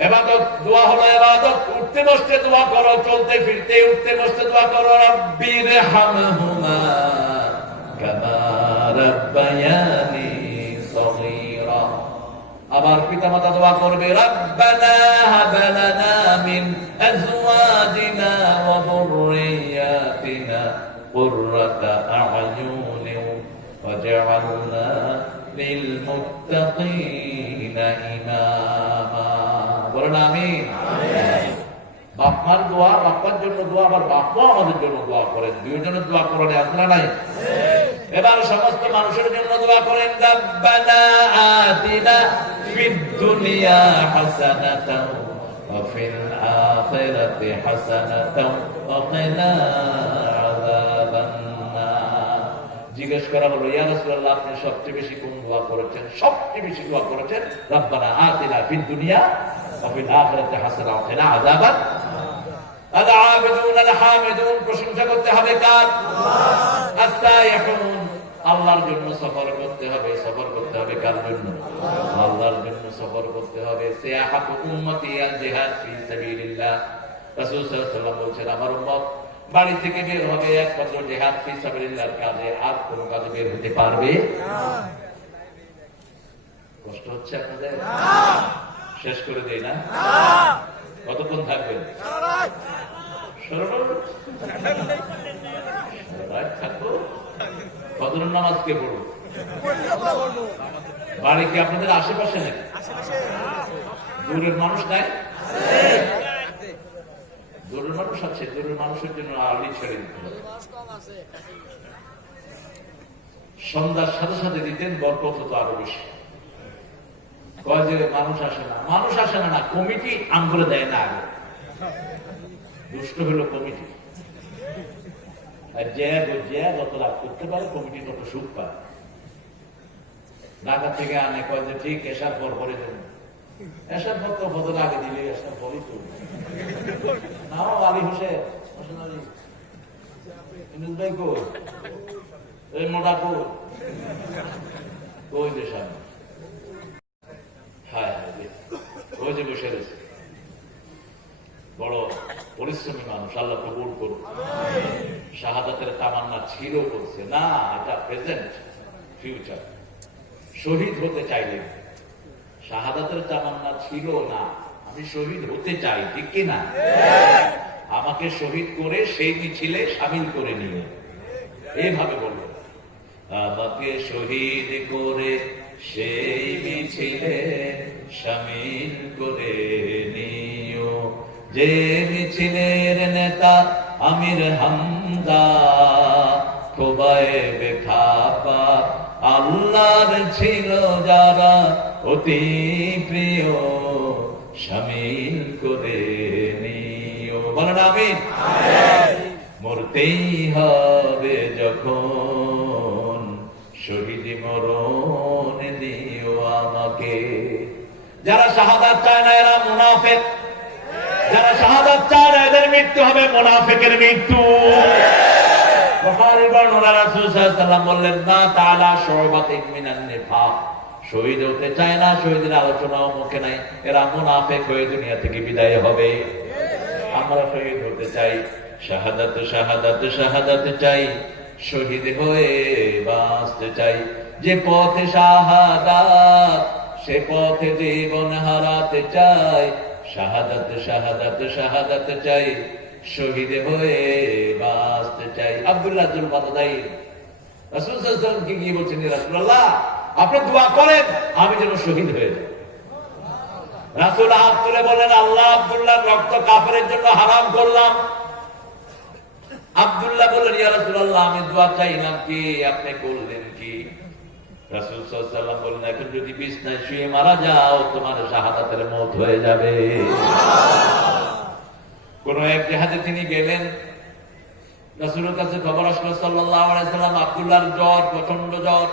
ইবাদত, দোয়া হলো ইবাদত। উঠতে বসতে দোয়া করো, চলতে ফিরতে, উঠতে বসতে দোয়া করো, রাব্বিরহামহুমা কামা রাব্বায়ানি সগীরা। আবার পিতামাতা দোয়া করবে, রাব্বানা হাব লানা মিন আজওয়াজিনা ওয়া যুররিয়াতিনা কুররাতা আ'য়ুনিন ওয়াজআলনা লিল মুত্তাকিনা ইমামা। বলেন আমিন। বাপমার দোয়া, বাপ্পার জন্য দোয়া, আবার বাপ্পা আমাদের জন্য দোয়া করেন। দুইজনের দোয়া করেন, আসলে নাই। এবার সমস্ত মানুষের জন্য দোয়া করেন, রাব্বানা আতিনা ফিদ দুনিয়া হাসানাতাও ওয়া ফিল আখিরাতি হাসানাতাও ওয়া কিনা আযাবান নার। জিজ্ঞেস করা হলো, ইয়া রাসূলুল্লাহ, আপনি সবচেয়ে বেশি কোন দোয়া করেছেন? সবচেয়ে বেশি দোয়া করেছেন রাব্বানা আতিনা ফিদ দুনিয়া ওয়া ফিল আখিরাতি হাসানাতাও ওয়া কিনা আযাবান নার। আল-আবিদুন আল-হামিদুন, প্রশংসা করতে হবে কার? আল্লাহ। আস-সাইহুন, আল্লাহর জন্য সফর করতে হবে। সফর করতে হবে কার জন্য? আল্লাহর জন্য সফর করতে হবে। সিয়াহাতু উম্মতি আল-জিহাদ ফি সাবিলিল্লাহ। রাসূল সাল্লাল্লাহু আলাইহি ওয়াসাল্লাম বলেছেন, আমার উম্মত বাড়ি থেকে বের হবে একমাত্র জিহাদ ফি সাবিলিল্লাহর কাজে, আর কোনো কাজে বের হতে পারবে না। কষ্ট হচ্ছে আপনাদের? শেষ করে দেই না? কতক্ষণ থাকবেন? থাকবো, ফজরের নামাজ কে পড়বো? বাড়ি কি আপনাদের আশেপাশে নাকি? দূরের মানুষ নাই? দূরের মানুষ আছে, দূরের মানুষের জন্য আর্লি ছেড়ে দিতে হবে। সন্ধ্যার সাথে সাথে দিতেন, বরকত হতো আরো বেশি। কয় যে মানুষ আসে না, মানুষ আসে না, কমিটি আঙ্গুলে দেয় না। আগে দুষ্ট হলো কমিটি, আর যে যত লাভ করতে পারে কমিটি তত সুখ পায়। ঢাকা থেকে আনে, কয় যে ঠিক এসার পর করে দেন, এসার পর তো বদল আগে দিলে এসার পরই তো নাও। আলী হোসেন ভাই কই, এই মোটা কই যে সামনে, হ্যাঁ ওই যে বসে রয়েছে, বড় পরিশ্রমী মানুষ, আল্লাহ কবুল করুন। শাহাদাতের তামান্না ছিল বলছে না, এটা প্রেজেন্ট ফিউচার। শহীদ হতে চাইলেন, শাহাদাতের তামান্না ছিল না, আমি শহীদ হতে চাই, ঠিক কিনা? আমাকে শহীদ করে সেই মিছিলে সামিল করে নিয়ে এইভাবে বলল, আমাকে শহীদ করে সেই মিছিলে সামিল করে নিও, যে মিছিলের নেতা আমির হামদা খোবায়েবে খাপা আল্লাহর ছিল যারা অতি প্রিয়, সামিল করে নিও। বলেন আমিন। মরতেই হবে যখন, শহীদ মরণ দিও আমাকে। যারা শাহাদাত চায় না এরা মুনাফিক, যারা শাহাদাত চায় না এদের মৃত্যু হবে মুনাফিকের মৃত্যু। বুখারী বর্ণনা, রাসূল সাল্লাল্লাহু আলাইহি ওয়াসাল্লাম বললেন, না তাআলা শুবাতিন মিনান নিফাক, শহীদ হতে চায় না, শহীদের আলোচনাও মুখে নাই, এরা মুনাফিক হয়ে দুনিয়া থেকে বিদায় হবে। আমরা শহীদ হতে চাই, শাহাদাত শাহাদাত শাহাদাত চাই, শহীদ হয়ে বাঁচতে চাই। যে পথে শাহাদাত সে পথে জীবন হারাতে চাই, শাহাদাত শাহাদাত শাহাদাত চাই, শহীদ হয়ে বাঁচতে চাই। আব্দুল্লাহ জুল বাদাদাই রাসূল সাল্লাল্লাহু আলাইহি ওয়াসাল্লামকে গিয়ে বলছেন, রাসূলুল্লাহ আপনি দোয়া করেন আমি যেন শহীদ হয়ে যাই। রাসূল হাত তুলে বলেন, আল্লাহ আব্দুল্লাহর রক্ত কাফেরের জন্য হারাম করলাম। আব্দুল্লাহ বললেন, ইয়া রাসূলুল্লাহ আমি দোয়া চাইলাম কি, আপনি করলেন কি? রাসূল সাল্লাল্লাহু আলাইহি ওয়াসাল্লাম বললেন, এখন যদি বিছানায় শুয়ে মারা যাও তোমার শাহাদাতের মওত হয়ে যাবে। কোন এক জিহাদে তিনি গেলেন, রাসূলের কাছে খবর আসলো সাল্লাল্লাহু আলাইহি ওয়াসাল্লাম আব্দুল্লাহর জ্বর, প্রচন্ড জ্বর।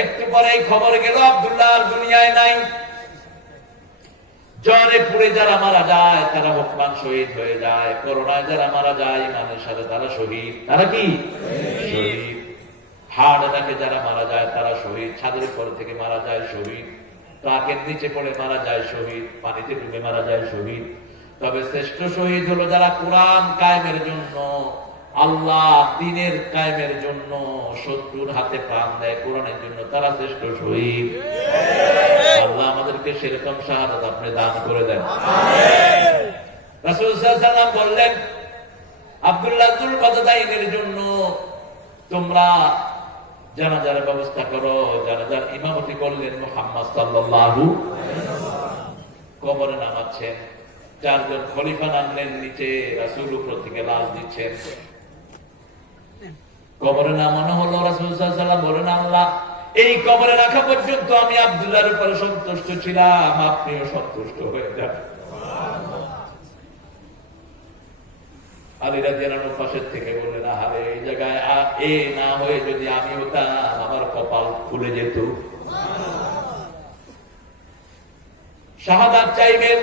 একটু পরেই খবর গেল আব্দুল্লাহ আর দুনিয়ায় নাই। জ্বরে পুড়ে যারা মারা যায় তারা মুসলমান শহীদ হয়ে যায়, করোনায় যারা মারা যায় ইমানের সাথে তারা শহীদ। তারা কি শহীদ? হার্ট অ্যাটাকে যারা মারা যায় তারা শহীদ, ছাদের উপর থেকে মারা যায় শহীদ, ট্রাকের নিচে পড়ে মারা যায় শহীদ, পানিতে ডুবে মারা যায় শহীদ। তবে শ্রেষ্ঠ শহীদ হলো যারা কোরআন কায়েমের জন্য, আল্লাহ দ্বীনের কায়েমের জন্য শত্রুর হাতে প্রাণ দেয়, কোরআনের জন্য, তারা শ্রেষ্ঠ শহীদ। আল্লাহ আমাদেরকে সেরকম শাহাদাত আপনি দান করে দেন। রাসূল সাল্লাল্লাহু আলাইহি ওয়াসাল্লাম বললেন, আব্দুল্লাহ জুল বাদাদাইনের জন্য তোমরা জানাজার ব্যবস্থা করো। জানাজার ইমামতি করলেন মুহাম্মদ সাল্লাল্লাহু আলাইহি ওয়াসাল্লাম। কবরে নামাচ্ছেন, চারজন খলিফা নামলেন নিচে, রাসূল উপর থেকে লাশ দিচ্ছেন। কবরে নামানো হলো, রাসূল সাল্লাল্লাহু আলাইহি ওয়াসাল্লাম বলেন, আল্লাহ এই কবরে রাখা পর্যন্ত আমি আব্দুল্লাহর উপরে সন্তুষ্ট ছিলাম, আপনিও সন্তুষ্ট হয়ে যান। আলী রাদিয়াল্লাহু আনহু পাশের থেকে বললেন, আহারে এই জায়গায় এ না হয়ে যদি আমি হতাম আমার কপাল খুলে যেত। শাহাদাত চাইবেন,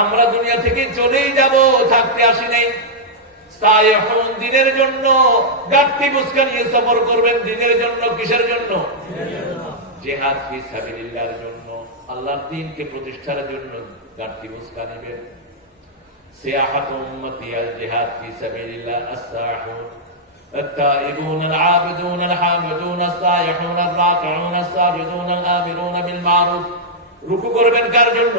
আমরা দুনিয়া থেকে চলেই যাব, থাকতে আসি নাই। সাইহুন দিনের জন্য গাট্টি মুস্কা নিয়ে সফর করবেন, দিনের জন্য। কিসের জন্য? জিহাদ ফি সাবিলিল্লাহর জন্য, আল্লাহর দ্বীনকে প্রতিষ্ঠার জন্য গাট্টি মুস্কা নেবেন। সিয়াহাত উম্মতি আল জিহাদ ফি সাবিলিল্লাহ আস-সাইহুন التائبون العابدون الحامدون السائحون الراكعون الساجدون الآمرون بالمعروف। রুকু করবেন কার জন্য?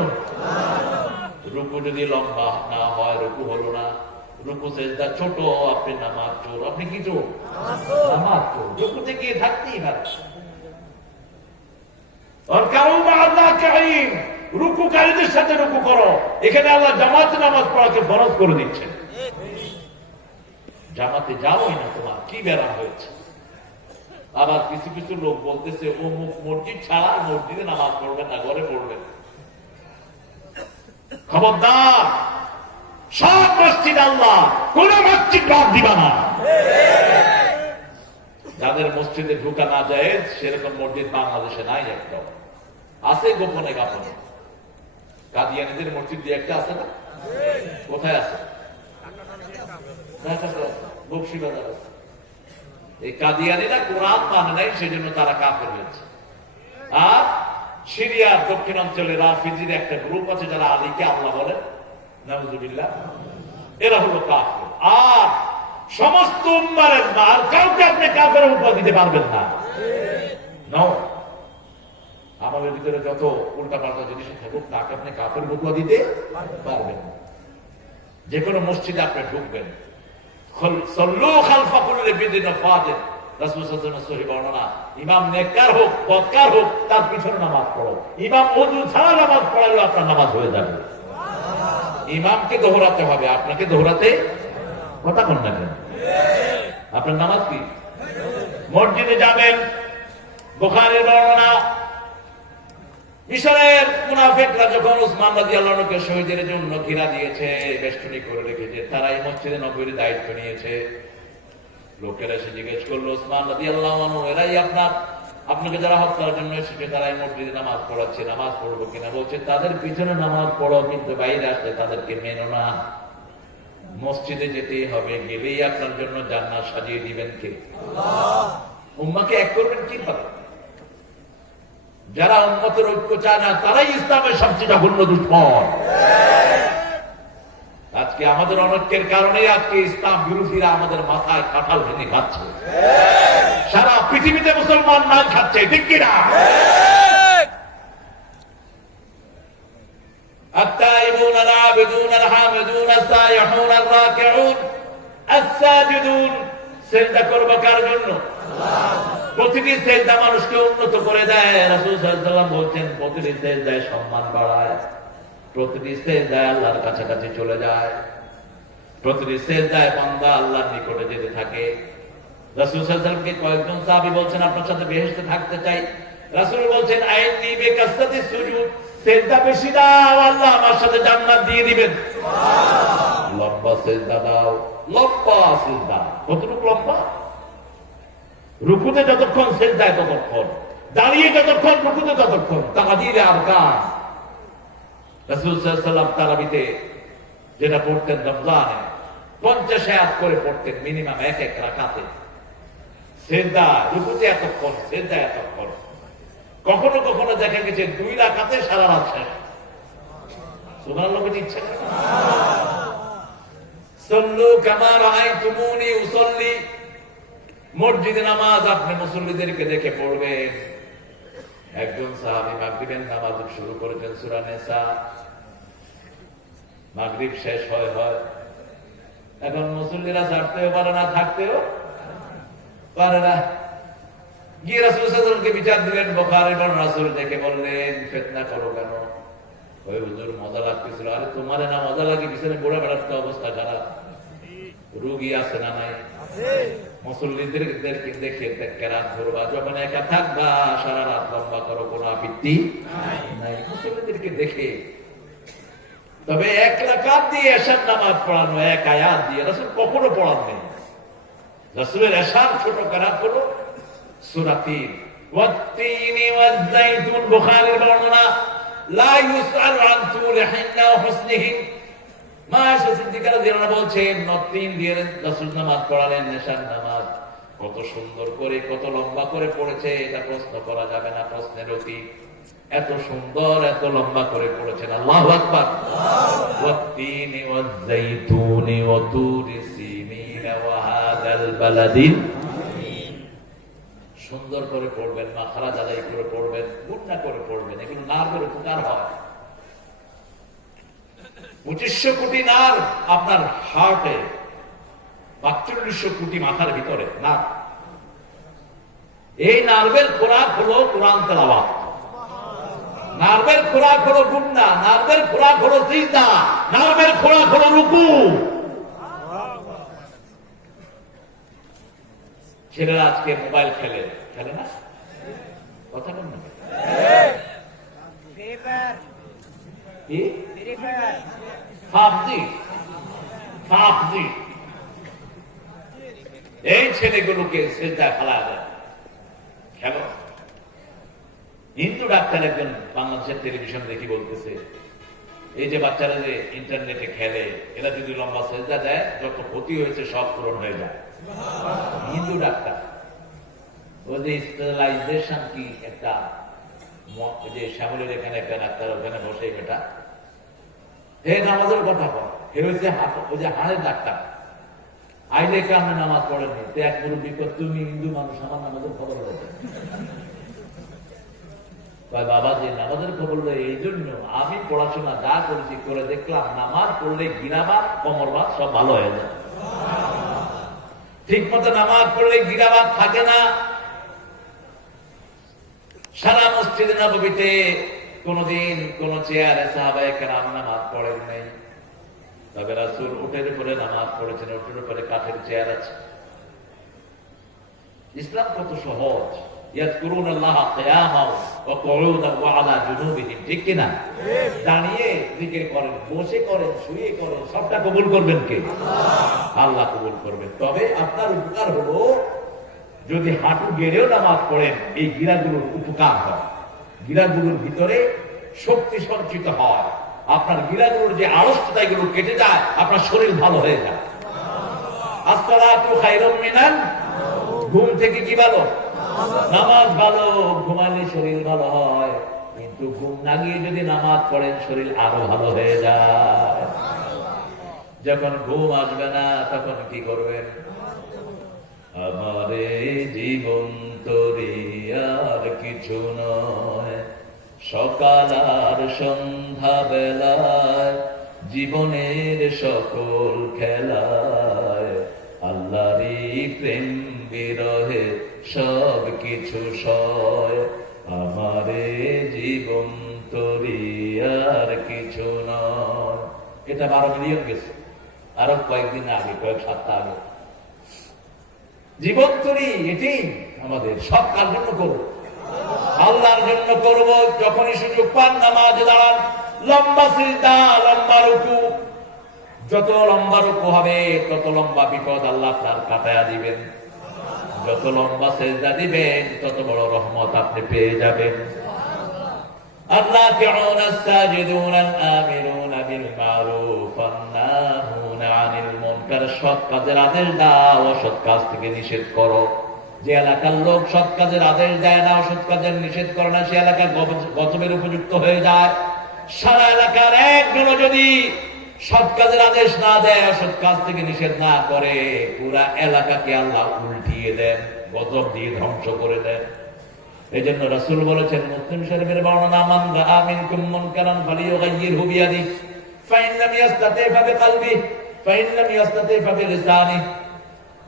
রুকু যদি লম্বা না হয় রুকু হলো না, রুকু সেজদা ছোট, আপনি নামাজ চোর। আপনি কি চোর? নামাজ চোর। রুকুতে গিয়ে থাকতেই পারে। রুকুকারীদের সাথে রুকু করো। এখানে আল্লাহ জামাতে নামাজ পড়াকে ফরজ করে দিচ্ছেন। জামাতে যাওই না, তোমার কি বেড়া হয়েছে? আবার কিছু কিছু লোক বলতেছে অমুক মসজিদ ছাড়া মসজিদে নামাজ পড়বেন না, ঘরে পড়বেন। খবরদার, সব মসজিদ আল্লাহ, কোন মসজিদ বাদ দিবা না। যাদের মসজিদে ঢুকা না যায় সেরকম মসজিদ বাংলাদেশে নাই। একদম আছে গোপনে গাপনে। কাদিয়ানীদের মসজিদ দিয়ে একটা আছে না? কোথায় আছে? বক্সিবাজার আছে। এই কাদিয়ানীরা কোরআন মানে নাই, সেজন্য তারা কাফের হয়েছে। আর সিরিয়ার দক্ষিণাঞ্চলে রাফিজির একটা গ্রুপ আছে যারা আলীকে আল্লাহ বলে, নাউজুবিল্লাহ, এরা হলো কাফের। আর সমস্ত উম্মারের মাল কাউকে আপনি কাফের উপর দিতে পারবেন না। আমাদের ভিতরে যত উল্টা পাল্টা জিনিস থাকুক তাকে আপনি কাফের বদুয়া দিতে পারবেন না। যে কোনো মসজিদে আপনি ঢুকবেন, ইমাম নেককার হোক বদকার হোক, তার পিছনে নামাজ পড়ো। ইমাম ওযু ছাড়া নামাজ পড়ালে আপনার নামাজ হয়ে যাবে। ইমামকে দোহরাতে হবে, আপনাকে দোহরাতে কথা কোন না কেন? আপনার নামাজ কি? মসজিদে যাবেন, বুখারীর বর্ণনা, মিশরের মুনাফিকরা যখন উসমান রাদিয়াল্লাহু আনহুকে শহীদের জন্য ঘিরা দিয়েছে, বেষ্টনী করে রেখেছে, তারা এই মসজিদে নববীর দায়িত্ব নিয়েছে। লোকেরা এসে জিজ্ঞেস করলো, উসমান রাদিয়াল্লাহু আনহু, এরাই আপনাকে যারা হত্যার জন্য এসেছে, তারা এই মসজিদে নামাজ পড়াচ্ছে, নামাজ পড়বো কিনা? বলছে, তাদের পিছনে নামাজ পড়ো, কিন্তু বাইরে আসলে তাদেরকে মেনো না। মসজিদে যেতেই হবে, গেলেই আপনার জন্য জান্নাত সাজিয়ে দিবেন কে? আল্লাহ। উম্মাহকে এক করবেন কি পাবে? যারা উম্মতের ঐক্য চায় না তারাই ইসলামের সবচেয়ে জঘন্য দুশ্মন। আজকে আমাদের অনৈক্যের কারণে আজকে ইসলাম বিরোধীরা আমাদের মাথায় কাঁঠাল ভেঙে খাচ্ছে। সারা পৃথিবীতে মুসলমান মাল খাচ্ছে, ঠিক কিনা? التائبون العابدون الحامدون السائحون الراكعون الساجدون। সিজদা করবে কার জন্য? আল্লাহ। প্রতিটি সিজদা মানুষকে উন্নত করে দেয়। রাসূল সাল্লাল্লাহু আলাইহি ওয়াসাল্লাম বলছেন, প্রতিটি সিজদায় সম্মান বাড়ায়, প্রতিটি সিজদায় আল্লাহর কাছাকাছি চলে যায়, প্রতিটি সিজদায় বান্দা আল্লাহর নিকটে যেতে থাকে। রাসূল সাল্লাল্লাহু আলাইহি ওয়াসাল্লামকে কয়েকজন সাহাবী বলছেন, আপনার সাথে বেহেশতে থাকতে চাই। রাসূল বলছেন, আইনি বিকাসরাতিস সুজুদ, সিজদা বেশি দাও, আল্লাহ আমার সাথে জান্নাত দিয়ে দিবেন। সুবহানাল্লাহ। লম্বা সিজদা দাও, লম্বা সিজদা। কতটুকু লম্বা? রুকুতে যতক্ষণ, সিজদায় ততক্ষণ, দাঁড়িয়ে যতক্ষণ, রুকুতে ততক্ষণ। তাকবীরে আরকান। রাসূল সাল্লাল্লাহু আলাইহি ওয়াসাল্লাম তারাবিতে যেটা পড়তেন রমজানে 50 আয়াত করে পড়তেন মিনিমাম এক এক রাকাতে। সিজদা, রুকুতে এতক্ষণ, সিজদায় এতক্ষণ। কখনো কখনো দেখা গেছে 2 রাকাতে সারা রাত শেষ। সুবহানাল্লাহ বলতে ইচ্ছে করে। সাল্লু কামা রাআইতুমুনি উসাল্লি। মসজিদে নামাজ আপনি মুসল্লিদেরকে দেখে পড়বেন। একজন সাহাবী মাগরিবের নামাজ শুরু করেছেন সূরা নিসা। মাগরিব শেষ হয়। এখন মুসল্লিরা ছাড়তেও পারে না, থাকতেও পারে না। গিয়ে রাসূল সাল্লাল্লাহু আলাইহি ওয়াসাল্লামকে বিচার দিলেন। বুখারীর বর্ণনা, রাসূল ডেকে বললেন, ফিতনা করো কেন? ওই হুজুর মজা লাগতেছিল। আরে তোমার না মজা লাগে? পিছনে বুড়া বেড়ার তো অবস্থা খারাপ, রোগী আছে না নাই? মুসল্লিদেরকে দেখে রাত ধরবা, যখন একা থাকবা সারা রাত লম্বা করো, কোনো আপত্তি নাই। মুসল্লিদেরকে দেখে। তবে 1 রাকাত দিয়ে এশার নামাজ পড়ানো, 1 আয়াত দিয়ে রাসূল কখনো পড়ান নেই। রাসূলের এশার ছোট কেরাত হলো সূরা 3 ওয়াত-তিনি ওয়াজ-যাইতুন। বুখারীর বর্ণনা, লা ইউসআল আন তুলিহিন্না ওয়া হুসনিহিন। মা আয়েশা সিদ্দিকা রাদিয়াল্লাহু আনহা বলছেন, 3 দিয়ে রাসূল নামাজ পড়ালেন, এশার নামাজ। কত সুন্দর করে, কত লম্বা করে পড়েছে, এটা প্রশ্ন করা যাবে না, প্রশ্নের অতীত। এত সুন্দর, এত লম্বা করে পড়েছেন। আল্লাহু আকবার। ওয়াত-তিনি ওয়াজ-যাইতুনি ওয়া তুরি সিনিন ওয়া হাযাল বালাদিন। সুন্দর করে পড়বেন, মাখরাজ আদায় করে পড়বেন, গুণনা করে পড়বেন। এগুলো নার্ভের উপকার হয়। 2500 কোটি নার আপনার হার্টে, 4500 কোটি মাথার ভিতরে না। এই নার্ভের খোরাক হলো কোরআন তেলাওয়াত, নার্ভের খোরাক হলো গুণা, নার্ভের খোরাক হলো সিজদা, নার্ভের খোরাক হলো রুকু। ছেলেরা আজকে মোবাইল খেলে, খেলে না? কথা বল না। পাবজি এই ছেলেগুলোকে সেজদায় ফেলা যায়। খেলো। হিন্দু ডাক্তার একজন বাংলাদেশের টেলিভিশন দেখি বলতেছে, এই যে বাচ্চারা যে ইন্টারনেটে খেলে, এরা যদি লম্বা সেজদা দেয় যত ক্ষতি হয়েছে সব পূরণ হয়ে যায়। হিন্দু ডাক্তার ওই যে স্টেলাইজেশন কি একটা, যে শ্যামলের এখানে একটা ডাক্তার ওখানে বসে বেটা হে নামাজের কথা বল, হে হয়েছে ওই যে হাড়ের ডাক্তার, আইলে কারণে নামাজ পড়েনি, এক মুরব্বী তুমি হিন্দু মানুষ আমার নামাজের খবর হয়েছে। বাবা যে নামাজের খবর এই জন্য আমি পড়াশোনা যা করেছি করে দেখলাম নামাজ পড়লে গিরাবাদ কোমরবাদ সব ভালো হয়ে যায়। ঠিক মতো নামাজ পড়লে গিরাবাদ থাকে না। সারা মসজিদে নববীতে কোনদিন কোন চেয়ারে সাহাবায়ে কেরাম নামাজ পড়েন নাই, তবে রাসূল উটের উপরে নামাজ পড়েছেন, উটের উপরে কাঠের চেয়ার আছে। ইসলাম কত সহজ। ইয়াযকুরুনাল্লাহা কিয়ামান ওয়া কুউদান ওয়া আলা জুনুবিহিম, ঠিক কি না? দাঁড়িয়ে জিকির করেন, বসে করেন, শুয়ে করেন, সবটা কবুল করবেন কে? আল্লাহ কবুল করবেন। তবে আপনার উপকার হলো যদি হাঁটু গেড়েও নামাজ পড়েন, এই গিরাগুলোর উপকার হয়, গিরাগুলোর ভিতরে শক্তি সঞ্চিত হয়, আপনার গিরাগুলোর যে আলস্যতা এগুলো কেটে যায়, আপনার শরীর ভালো হয়ে যায়। আসসালাতু খায়রুম মিনান, ঘুম থেকে কি ভালো? নামাজ ভালো। ঘুমালে শরীর ভালো হয়, কিন্তু ঘুম না গিয়ে যদি নামাজ পড়েন শরীর আরো ভালো হয়ে যায়। যখন ঘুম আসবে না তখন কি করবেন? আমারে জীবন তোরে আর কিছু নয়, সকাল আর সন্ধ্যা বেলায় জীবনের সকল খেলায় আল্লাহরই প্রেম বিরহে সব কিছু সয়। আমারে জীবন তোরে আর কিছু নয়। এটা 12 মিলিয়ন গেছে আরো কয়েকদিন আগে, কয়েক সপ্তাহ আগে। জীবন তরি এটি আমাদের সব কার জন্য করবো, আল্লাহর জন্য করব। যখনই সুযোগ পান নামাজে দাঁড়ান, লম্বা সিজদা, লম্বা রুকু। যত লম্বা রুকু হবে তত লম্বা বিপদ আল্লাহ তার কাটায়া দিবেন, যত লম্বা সিজদা দিবেন তত বড় রহমত আপনি পেয়ে যাবেন। আল্লাহ সৎ কাজের আদেশ দাও, অসৎ কাজ থেকে নিষেধ করো। যে এলাকার লোক সৎ কাজের আদেশ দেয় না, অসৎ কাজের নিষেধ করে না, সে এলাকা গজবের উপযুক্ত হয়ে যায়। সারা এলাকার একজন যদি সৎ কাজের আদেশ না দেয়, অসৎ কাজ থেকে নিষেধ না করে, পুরা এলাকাকে আল্লাহ উল্টিয়ে দেন, গজব দিয়ে ধ্বংস করে দেন। এই জন্য রাসূল বলেছেন, মুসলিম শরীফের বর্ণনা, মান রাআ মিনকুম মুনকারান ফালিয়ুগাইয়িরহু বিয়াদিহি ফাইন লাম ইস্তাতি ফাবিকলবিহি ফাইন লাম ইস্তাতি ফাবিলিসানিহি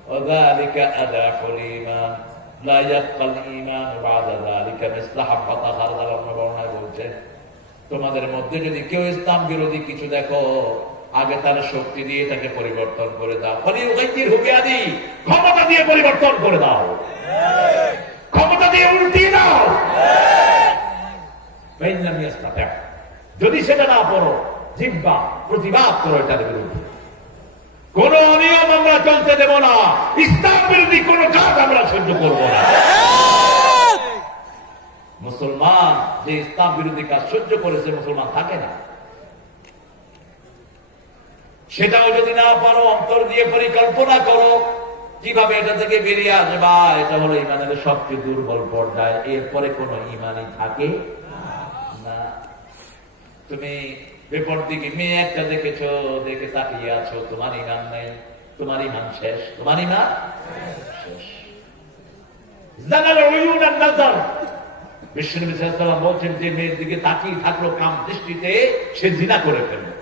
ওয়া যালিকা আদাফুল ঈমান লা ইয়াবকাল ঈমান বা'দা যালিকা মিসলা হাব্বাতা খারদাল। বর্ণনা বলছে, তোমাদের মধ্যে যদি কেউ ইসলাম বিরোধী কিছু দেখো, আগে তার শক্তি দিয়ে তাকে পরিবর্তন করে দাও। ফালিয়ুগাইয়িরহু বিয়াদিহি, ক্ষমতা দিয়ে পরিবর্তন করে দাও, ক্ষমতা দিয়ে উল্টিয়ে দাও। যদি সেটা না করো, জিহ্বা প্রতিবাদ করো এটার বিরুদ্ধে। কোন অনিয়ম আমরা চলতে দেব না, ইসলাম বিরোধী কোন কাজ আমরা সহ্য করব না। মুসলমান যে ইসলাম বিরোধী কাজ সহ্য করেছে, মুসলমান থাকে না। সেটাও যদি না পারো, অন্তর দিয়ে পরিকল্পনা করো কিভাবে এটা থেকে বেরিয়ে আসবা। এটা হলো ইমানের সবচেয়ে দুর্বল পর্যায়ে, এরপরে কোন ইমানই থাকে না। তুমি বিপদ দিকে মেয়ে একটা দেখেছো, দেখে তাকিয়ে আছো, তোমার ইমান নেই, তোমার ইমান শেষ, তোমার ইমান শেষ। বিশ্বনবী সাল্লাল্লাহু আলাইহি ওয়াসাল্লাম বলছেন, যে মেয়ের দিকে তাকিয়ে থাকলো কাম দৃষ্টিতে, সে জিনা করে ফেলবে।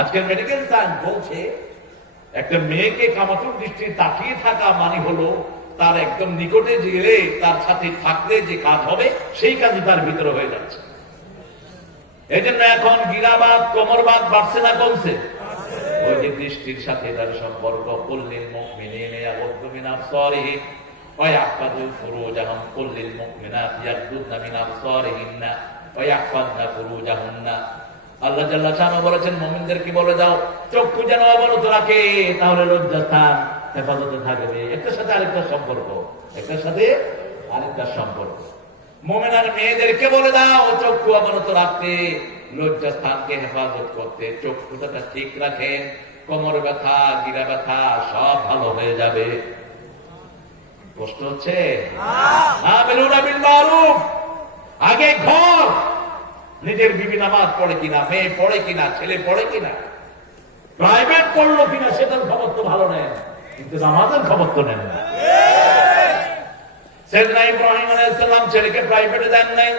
আজকের মেডিকেল সায়েন্স বলছে একটা মেয়েকে কামাতুর দৃষ্টি তাকিয়ে থাকা মানে হলো তার একদম নিকটে গেলে তার সাথে থাকলে যে কাজ হবে সেই কাজই তার ভিতরে হয়ে যাচ্ছে। এই জন্য এখন গিরাবাদ কোমরবাদ বাড়ছে না কমছে? ওই যে দৃষ্টির সাথে তার সম্পর্ক কুল্লিল মুমিনিনা ইয়াগুদ্দু মিন আবসারিহিম ওয়া ইয়াহফাযু ফুরুজাহুম কুল্লিল মুমিনাত ইয়াগুদ্দুনা মিন আবসারিহিন্না ওয়া ইয়াহফাযনা ফুরুজাহুন্না। আল্লাহ জাল্লা শাআনহু বলেছেন মুমিনদেরকে বলে দাও চক্ষু যেন অবনত রাখে, তাহলে লজ্জাস্থান হেফাজতে থাকবে। একটার সাথে আরেকটার সম্পর্ক, একটার সাথে আরেকটার সম্পর্ক। মুমিনার মেয়েদেরকে বলে দাও চক্ষু অবনত রাখতে, লজ্জাস্থানকে হেফাজত করতে। চক্ষুটা ঠিক রাখেন, কোমর ব্যথা গিরা ব্যথা সব ভালো হয়ে যাবে। কষ্ট হচ্ছে? আগে ঘর, নিজের বিবি নামাজ পড়ে কিনা, মেয়ে পড়ে কিনা, ছেলে পড়ে কিনা, প্রাইভেট পড়লো কিনা সেটার খবর তো ভালো নেন, কিন্তু নামাজের খবর তো নেন না। সাইয়েদনা ইব্রাহিম আলাইহিস সালাম ছেলেকে প্রাইভেটে দেন নাই,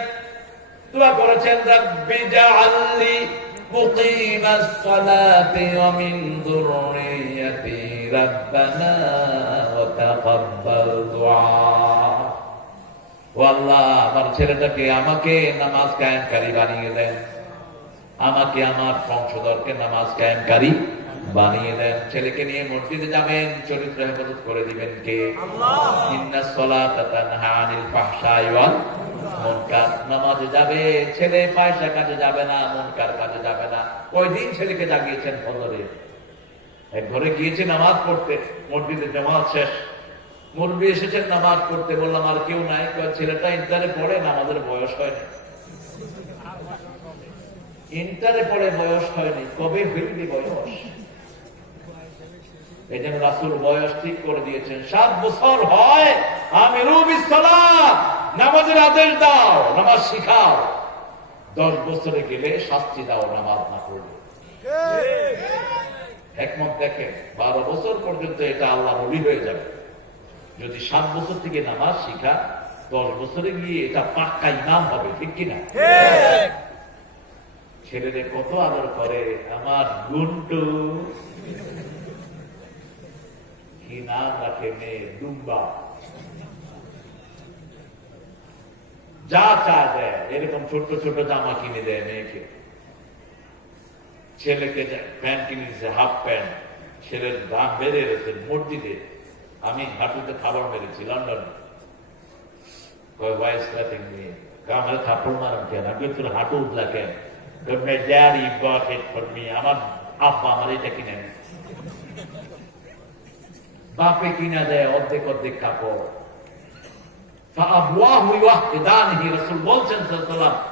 দোয়া করেছেন রাব্বি জাআলনি মুকিমাস সালাতি ওয়া মিন যুররিয়্যাতি রাব্বানা ওয়া তাকাব্বাল দুআ। ও আল্লাহ, আমার ছেলেটাকে আমাকে নামাজ কায়েমকারী বানিয়ে দেন, আমাকে আমার বংশধরকে নামাজ কায়েমকারী বানিয়ে দেন। ছেলেকে নিয়ে মসজিদে যাবেন, চরিত্র হেফাজত করে দিবেন কে? আল্লাহ। ইন্নাস সালাতা তানহা আনিল ফাহশাই ওয়াল মুনকার। নামাজে যাবে ছেলে, ফাহশা কাজে যাবে না, মুনকার কাজে যাবে না। ওই দিন ছেলেকে জাগিয়েছেন ফজরে, এক ঘরে গিয়েছে নামাজ পড়তে, মসজিদে জামাত শেষ, মুরব্বি এসেছেন নামাজ পড়তে, বললাম আর কেউ নাই, ছেলেটা ইন্টারে পড়ে, নামাজের বয়স হয়নি। ইন্টারে পড়ে বয়স হয়নি, কবে হইবে বয়স? এই জন্য রাসূল বয়স ঠিক করে দিয়েছেন, 7 বছর হয় আমিরু বিসসালাত, নামাজের আদেশ দাও, নামাজ শিখাও। 10 বছরে গেলে শাস্তি দাও নামাজ না পড়লে। হিকমত দেখেন, 12 বছর পর্যন্ত এটা আল্লাহ ওলি হয়ে যাবে। যদি 7 বছর থেকে নামাজ শিখা, 10 বছরে গিয়ে এটা পাক্কা ইমাম হবে, ঠিক কিনা? ছেলেদের কত আদর করে, আমার গুন্টু, কি নাম রাখে মেয়ে, ডুম্বা, যা চা দেয়, এরকম ছোট ছোট জামা কিনে দেয় মেয়েকে। ছেলেকে প্যান্ট কিনে দিচ্ছে, হাফ প্যান্ট, ছেলের দাম বেড়ে গেছে মসজিদে। আমি হাঁটুতে খাবার মেরেছি লন্ডনে, আমার থাপ্পড় মারাম কেন, আমি তোর হাঁটু উঠলা কেন? আমার আব্বা আমার এটা কিনে নেয়, বাপে কিনা দেয় অর্ধেক অর্ধেক কাপড়।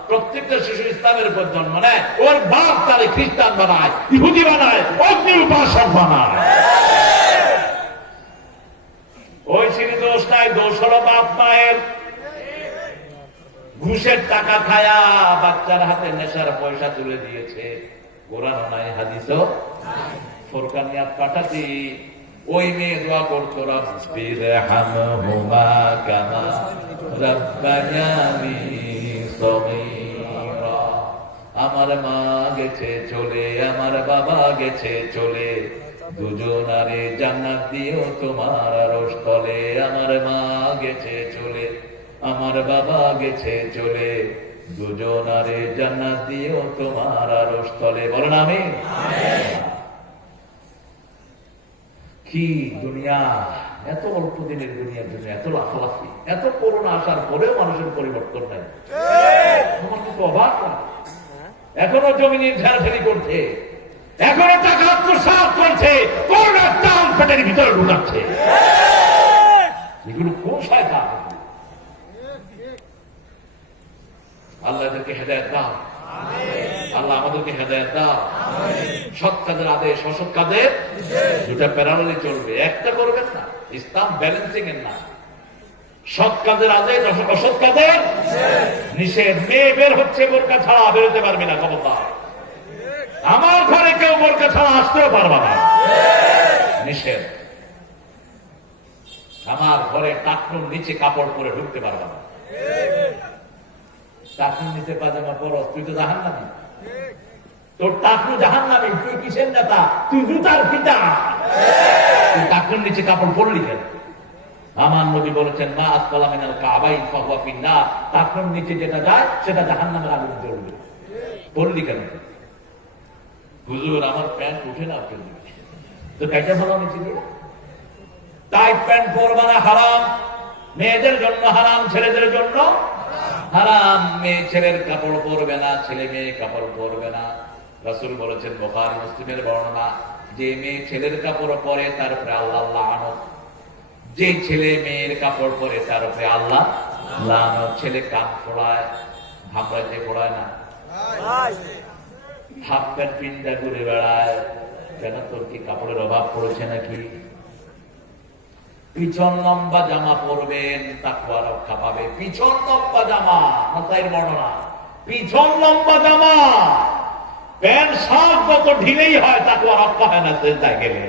প্রত্যেকটা শিশু ইসলামের উপর জন্ম নেয়, ওর বাপ তারে খ্রিস্টান বানায়, ইহুদি বানায়, অগ্নি উপাসক বানায়। ওই শ্রেণী দোষ নাই, দোষ হলো বাপ মায়ের। ঘুষের টাকা খায়া বাচ্চার হাতে নেশার পয়সা তুলে দিয়েছে, কোরআন নাই হাদিসও ফোরকানিয়াত পাঠাতি। ওই মেয়ে দোয়া করতো, রাব্বিরহামহুমা কামা রাব্বায়ানি সগীরা। আমার মা গেছে চলে, আমার বাবা গেছে চলে, দুজনারে জান্নাত দিও তোমার আরশ তলে। আমার মা গেছে চলে, আমার বাবা গেছে চলে, দুজনারে জান্নাত দিও তোমার আরশ তলে। বলেন আমিন। কি দুনিয়া, এত অল্প দিনের দুনিয়ার জন্য এত লাফালাফি, এত করোনা আসার পরেও মানুষের পরিবর্তন নাই। আমার কিন্তু অবাক না, এখনো জমিনে ঝাড়াঝাড়ি করছে, এখনো টাকা আত্মসাৎ করছে, করোনার চাল পেটের ভিতরে ঢুকাচ্ছে। এগুলো কোন শয়তান? আল্লাহ এদেরকে হেদায়েত দাও, আল্লাহ আমাদেরকে হেদায়েত দাও। সৎ কাজের আদেশ, অসৎ কাজের দুটা প্যারালালি চলবে, একটা করবেন না। ইসলাম ব্যালেন্সিং এর না, সৎ কাজের আদেশ, অসৎ কাজের নিষেধ। মেয়ে বের হচ্ছে বোরকা ছাড়া, বেরোতে পারবে না, ক্ষমতা। আমার ঘরে কেউ বোরকা ছাড়া আসতেও পারবে না, নিষেধ। আমার ঘরে টাকনুর নিচে কাপড় পরে ঢুকতে পারবে না। টাকনুর নিচে পাজামা পরস, তুই তো জাহান্নামী। তোর টাকলু জাহান্নামী, তুই কিসের নেতা? তুই জুতার পিতা। তুই টাকলুর নিচে কাপড় পরলি কেন? আমার নবী বলেছেন, মা আসফালা মিনাল কাবাইন ফাহুয়া ফিন্নার, টাকলুর নিচে যেটা যায় সেটা জাহান্নামের আগুন জ্বলবে। পরলি কেন? হুজুর আমার প্যান্ট উঠে না, তো কাইটা ভালো নিচে দিয়ে টাইট প্যান্ট পরবা না, হারাম। মেয়েদের জন্য হারাম, ছেলেদের জন্য হারাম। মেয়ে ছেলের কাপড় পরবে না, ছেলে মেয়ে কাপড় পরবে না। রাসূল বলেছেন, বুখারী মুসলিমের বর্ণনা, যে মেয়ে ছেলের কাপড় পরে তার উপরে আল্লাহ লানত, যে ছেলে মেয়ের কাপড় পরে তার উপরে আল্লাহ লানত। ছেলে কান ফোড়ায়, ঘামড়াইতে ফোড়ায় না, হাফ প্যান্ট পিন্ডা ঘুরে বেড়ায়, কেন? তোর কি কাপড়ের অভাব পড়েছে নাকি? পিছন লম্বা জামা পরবেন, তাকওয়া রক্ষা পাবে। পিছন লম্বা জামা, নাসাইর বর্ণনা, পিছন লম্বা জামা। প্যান্ট শার্ট যত ঢিলেই হয় তাকওয়া রক্ষা হয় না সেজদায় গেলে।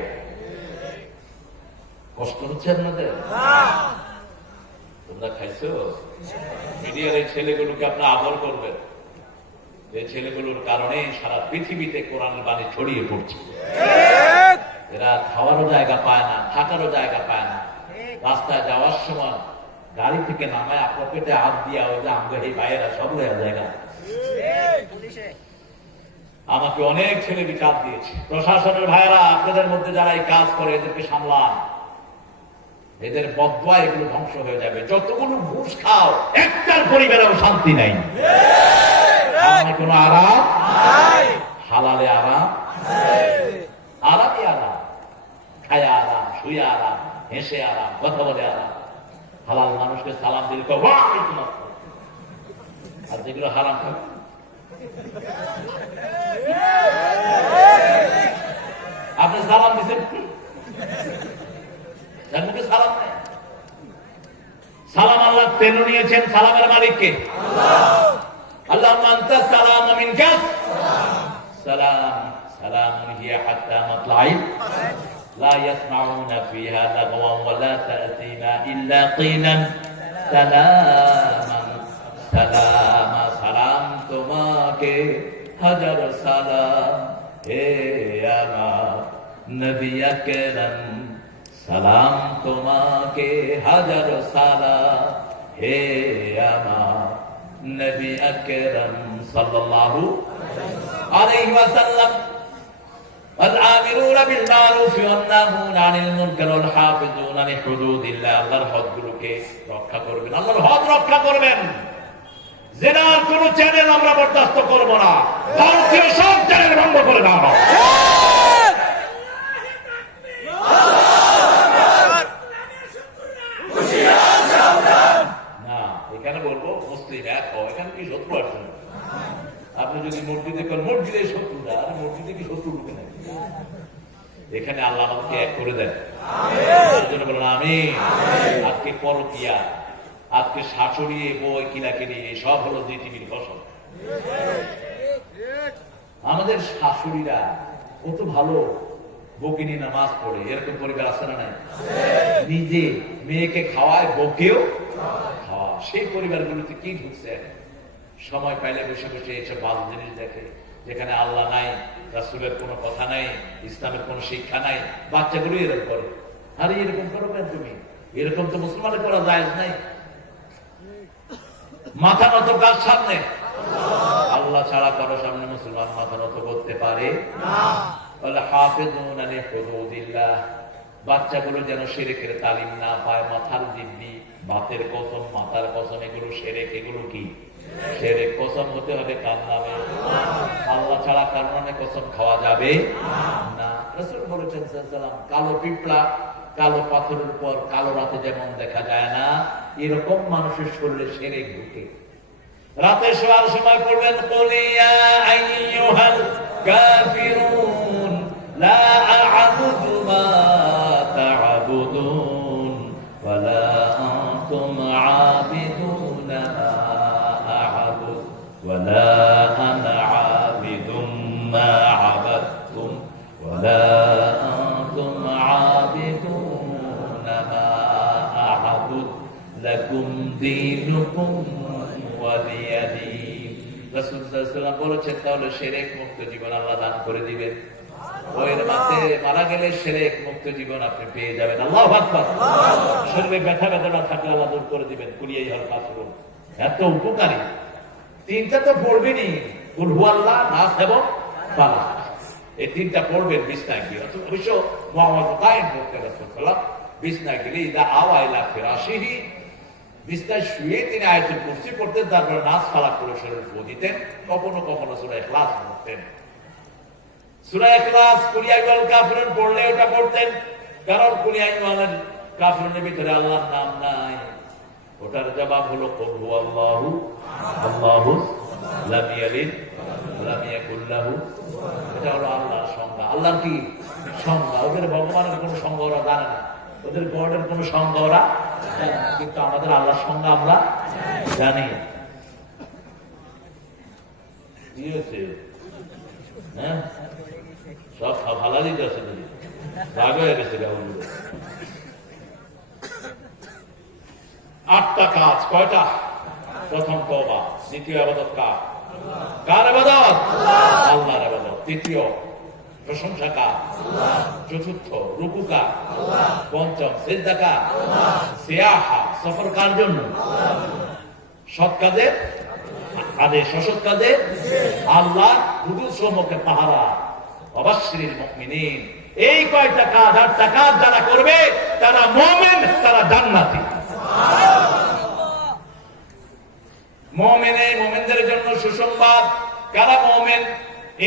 কষ্ট হচ্ছে আপনাদের? তোমরা খাইছো? মিডিয়ার এই ছেলেগুলোকে আপনারা আদর করবেন। এই ছেলেগুলোর কারণে সারা পৃথিবীতে কোরআনের বাণী ছড়িয়ে পড়ছে। এরা খাওয়ারও জায়গা পায় না, থাকারও জায়গা পায় না। রাস্তায় যাওয়ার সময় গাড়ি থেকে নামায় পকেটে হাত দিয়া ওই যে আমাদের এই ভাইয়েরা সব জায়গা। আমাকে অনেক ছেলে বিচার দিয়েছে। প্রশাসনের ভাইয়েরা, আপনাদের মধ্যে যারা এই কাজ করে এদেরকে সামলান, এদের বদয়া এগুলো ধ্বংস হয়ে যাবে। যতগুলো ঘুষ খাও, একটার পরিবারেও শান্তি নাই, কোনো আরাম, হালালে আরাম, আরামই আরাম, খায়া আরাম, শুয়ে আরাম, হেসে আরাম, কথা বলে আরাম। হালাল মানুষকে সালাম দিলে আর যেগুলো হারাম খাবে, আপনি সালাম দিচ্ছেন কি? সালাম নেই। সালাম আল্লাহ তেল নিয়েছেন, সালামের মালিককে আল্লাহ। আনতা সালাম মিনকাস সালাম সালামুন হিয়া হাত্তা মাতলাইল লা ইয়াসমাউনা ফিহা লাগওয়ান ওয়া লা তা'সিমা ইল্লা কিলান সালামান সালামা। সালাম তোমাকে হাজার সালাম হে আমার নবী আকরাম, সালাম তোমাকে হাজার সালাম হে আমার নবী আকরাম সাল্লাল্লাহু আলাইহি ওয়াসাল্লাম। والآمرون بالمعروف والناهون عن المنكر والحافظون لحدود الله। আল্লাহর হদগুলোকে রক্ষা করবেন, আল্লাহর হদ রক্ষা করবেন। জিনার কোন চ্যানেল আমরা বরদাস্ত করব না। ভারতীয় সব চ্যানেল বন্ধ করে দাও। না, এখানে বলবো মুসলিম এক হও। এখানে কি শত্রু আছে? আপনি যদি মসজিদে করেন, মসজিদে শত্রুরা, আর মসজিদে কি শত্রু ঢুকে না? এখানে আল্লাহ আমাকে এক করে দেন। বলুন আমিন। আজকে পরকিয়া, আজকে শাশুড়ি বই কিনাকিনি, সব হলো টিভির ফসল। আমাদের শাশুড়িরা কত ভালো বকিনি নামাজ পড়ে, এরকম পরিবার আছে না নাই? নিজে মেয়েকে খাওয়ায়, বকেও খাওয়া। সেই পরিবারগুলোতে কি ঢুকছে? সময় পাইলে বসে বসে এসব বাল জিনিস দেখে, যেখানে আল্লাহ নাই, রাসূলের কোনো কথা নাই, ইসলামের কোনো শিক্ষা নাই। বাচ্চাগুলো এরকম করে। আরে এরকম করো কেন তুমি? এরকম তো মুসলমানের করা জায়েজ নাই। মাথা নত কার সামনে? আল্লাহ ছাড়া কারো সামনে মুসলমান মাথা নত করতে পারে না। বলে হাফিজুন আলি হুদুদিল্লাহ। বাচ্চাগুলো যেন শিরকের তালিম না পায়। মাথার দিব্যি, বাতের কসম, মাথার কসম, এগুলো শিরক। এগুলো কি শিরক? কসম হতে হবে কার নামে? আল্লাহ ছাড়া কার নামে কসম খাওয়া যাবে না। রাসূল বলেছেন সাল্লাল্লাহু, কালো পিঁপড়া কালো পাথরের উপর কালো রাতে যেমন দেখা যায় না, এরকম মানুষের শরীরে শিরক ঢুকে। রাতে শোয়ার সময় পড়বেন, কুল ইয়া আইয়ুহাল কাফিরুন লা আ'বুদু মা তা'বুদুন ওয়া লা আনতুম আবিদুনা মা আ'বুদু ওয়া লা আনা আবিদুম মা আবাদতুম ওয়া লা আনতুম আবিদুনা মা আ'বুদু লাকুম দীনুকুম ওয়ালিয়া দীন। রাসূল সাল্লাল্লাহু আলাইহি ওয়াসাল্লাম বলেছেন তাহলে শিরক মুক্ত জীবন আল্লাহ দান করে দিবেন। ওই রাতে মারা গেলে শিরক মুক্ত জীবন আপনি পেয়ে যাবেন। আল্লাহু আকবার। শরীরে ব্যথা বেদনা থাকলে আল্লাহ দূর করে দিবেন। কুলিয়াই হল কাফিরুন, এত উপকারী। তিনটা তো পড়বেনই, কুল হুয়াল্লাহ, নাস এবং ফালাক। এই তিনটা পড়বেন বিছনায় গিয়ে। অবশ্য মুহাম্মদ কায়েম করতে রাসূলুল্লাহ বিছনায় গেলে ইদা আওয়া ইলা ফিরাশিহি, বিছনায় শুয়ে তিনি আয়াতুল কুরসি পড়তেন, তারপরে নাস ফালাক করে শরীর ফু দিতেন। কখনো কখনো সূরা ইখলাস পড়তেন। সূরা ইখলাস কুল ইয়া আইয়ুহাল কাফিরুন পড়লে ওটা পড়তেন, কারণ কুল ইয়া আইয়ুহাল কাফিরুনের ভিতরে আল্লাহর নাম নাই। ওটার জবাব হলো কুল হুয়াল্লাহু আল্লাহু লাম ইয়ালিদ ওয়ালাম ইয়াকুল লাহু। এটা হলো আল্লাহর সংজ্ঞা। আল্লাহর কি সংজ্ঞা? ওদের ভগবানের কোন সংজ্ঞা ওরা জানে না, ওদের গডের কোন সংজ্ঞা ওরা জানে না, কিন্তু আমাদের আল্লাহর সংজ্ঞা আমরা জানি। কি হচ্ছে? হ্যাঁ, সব ভালো দিতে আছে, রাগ হয়ে গেছে। আটটা কাজ। কয়টা? প্রথম তওবা, দ্বিতীয় ইবাদত কার? কার ইবাদত? আল্লাহর ইবাদত। তৃতীয় প্রশংসা কার? চতুর্থ রুকু কার? পঞ্চম সিজদা কার? সিয়াহা সফর কার জন্য? সৎ কাজে আদেশ, অসৎ কাজে আল্লাহ হুদুদ সমূহকে পাহারা। অবাশশিরিল মুমিনিন। এই কয়টা কাজ, আটটা কাজ যারা করবে তারা মুমিন, তারা জান্নাতি। মুমিনদের জন্য সুসংবাদ। কারা মুমিন?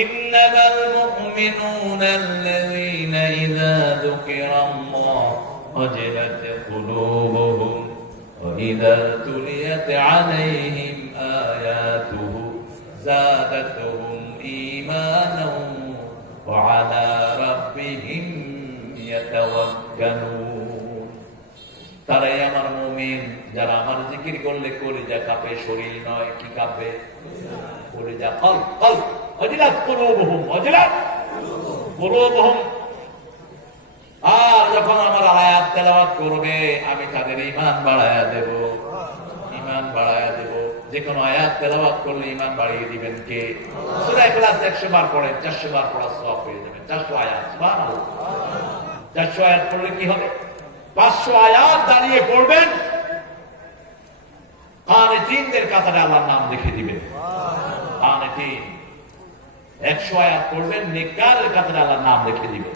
ইন্নামাল মুমিনুনা আল্লাযীনা ইযা যুকিরাল্লাহু ওয়াজিলাত কুলুবুহুম ওয়া ইযা তুলিয়াত আলাইহিম আয়াতুহু যাদাতুহুম ঈমানান ওয়া আলা রাব্বিহিম ইয়াতাওয়াক্কালুন। তারাই আমার মুমিন, যারা আমার জিকির করলে কলিজা কাঁপে, শরীর নয়। কি কাঁপে? কলিজা। কলব, কলব। ওয়াজিলাত কুলুবুহুম, ওয়াজিলাত কুলুবুহুম। আর যখন আমার আয়াত তেলাওয়াত করবে আমি তাদের ঈমান বাড়ায়া দেব, ঈমান বাড়ায়া দেব। যে কোনো আয়াত তেলাওয়াত করলে ঈমান বাড়িয়ে দিবেন কে? সূরা ইখলাস 100 বার পড়েন, 400 বার পড়া সওয়াব পেয়ে যাবেন। 400 আয়াত, সুবহানাল্লাহ। 400 আয়াত পড়লে কি হবে? 500 আয়াত দাঁড়িয়ে পড়বেন, কানিতিনদের কাতারে আল্লাহর নাম লিখে দিবেন। কানিতিন 100 আয়াত পড়বেন, নেককারের কাতারে আল্লাহর নাম লিখে দিবেন।